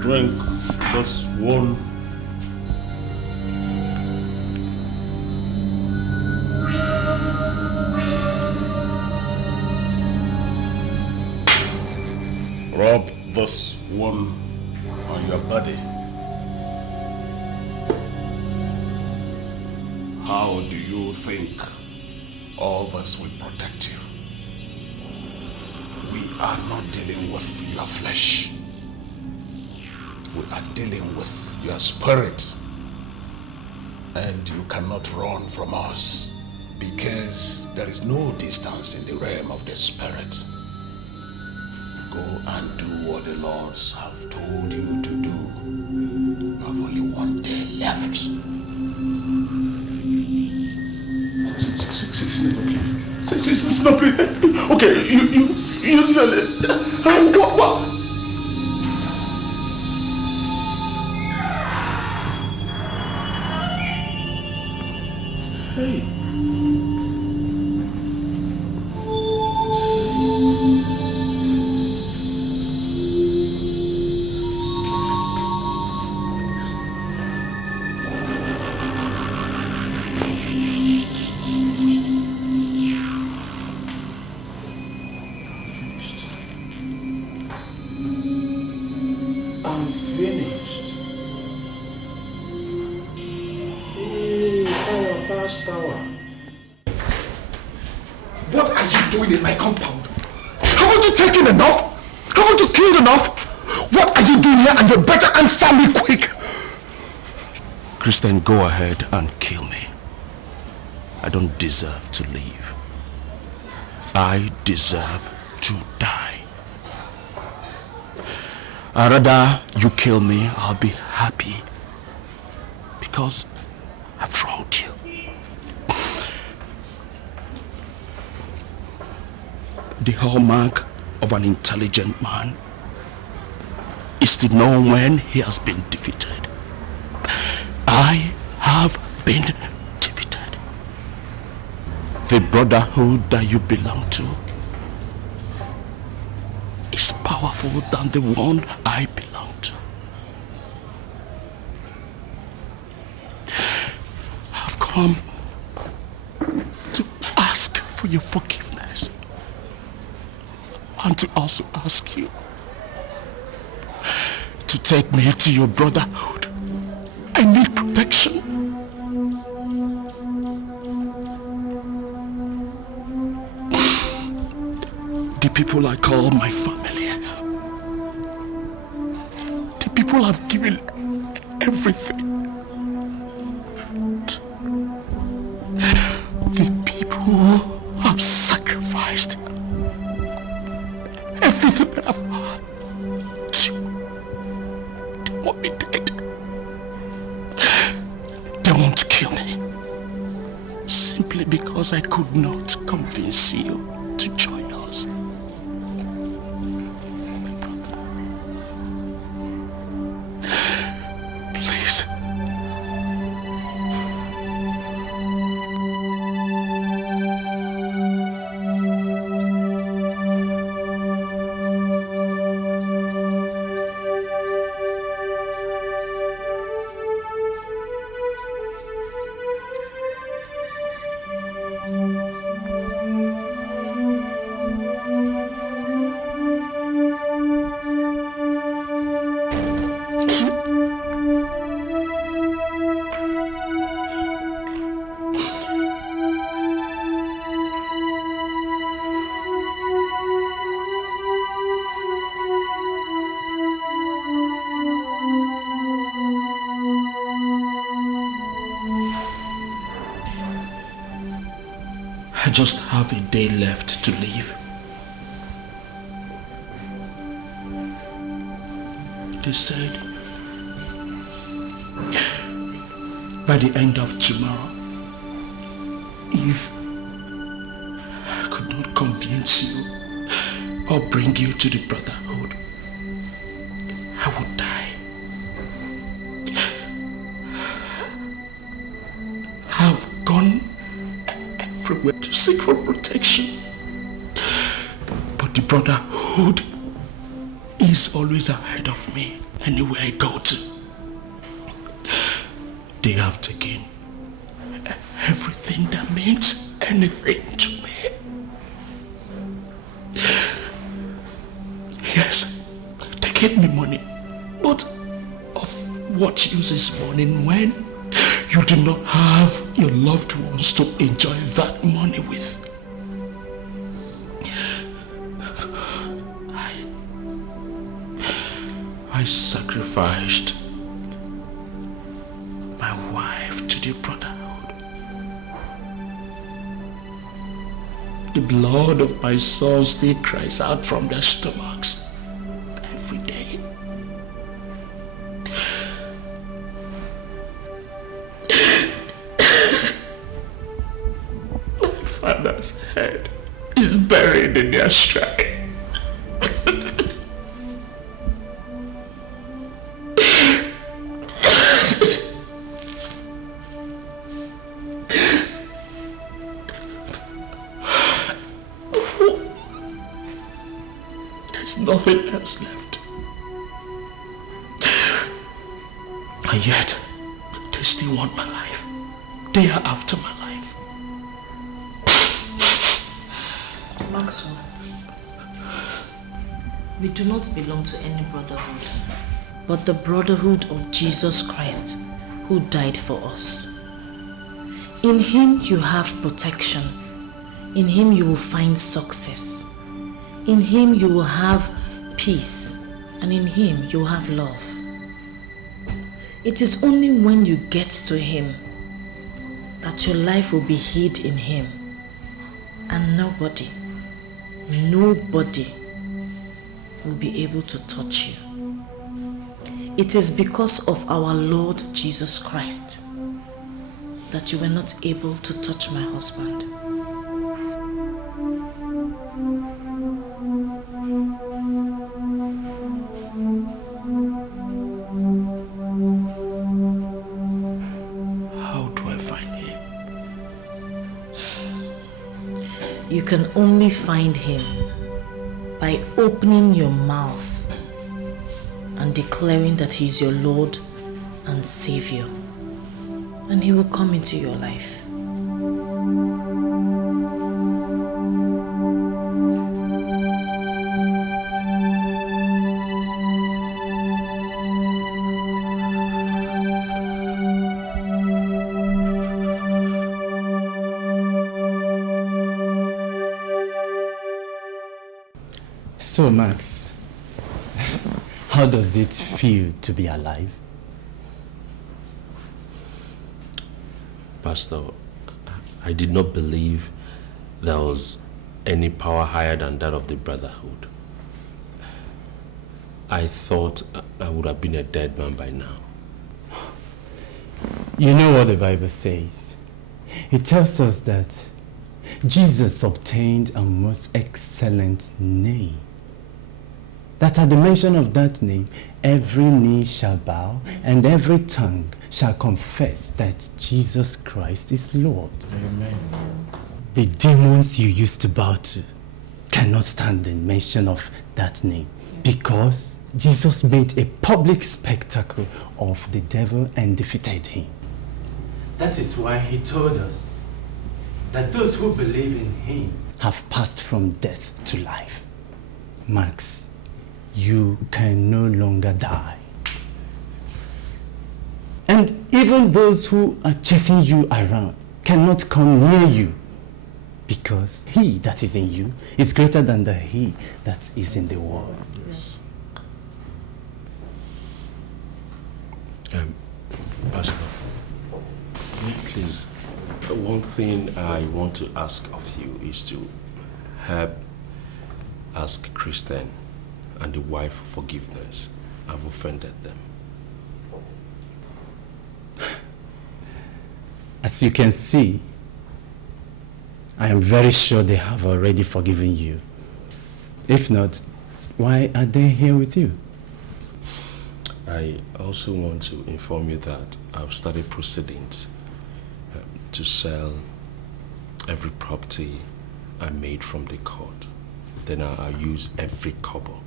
Drink this one. Rub this one on your body. How do you think all this will protect you? We are not dealing with your flesh. We are dealing with your spirit. And you cannot run from us because there is no distance in the realm of the spirit. Go and do what the lords have told you to do. You have only 1 day left. Snap, please. Okay, you smell it. What? Hey. What are you doing in my compound? Haven't you taken enough? Haven't you killed enough? What are you doing here? And you better answer me quick. Christian, go ahead and kill me. I don't deserve to live. I deserve to die. I'd rather you kill me, I'll be happy. Because I've wronged you. The hallmark of an intelligent man is to know when he has been defeated. I have been defeated. The brotherhood that you belong to is powerful than the one I belong to. I've come to ask for your forgiveness and to also ask you to take me to your brotherhood. I need protection. The people I call my family, the people I've given everything, the people who have sacrificed everything that I've had, they want me dead. They want to kill me simply because I could not convince you to join us. My brother, please. I just have a day left to live. They said, by the end of tomorrow, if I could not convince you or bring you to the brotherhood, I would die. I've gone everywhere to seek for protection, but the brotherhood is always ahead of me anywhere I go to. They have taken everything that means anything to me. Yes, they gave me money, but of what use is money when you do not have your loved ones to enjoy that money with? I sacrificed my wife to the brotherhood. The blood of my sons still cries out from their stomachs every day. My father's head is buried in their shrine. Nothing else left. And yet, they still want my life. They are after my life. Maxwell, we do not belong to any brotherhood, but the brotherhood of Jesus Christ, who died for us. In him you have protection. In him you will find success. In him you will have peace, and in him you will have love. It is only when you get to him that your life will be hid in him, and nobody will be able to touch you. It is because of our Lord Jesus Christ that you were not able to touch my husband. How do I find him? You can only find him by opening your mouth and declaring that he is your Lord and Savior, and he will come into your life. So, Max, how does it feel to be alive? Pastor, I did not believe there was any power higher than that of the brotherhood. I thought I would have been a dead man by now. You know what the Bible says. It tells us that Jesus obtained a most excellent name. That at the mention of that name, every knee shall bow and every tongue shall confess that Jesus Christ is Lord. Amen. The demons you used to bow to cannot stand the mention of that name, because Jesus made a public spectacle of the devil and defeated him. That is why he told us that those who believe in him have passed from death to life. Max, you can no longer die. And even those who are chasing you around cannot come near you, because he that is in you is greater than the he that is in the world. Yes. Pastor, please, one thing I want to ask of you is to help ask Christian and the wife for forgiveness. I've offended them. As you can see, I am very sure they have already forgiven you. If not, why are they here with you? I also want to inform you that I've started proceedings to sell every property I made from the court. Then I'll use every kobo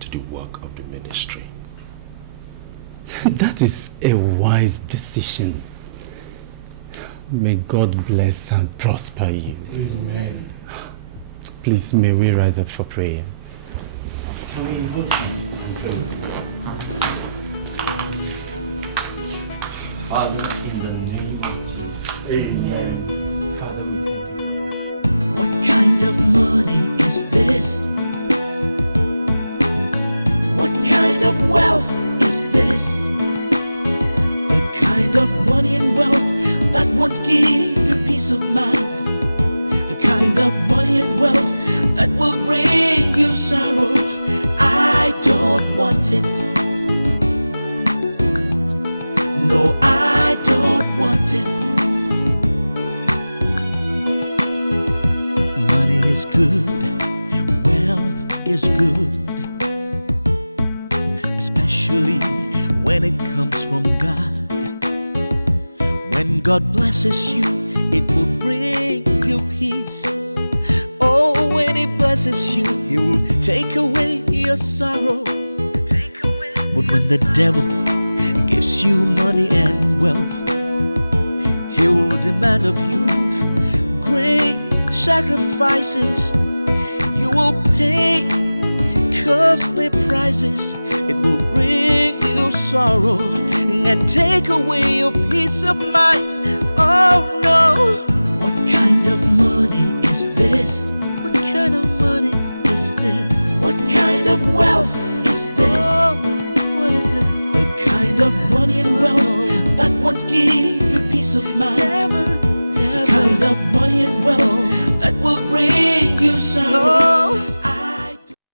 to the work of the ministry. That is a wise decision. May God bless and prosper you. Amen. Please, may we rise up for prayer. Can we hold hands and pray? Father, in the name of Jesus. Amen. Father, we thank you.